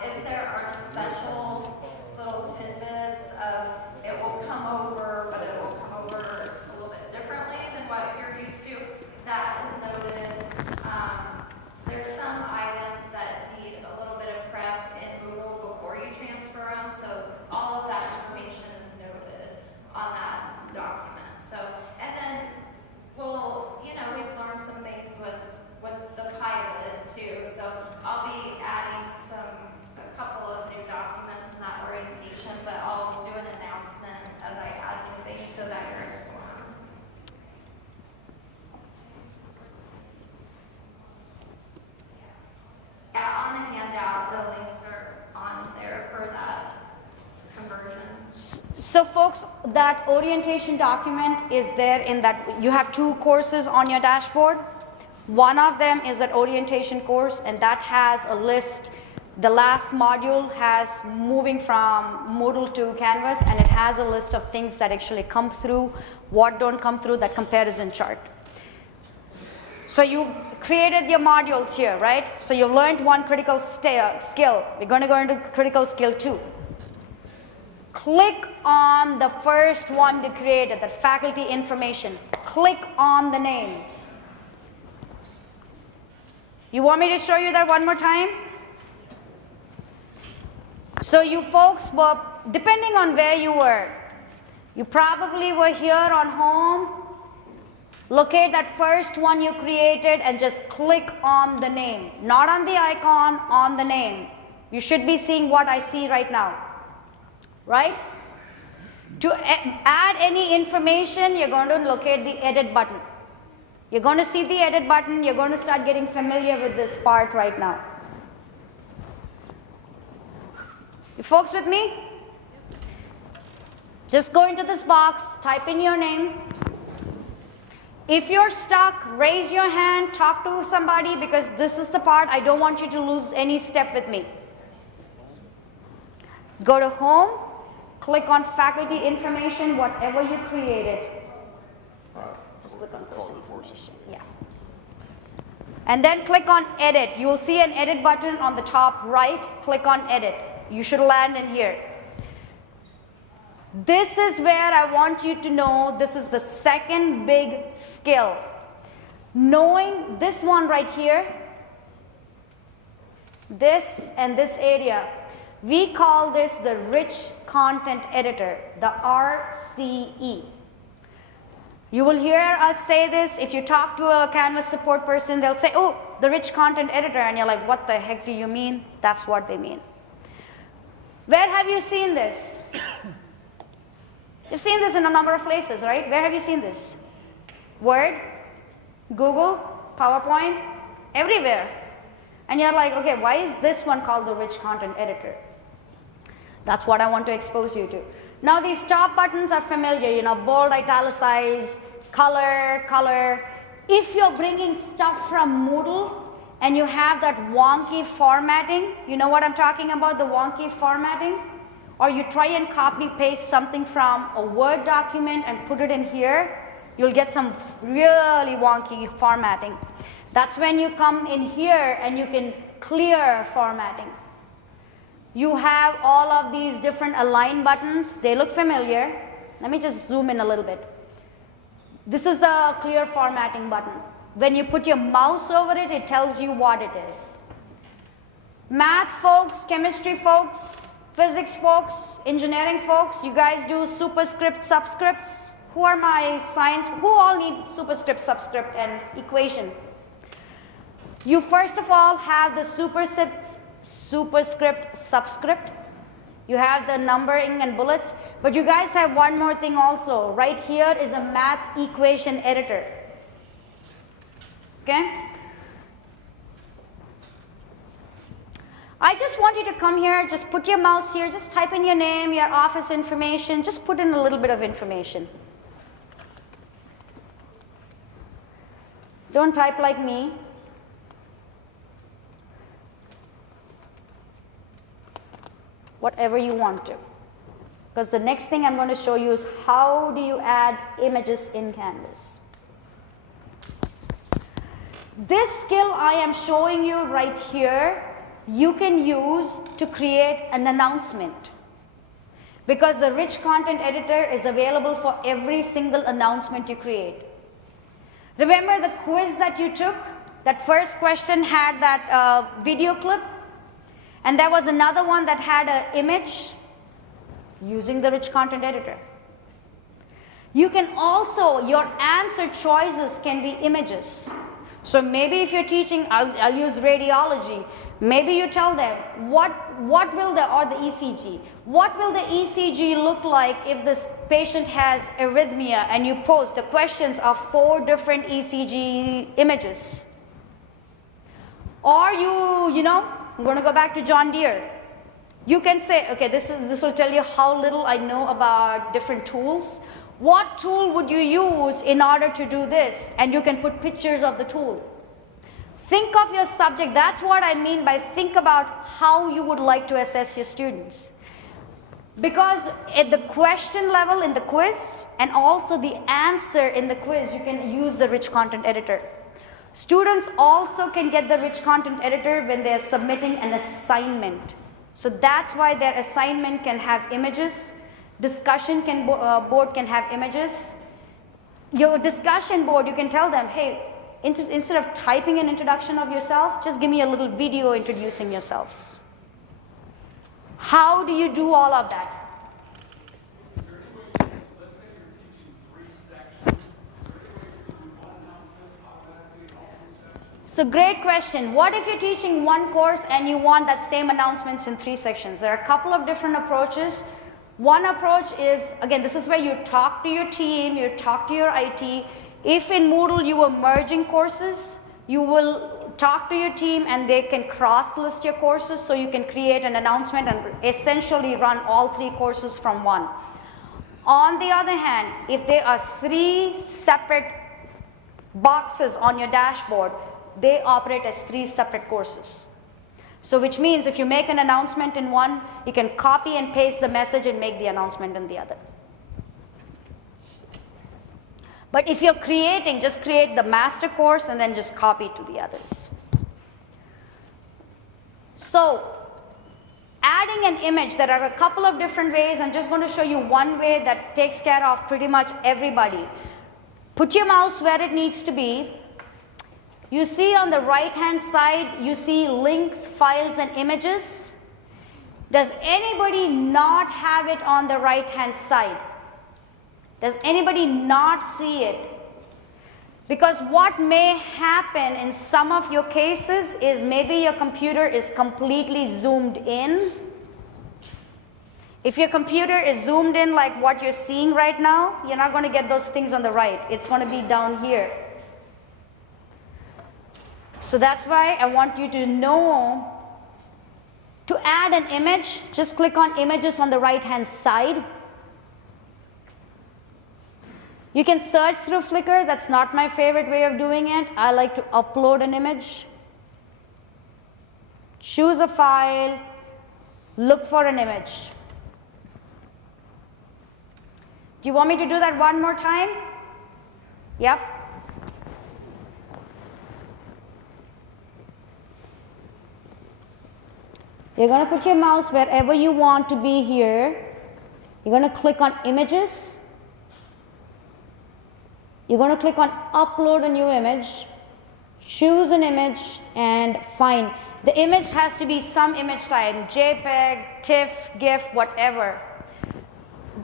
If there are special little tidbits of, it will come over, but it will come over a little bit differently than what you're used to, that is noted. There's some items that need a little bit of prep in Moodle before you transfer them, so all of that information is noted on that document. So, and then we'll, you know, we've learned some things with the pilot too, so I'll be adding a couple of new documents in that orientation, but I'll do an announcement as I add new things so that you're informed. Yeah, on the handout, the links are on there for that conversion. So folks, that orientation document is there in that you have two courses on your dashboard. One of them is that orientation course, and that has a list. The last module has moving from Moodle to Canvas, and it has a list of things that actually come through, what don't come through, that comparison chart. So you created your modules here, right? So you've learned one critical skill. We're going to go into critical skill 2. Click on the first one you created, the faculty information. Click on the name. You want me to show you that one more time? So you folks were, depending on where you were, you probably were here on home. Locate that first one you created and just click on the name. Not on the icon, on the name. You should be seeing what I see right now. Right? To add any information, you're going to locate the edit button. You're going to see the edit button. You're going to start getting familiar with this part right now. You folks with me? Just go into this box, type in your name. If you're stuck, raise your hand, talk to somebody, because this is the part I don't want you to lose any step with me. Go to home, click on faculty information, whatever you created. Just click on course information. Yeah. And then click on edit. You will see an edit button on the top right. Click on edit. You should land in here. This is where I want you to know this is the second big skill. Knowing this one right here, this and this area, we call this the Rich Content Editor, the RCE. You will hear us say this. If you talk to a Canvas support person, they'll say, oh, the Rich Content Editor, and you're like, what the heck do you mean? That's what they mean. Where have you seen this? You've seen this in a number of places, right? Where have you seen this? Word, Google, PowerPoint, everywhere. And you're like, okay, why is this one called the Rich Content Editor? That's what I want to expose you to. Now these top buttons are familiar, you know, bold, italicize, color, color. If you're bringing stuff from Moodle and you have that wonky formatting, you know what I'm talking about, the wonky formatting? Or you try and copy paste something from a Word document and put it in here, you'll get some really wonky formatting. That's when you come in here and you can clear formatting. You have all of these different align buttons. They look familiar. Let me just zoom in a little bit. This is the clear formatting button. When you put your mouse over it, it tells you what it is. Math folks, chemistry folks, physics folks, engineering folks, you guys do superscript, subscripts. Who are my science? Who all need superscript, subscript, and equation? You first of all have the superscript, subscript. You have the numbering and bullets. But you guys have one more thing also. Right here is a math equation editor. Okay? I just want you to come here, just put your mouse here, just type in your name, your office information, just put in a little bit of information. Don't type like me. Whatever you want to. Because the next thing I'm going to show you is how do you add images in Canvas. This skill I am showing you right here, you can use to create an announcement. Because the Rich Content Editor is available for every single announcement you create. Remember the quiz that you took? That first question had that video clip? And there was another one that had an image using the Rich Content Editor. You can also, your answer choices can be images. So maybe if you're teaching, I'll use radiology, maybe you tell them, what will the ECG, what will the ECG look like if this patient has arrhythmia, and you post the questions of 4 different ECG images. Or you know, I'm going to go back to John Deere. You can say, okay, this will tell you how little I know about different tools. What tool would you use in order to do this? And you can put pictures of the tool. Think of your subject. That's what I mean by think about how you would like to assess your students. Because at the question level in the quiz and also the answer in the quiz, you can use the Rich Content Editor. Students also can get the Rich Content Editor when they're submitting an assignment. So that's why their assignment can have images. Discussion board can have images. Your discussion board, you can tell them, hey, instead of typing an introduction of yourself, just give me a little video introducing yourselves. How do you do all of that? Is there any way, let's say you're teaching 3 sections, is there any way to do one announcement automatically in all 3 sections? So great question. What if you're teaching one course and you want that same announcements in 3 sections? There are a couple of different approaches. One approach is, again, this is where you talk to your team, you talk to your IT. If in Moodle you are merging courses, you will talk to your team and they can cross-list your courses so you can create an announcement and essentially run all 3 courses from one. On the other hand, if there are 3 separate boxes on your dashboard, they operate as 3 separate courses. So which means if you make an announcement in one, you can copy and paste the message and make the announcement in the other. But if you're creating, just create the master course and then just copy to the others. So adding an image, there are a couple of different ways. I'm just going to show you one way that takes care of pretty much everybody. Put your mouse where it needs to be. You see on the right hand side, you see links, files, and images. Does anybody not have it on the right hand side? Does anybody not see it? Because what may happen in some of your cases is maybe your computer is completely zoomed in. If your computer is zoomed in like what you're seeing right now, you're not going to get those things on the right. It's going to be down here. So that's why I want you to know to add an image, just click on images on the right hand side. You can search through Flickr. That's not my favorite way of doing it. I like to upload an image. Choose a file. Look for an image. Do you want me to do that one more time? Yep. You're going to put your mouse wherever you want to be here. You're going to click on images. You're going to click on upload a new image. Choose an image and find. The image has to be some image type, JPEG, TIFF, GIF, whatever.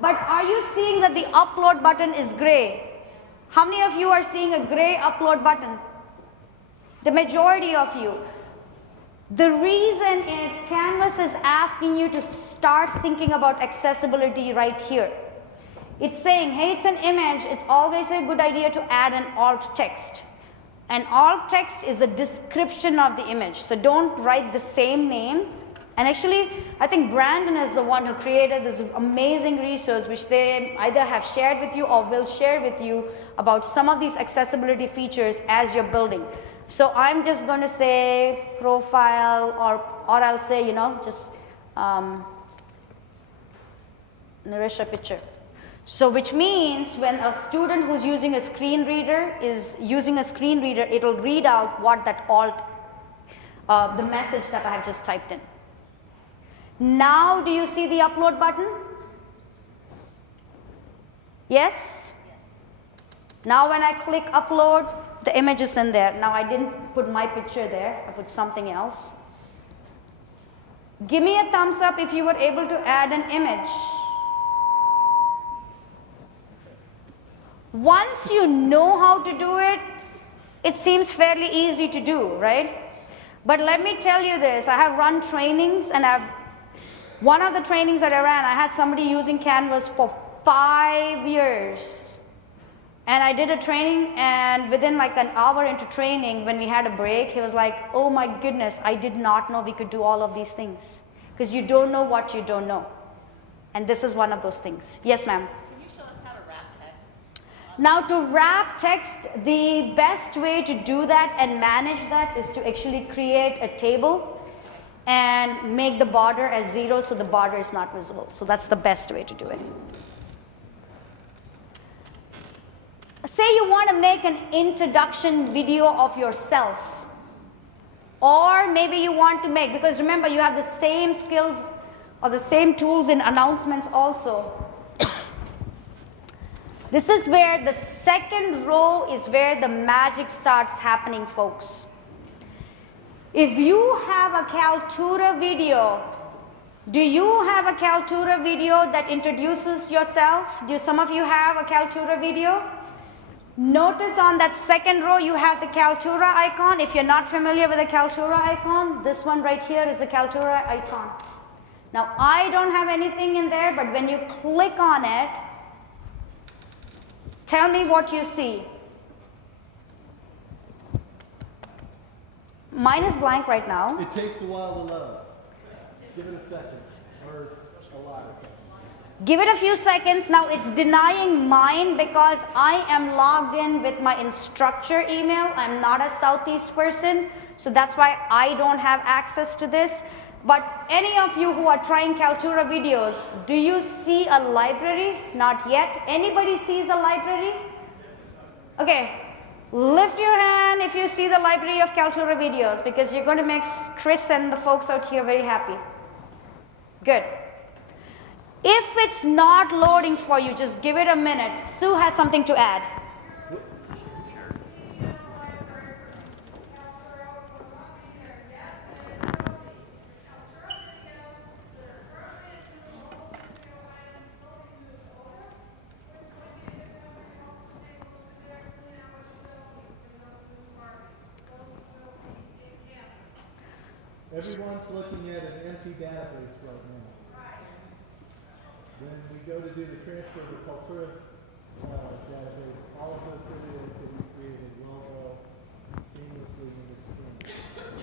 But are you seeing that the upload button is gray? How many of you are seeing a gray upload button? The majority of you. The reason is Canvas is asking you to start thinking about accessibility right here. It's saying, hey, it's an image. It's always a good idea to add an alt text. An alt text is a description of the image. So don't write the same name. And actually, I think Brandon is the one who created this amazing resource which they either have shared with you or will share with you about some of these accessibility features as you're building. So I'm just going to say profile or I'll say, you know, just nourish a picture. So which means when a student who's using a screen reader is using a screen reader, it'll read out what that alt, the message that I have just typed in. Now do you see the upload button? Yes? Now when I click upload, the image is in there. Now I didn't put my picture there, I put something else. Give me a thumbs up if you were able to add an image. Once you know how to do it, it seems fairly easy to do, right? But let me tell you this, I have run trainings and one of the trainings that I ran, I had somebody using Canvas for 5 years. And I did a training and within like an hour into training, when we had a break, he was like, oh my goodness, I did not know we could do all of these things. Because you don't know what you don't know. And this is one of those things. Yes, ma'am. Now to wrap text, the best way to do that and manage that is to actually create a table and make the border as 0 so the border is not visible. So that's the best way to do it. Say you want to make an introduction video of yourself. Or maybe you want to make, because remember you have the same skills or the same tools in announcements also. This is where the second row is where the magic starts happening, folks. If you have a Kaltura video, do you have a Kaltura video that introduces yourself? Do some of you have a Kaltura video? Notice on that second row you have the Kaltura icon. If you're not familiar with the Kaltura icon, this one right here is the Kaltura icon. Now I don't have anything in there, but when you click on it, tell me what you see. Mine is blank right now. It takes a while to load. Give it a second, or a lot of seconds. Give it a few seconds. Now it's denying mine because I am logged in with my instructor email. I'm not a Southeast person, so that's why I don't have access to this. But any of you who are trying Kaltura videos, do you see a library? Not yet. Anybody sees a library? Okay, lift your hand if you see the library of Kaltura videos, because you're going to make Chris and the folks out here very happy. Good. If it's not loading for you, just give it a minute. Sue has something to add. Everyone's looking at an empty database right now. When we go to do the transfer of the Cultura database, all of those videos that we created will go seamlessly into the screen.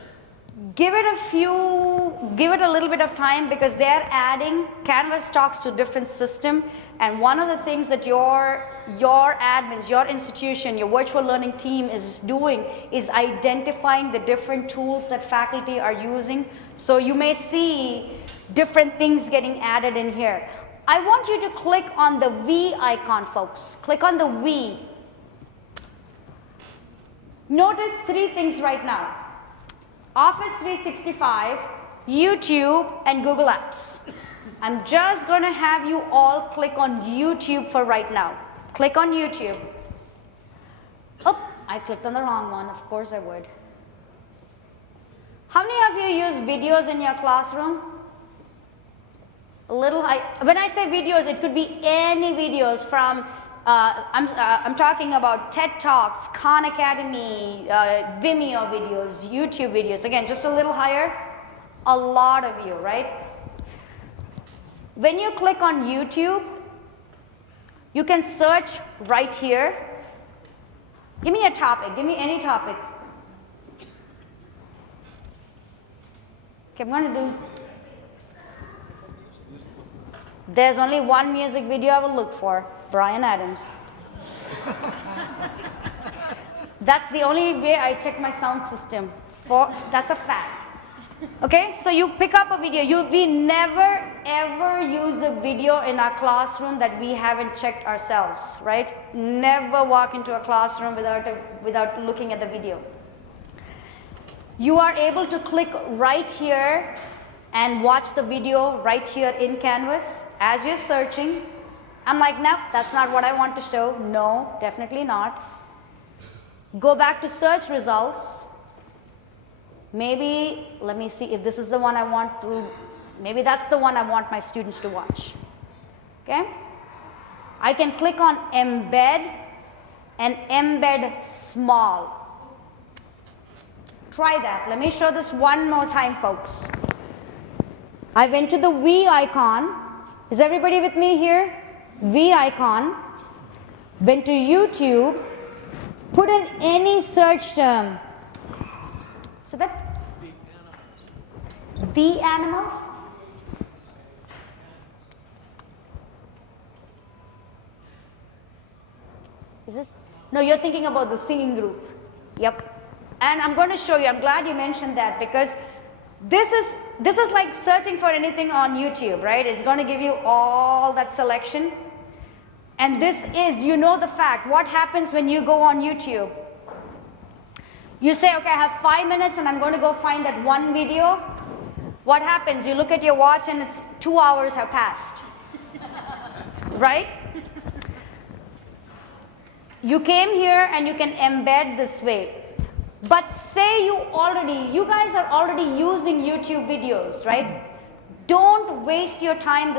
Give it a little bit of time because they're adding, Canvas talks to different system, and one of the things that your admins, your institution, your virtual learning team is doing is identifying the different tools that faculty are using. So you may see different things getting added in here. I want you to click on the V icon, folks. Click on the V. Notice three things right now. Office 365, YouTube, and Google Apps. I'm just going to have you all click on YouTube for right now. Click on YouTube. Oh, I clicked on the wrong one. Of course I would. How many of you use videos in your classroom? When I say videos, it could be any videos from, I'm talking about TED Talks, Khan Academy, Vimeo videos, YouTube videos. Again, just a little higher. A lot of you, right? When you click on YouTube, you can search right here. Give me a topic. Give me any topic. Okay, I'm going to do. There's only one music video I will look for, Bryan Adams. That's the only way I check my sound system. That's a fact. Okay, so you pick up a video. We never ever use a video in our classroom that we haven't checked ourselves, right? Never walk into a classroom without looking at the video. You are able to click right here and watch the video right here in Canvas as you're searching. I'm like, nope, that's not what I want to show. No, definitely not. Go back to search results. Maybe, let me see if this is the one I want to, maybe that's the one I want my students to watch. Okay? I can click on embed and embed small. Try that. Let me show this one more time, folks. I went to the V icon. Is everybody with me here? V icon. Went to YouTube. Put in any search term. So that the animals. Is this? No, you're thinking about the singing group. Yep. And I'm going to show you. I'm glad you mentioned that because this is like searching for anything on YouTube, right? It's going to give you all that selection. And this is, you know the fact. What happens when you go on YouTube? You say, okay, I have 5 minutes and I'm going to go find that one video. What happens? You look at your watch and it's 2 hours have passed. Right? You came here and you can embed this way. But say you guys are already using YouTube videos, right? Don't waste your time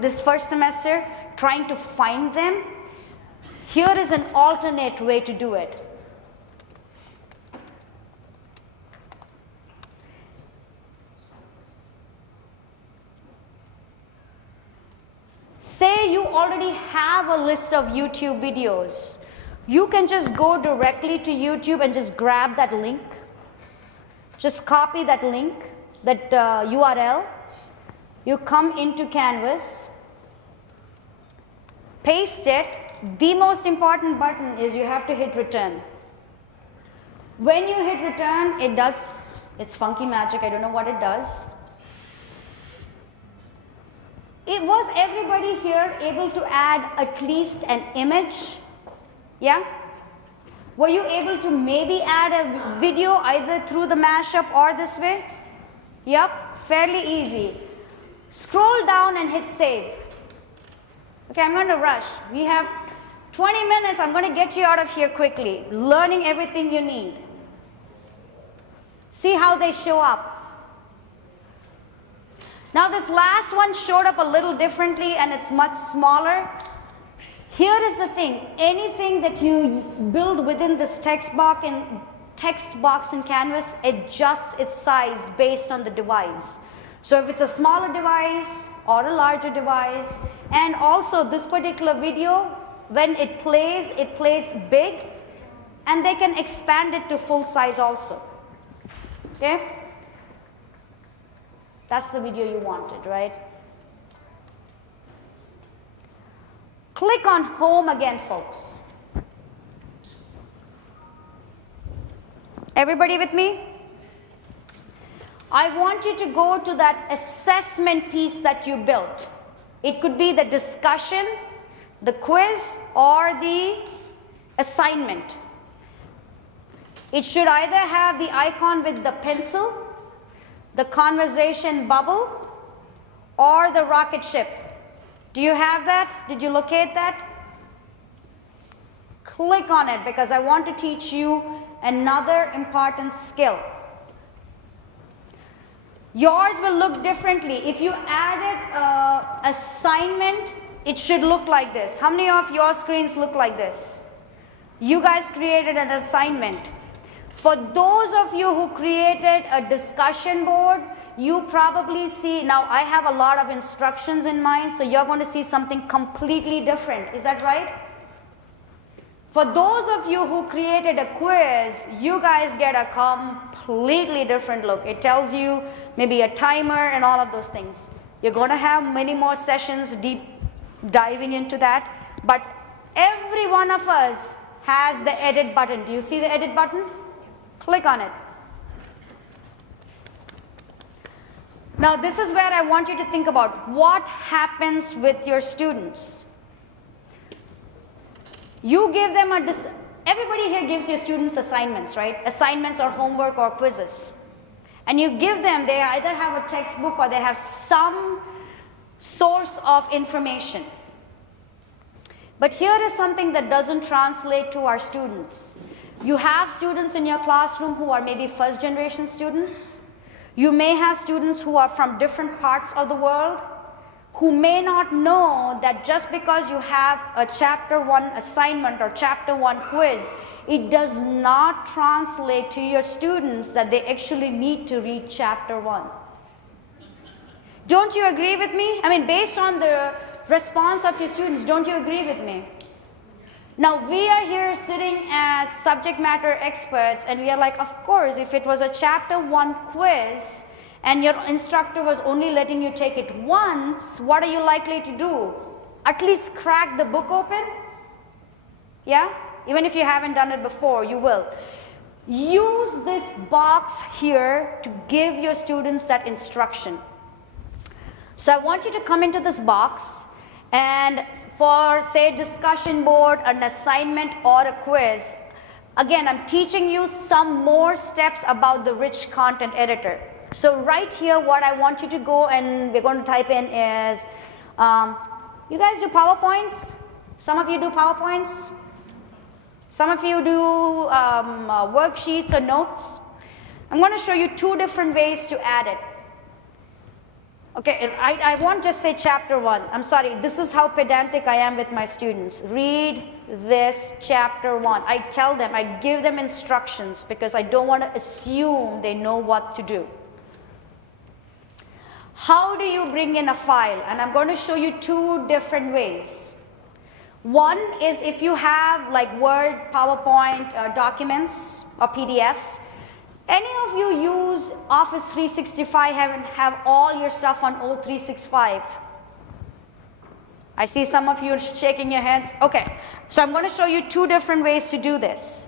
this first semester trying to find them. Here is an alternate way to do it. Say you already have a list of YouTube videos. You can just go directly to YouTube and just grab that link. Just copy that link, that URL. You come into Canvas, paste it. The most important button is you have to hit return. When you hit return, it's funky magic. I don't know what it does. Was everybody here able to add at least an image? Yeah? Were you able to maybe add a video either through the mashup or this way? Yep, fairly easy. Scroll down and hit save. Okay, I'm going to rush. We have 20 minutes. I'm going to get you out of here quickly, learning everything you need. See how they show up. Now this last one showed up a little differently and it's much smaller. Here is the thing, anything that you build within this text box text box in Canvas adjusts its size based on the device. So if it's a smaller device or a larger device, and also this particular video, when it plays big, and they can expand it to full size also. Okay? That's the video you wanted, right? Click on home again, folks. Everybody with me? I want you to go to that assessment piece that you built. It could be the discussion, the quiz, or the assignment. It should either have the icon with the pencil, the conversation bubble, or the rocket ship. Do you have that? Did you locate that? Click on it because I want to teach you another important skill. Yours will look differently. If you added an assignment, it should look like this. How many of your screens look like this? You guys created an assignment. For those of you who created a discussion board, you probably see, now I have a lot of instructions in mind, so you're going to see something completely different. Is that right? For those of you who created a quiz, you guys get a completely different look. It tells you maybe a timer and all of those things. You're going to have many more sessions deep diving into that, but every one of us has the edit button. Do you see the edit button? Click on it. Now this is where I want you to think about what happens with your students. You give them everybody here gives your students assignments, right? Assignments or homework or quizzes. And you give them, they either have a textbook or they have some source of information. But here is something that doesn't translate to our students. You have students in your classroom who are maybe first generation students. You may have students who are from different parts of the world who may not know that just because you have a chapter 1 assignment or chapter 1 quiz, it does not translate to your students that they actually need to read chapter 1. Don't you agree with me? I mean, based on the response of your students, don't you agree with me? Now, we are here sitting as subject matter experts, and we are like, of course, if it was a chapter 1 quiz, and your instructor was only letting you take it once, what are you likely to do? At least crack the book open? Yeah? Even if you haven't done it before, you will. Use this box here to give your students that instruction. So I want you to come into this box, and for, say, discussion board, an assignment, or a quiz, again, I'm teaching you some more steps about the rich content editor. So right here, what I want you to go, and we're going to type in is, you guys do PowerPoints? Some of you do PowerPoints? Some of you do worksheets or notes? I'm going to show you 2 different ways to add it. Okay, I won't just say chapter 1. I'm sorry, this is how pedantic I am with my students. Read this chapter 1. I tell them, I give them instructions because I don't want to assume they know what to do. How do you bring in a file? And I'm going to show you 2 different ways. One is if you have like Word, PowerPoint, documents, or PDFs. Any of you use Office 365 and have all your stuff on O365? I see some of you shaking your heads. Okay, so I'm going to show you 2 different ways to do this.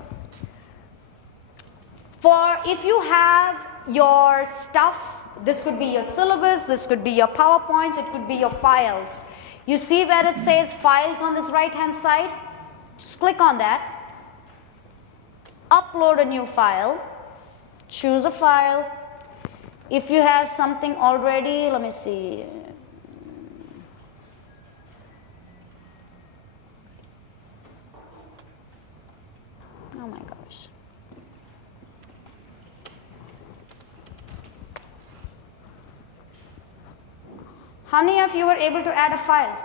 For if you have your stuff, this could be your syllabus, this could be your PowerPoints, it could be your files. You see where it says files on this right-hand side? Just click on that. Upload a new file. Choose a file. If you have something already, let me see. Oh my gosh. How many of you were able to add a file?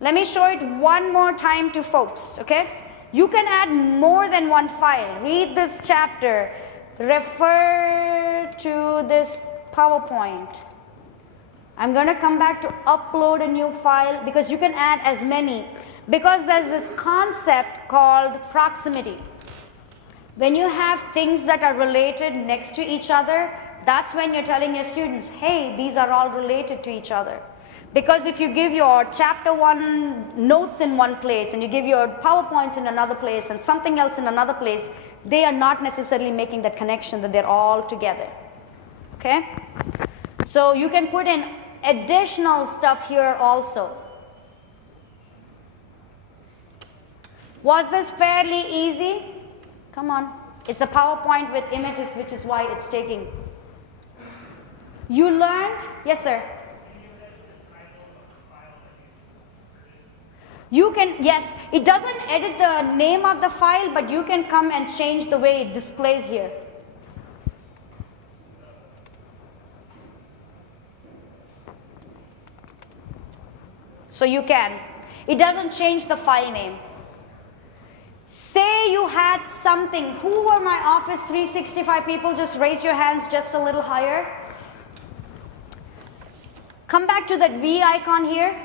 Let me show it one more time to folks, okay? You can add more than one file. Read this chapter. Refer to this PowerPoint. I'm going to come back to upload a new file because you can add as many. Because there's this concept called proximity. When you have things that are related next to each other, that's when you're telling your students, hey, these are all related to each other. Because if you give your chapter 1 notes in one place and you give your PowerPoints in another place and something else in another place, they are not necessarily making that connection that they're all together. Okay? So you can put in additional stuff here also. Was this fairly easy? Come on. It's a PowerPoint with images, which is why it's taking. You learned? Yes, sir. You can, yes, it doesn't edit the name of the file, but you can come and change the way it displays here. So you can. It doesn't change the file name. Say you had something. Who were my Office 365 people? Just raise your hands just a little higher. Come back to that V icon here.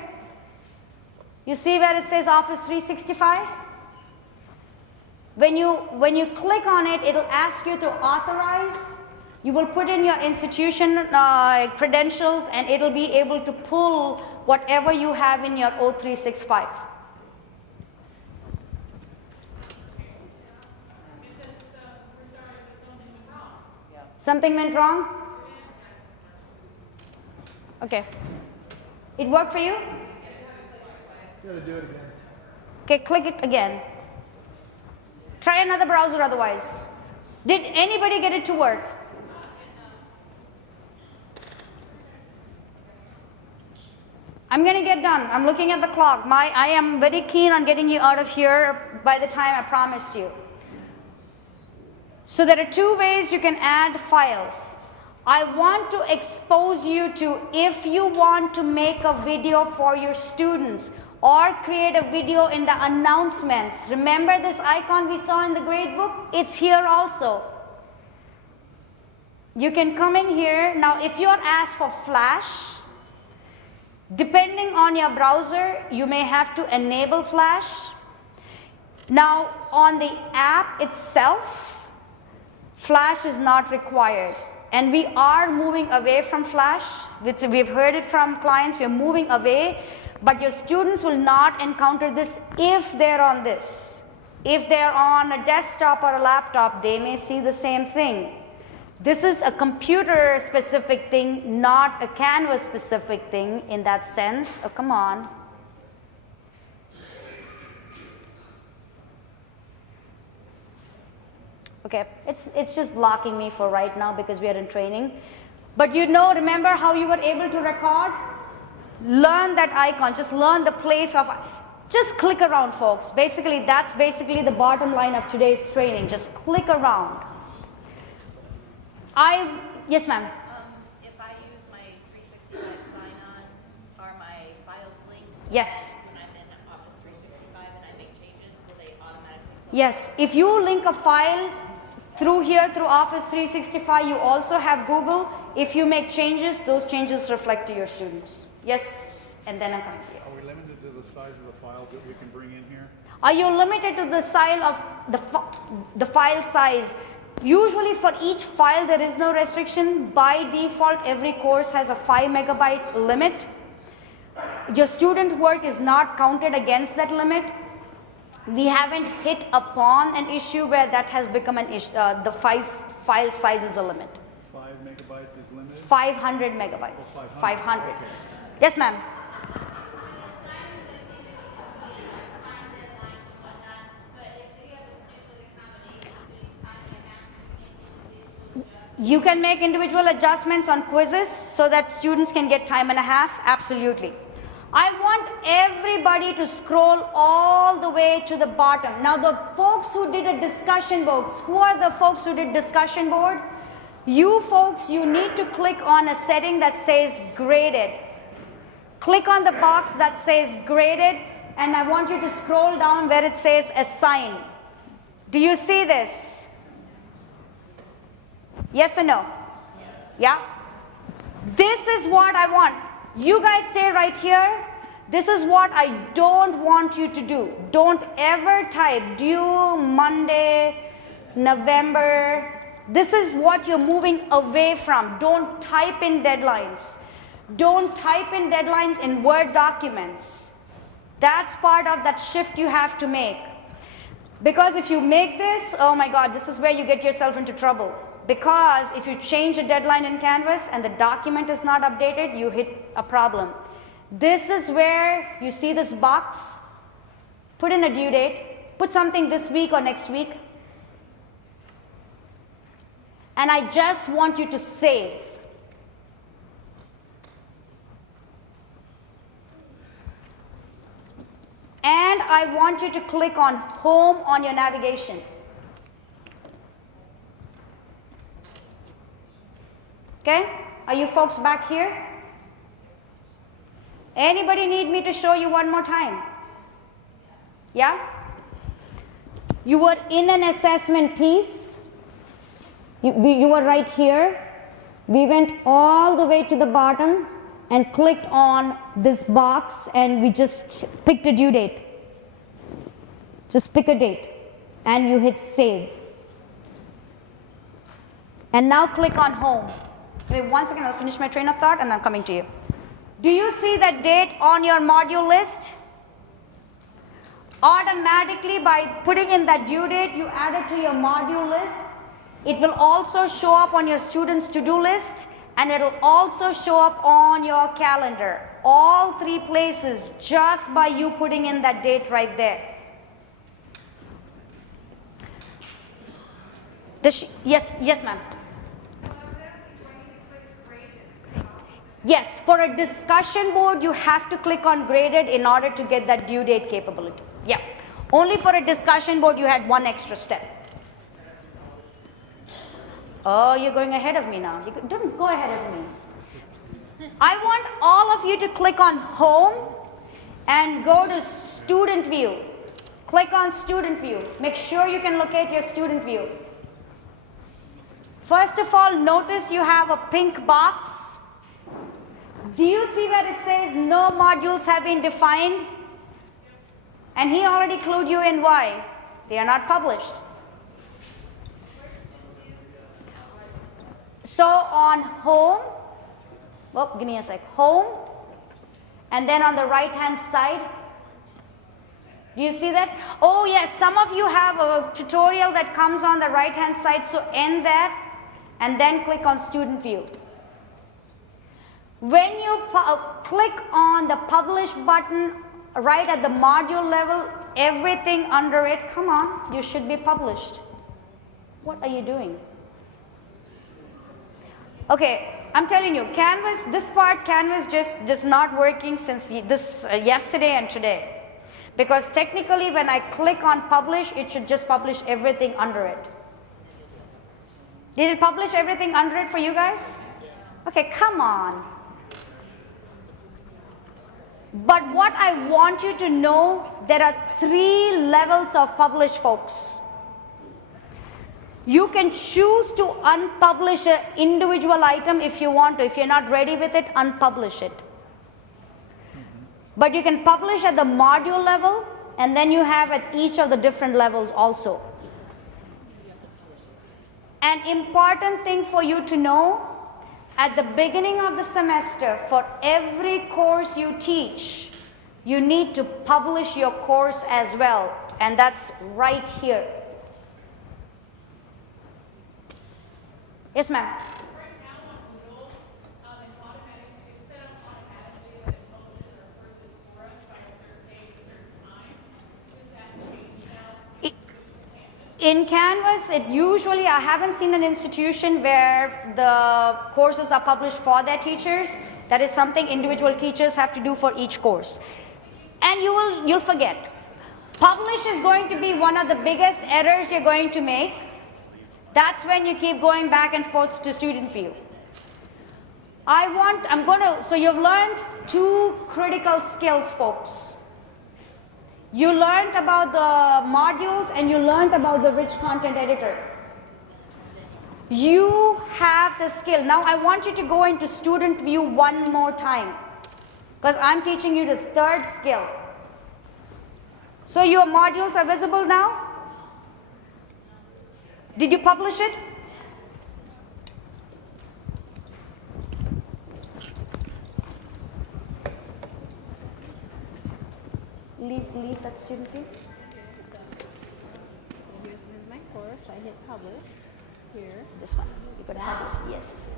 You see where it says Office 365? When you click on it, it'll ask you to authorize. You will put in your institution credentials and it'll be able to pull whatever you have in your O365. Something went wrong? Okay. It worked for you? You gotta do it again. Okay, click it again. Try another browser otherwise. Did anybody get it to work? I'm going to get done. I'm looking at the clock. I am very keen on getting you out of here by the time I promised you. So there are two ways you can add files. I want to expose you to, if you want to make a video for your students or create a video in the announcements. Remember this icon we saw in the gradebook? It's here also. You can come in here. Now if you're asked for Flash, depending on your browser, you may have to enable Flash. Now on the app itself, Flash is not required. And we are moving away from Flash, which we've heard it from clients, we're moving away, but your students will not encounter this if they're on this. If they're on a desktop or a laptop, they may see the same thing. This is a computer specific thing, not a Canvas specific thing in that sense. Oh, come on. Okay, it's just blocking me for right now because we are in training. But you know, remember how you were able to record? Learn that icon, just learn the place of, just click around, folks. Basically, that's basically the bottom line of today's training. Just click around. Yes, ma'am. If I use my 365 sign-on, are my files linked? Yes. When I'm in Office 365 and I make changes, will they automatically? Yes, if you link a file through here, through Office 365, you also have Google. If you make changes, those changes reflect to your students. Yes, and then I'm coming to you. Are we limited to the size of the files that we can bring in here? Are you limited to the size of the file size? Usually for each file there is no restriction. By default, every course has a 5 megabyte limit. Your student work is not counted against that limit. We haven't hit upon an issue where that has become an issue. The file size is a limit. 5 megabytes is limited? 500 megabytes. Oh, 500. Okay. Yes, ma'am. You can make individual adjustments on quizzes so that students can get time and a half. Absolutely. I want everybody to scroll all the way to the bottom. Now the folks who did a discussion boards, who are the folks who did discussion board? You folks, you need to click on a setting that says graded. Click on the box that says graded and I want you to scroll down where it says assign. Do you see this? Yes or no? Yes. Yeah? This is what I want. You guys stay right here. This is what I don't want you to do. Don't ever type due Monday, November. This is what you're moving away from. Don't type in deadlines. Don't type in deadlines in Word documents. That's part of that shift you have to make. Because if you make this, oh my God, this is where you get yourself into trouble. Because if you change a deadline in Canvas and the document is not updated, you hit a problem. This is where you see this box, put in a due date, put something this week or next week, and I just want you to save. And I want you to click on Home on your navigation. Okay? Are you folks back here? Anybody need me to show you one more time? Yeah? You were in an assessment piece. You were right here. We went all the way to the bottom and clicked on this box and we just picked a due date. Just pick a date and you hit save. And now click on home. Wait, one second, I'll finish my train of thought and I'm coming to you. Do you see that date on your module list? Automatically, by putting in that due date, you add it to your module list. It will also show up on your students' to-do list, and it will also show up on your calendar. All three places, just by you putting in that date right there. Yes, ma'am. Yes, for a discussion board, you have to click on graded in order to get that due date capability. Yeah, only for a discussion board, you had one extra step. Oh, you're going ahead of me now. Don't go ahead of me. I want all of you to click on home and go to student view. Click on student view. Make sure you can locate your student view. First of all, notice you have a pink box. Do you see where it says no modules have been defined? And he already clued you in why. They are not published. So on home, well, give me a sec, home, and then on the right hand side, do you see that? Oh yes, some of you have a tutorial that comes on the right hand side, so end that and then click on student view. When you click on the publish button right at the module level, everything under it, come on, you should be published. What are you doing? Okay, I'm telling you, Canvas, this part, Canvas just not working since this yesterday and today. Because technically when I click on publish, it should just publish everything under it. Did it publish everything under it for you guys? Okay, come on. But what I want you to know, there are 3 levels of publish, folks. You can choose to unpublish an individual item if you want to. If you're not ready with it, unpublish it. But you can publish at the module level, and then you have at each of the different levels also. An important thing for you to know, at the beginning of the semester, for every course you teach, you need to publish your course as well, and that's right here. Yes, ma'am. Right now on ToDo, it's set up automatically that it publishes our courses for us by a certain date, a certain time. Does that change now? In Canvas, it usually, I haven't seen an institution where the courses are published for their teachers. That is something individual teachers have to do for each course. And you'll forget. Publish is going to be one of the biggest errors you're going to make. That's when you keep going back and forth to student view. So you've learned 2 critical skills, folks. You learned about the modules and you learned about the rich content editor. You have the skill. Now I want you to go into student view one more time, because I'm teaching you the third skill. So your modules are visible now? Did you publish it? Leave that student view. Here's my course. I hit publish here. This one. You got to publish. Yes.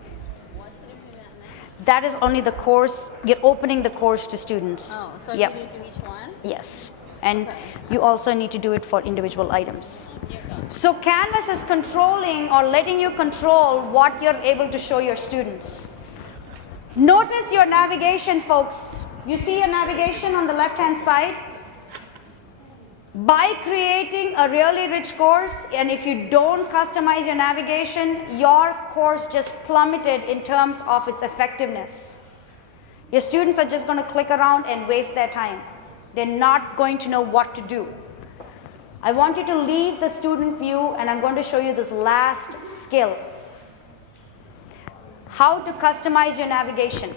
What's the difference in that now? That is only the course. You're opening the course to students. Oh, so Yep. you need to do each one? Yes. And you also need to do it for individual items. Dear God. So Canvas is controlling or letting you control what you're able to show your students. Notice your navigation, folks. You see your navigation on the left-hand side? By creating a really rich course, and if you don't customize your navigation, your course just plummeted in terms of its effectiveness. Your students are just going to click around and waste their time. They're not going to know what to do. I want you to leave the student view, and I'm going to show you this last skill. How to customize your navigation.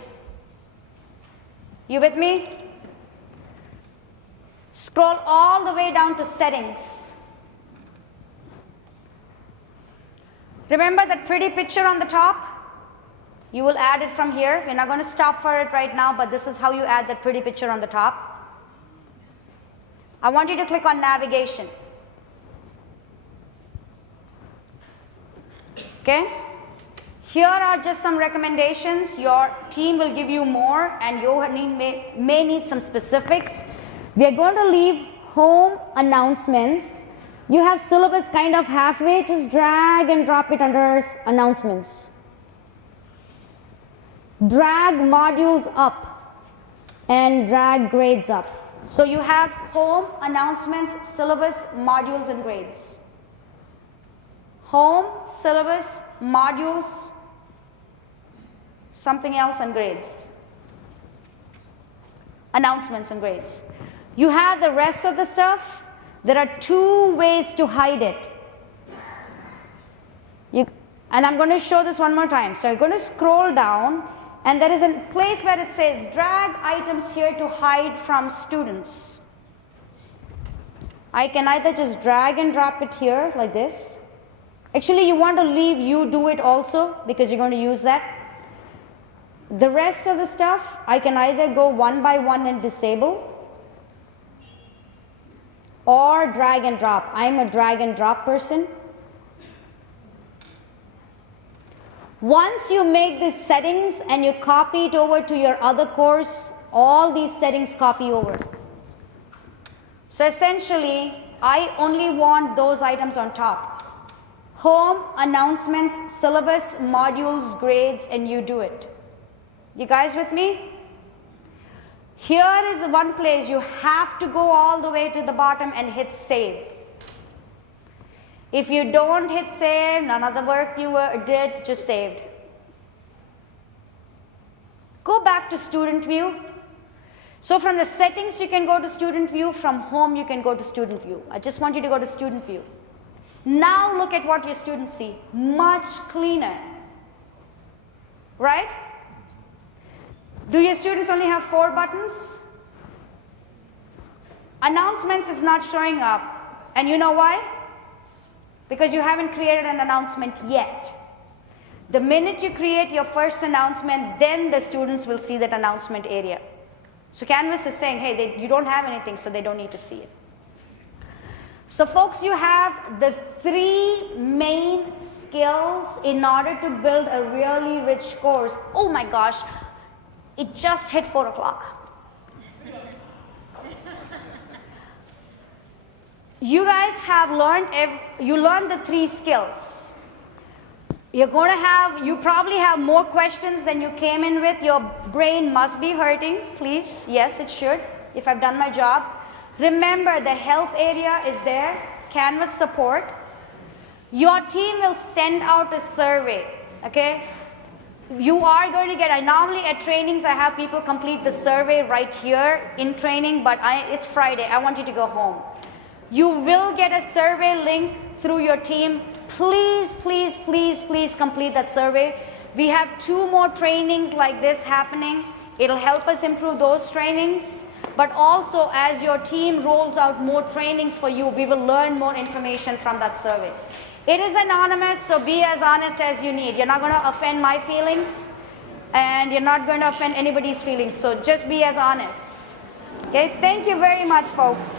You with me? Scroll all the way down to settings. Remember that pretty picture on the top? You will add it from here. We're not going to stop for it right now, but this is how you add that pretty picture on the top. I want you to click on navigation. Okay? Here are just some recommendations. Your team will give you more, and you may need some specifics. We are going to leave home announcements. You have syllabus kind of halfway, just drag and drop it under announcements. Drag modules up and drag grades up. So you have home, announcements, syllabus, modules, and grades. Home, syllabus, modules, something else, and grades. Announcements and grades. You have the rest of the stuff. There are two ways to hide it. And I'm going to show this one more time. So you're going to scroll down, and there is a place where it says drag items here to hide from students. I can either just drag and drop it here like this. Actually, you want to leave you do it also, because you're going to use that. The rest of the stuff, I can either go one by one and disable, or drag and drop. I'm a drag and drop person. Once you make these settings and you copy it over to your other course, all these settings copy over. So essentially, I only want those items on top. Home, announcements, syllabus, modules, grades, and you do it. You guys with me? Here is one place you have to go all the way to the bottom and hit save. If you don't hit save, none of the work you did just saved. Go back to student view. So from the settings you can go to student view, from home you can go to student view. I just want you to go to student view. Now look at what your students see. Much cleaner. Right? Do your students only have 4 buttons? Announcements is not showing up. And you know why? Because you haven't created an announcement yet. The minute you create your first announcement, then the students will see that announcement area. So Canvas is saying, hey, you don't have anything, so they don't need to see it. So folks, you have the 3 main skills in order to build a really rich course. Oh my gosh. It just hit 4 o'clock. You guys have learned, you learned the 3 skills. You probably have more questions than you came in with. Your brain must be hurting, please. Yes, it should, if I've done my job. Remember, the help area is there, Canvas support. Your team will send out a survey, okay? You are going to get, normally at trainings I have people complete the survey right here in training, but it's Friday, I want you to go home. You will get a survey link through your team. Please, please, please, please complete that survey. We have 2 more trainings like this happening. It'll help us improve those trainings, but also as your team rolls out more trainings for you, we will learn more information from that survey. It is anonymous, so be as honest as you need. You're not going to offend my feelings, and you're not going to offend anybody's feelings, so just be as honest. Okay, thank you very much, folks.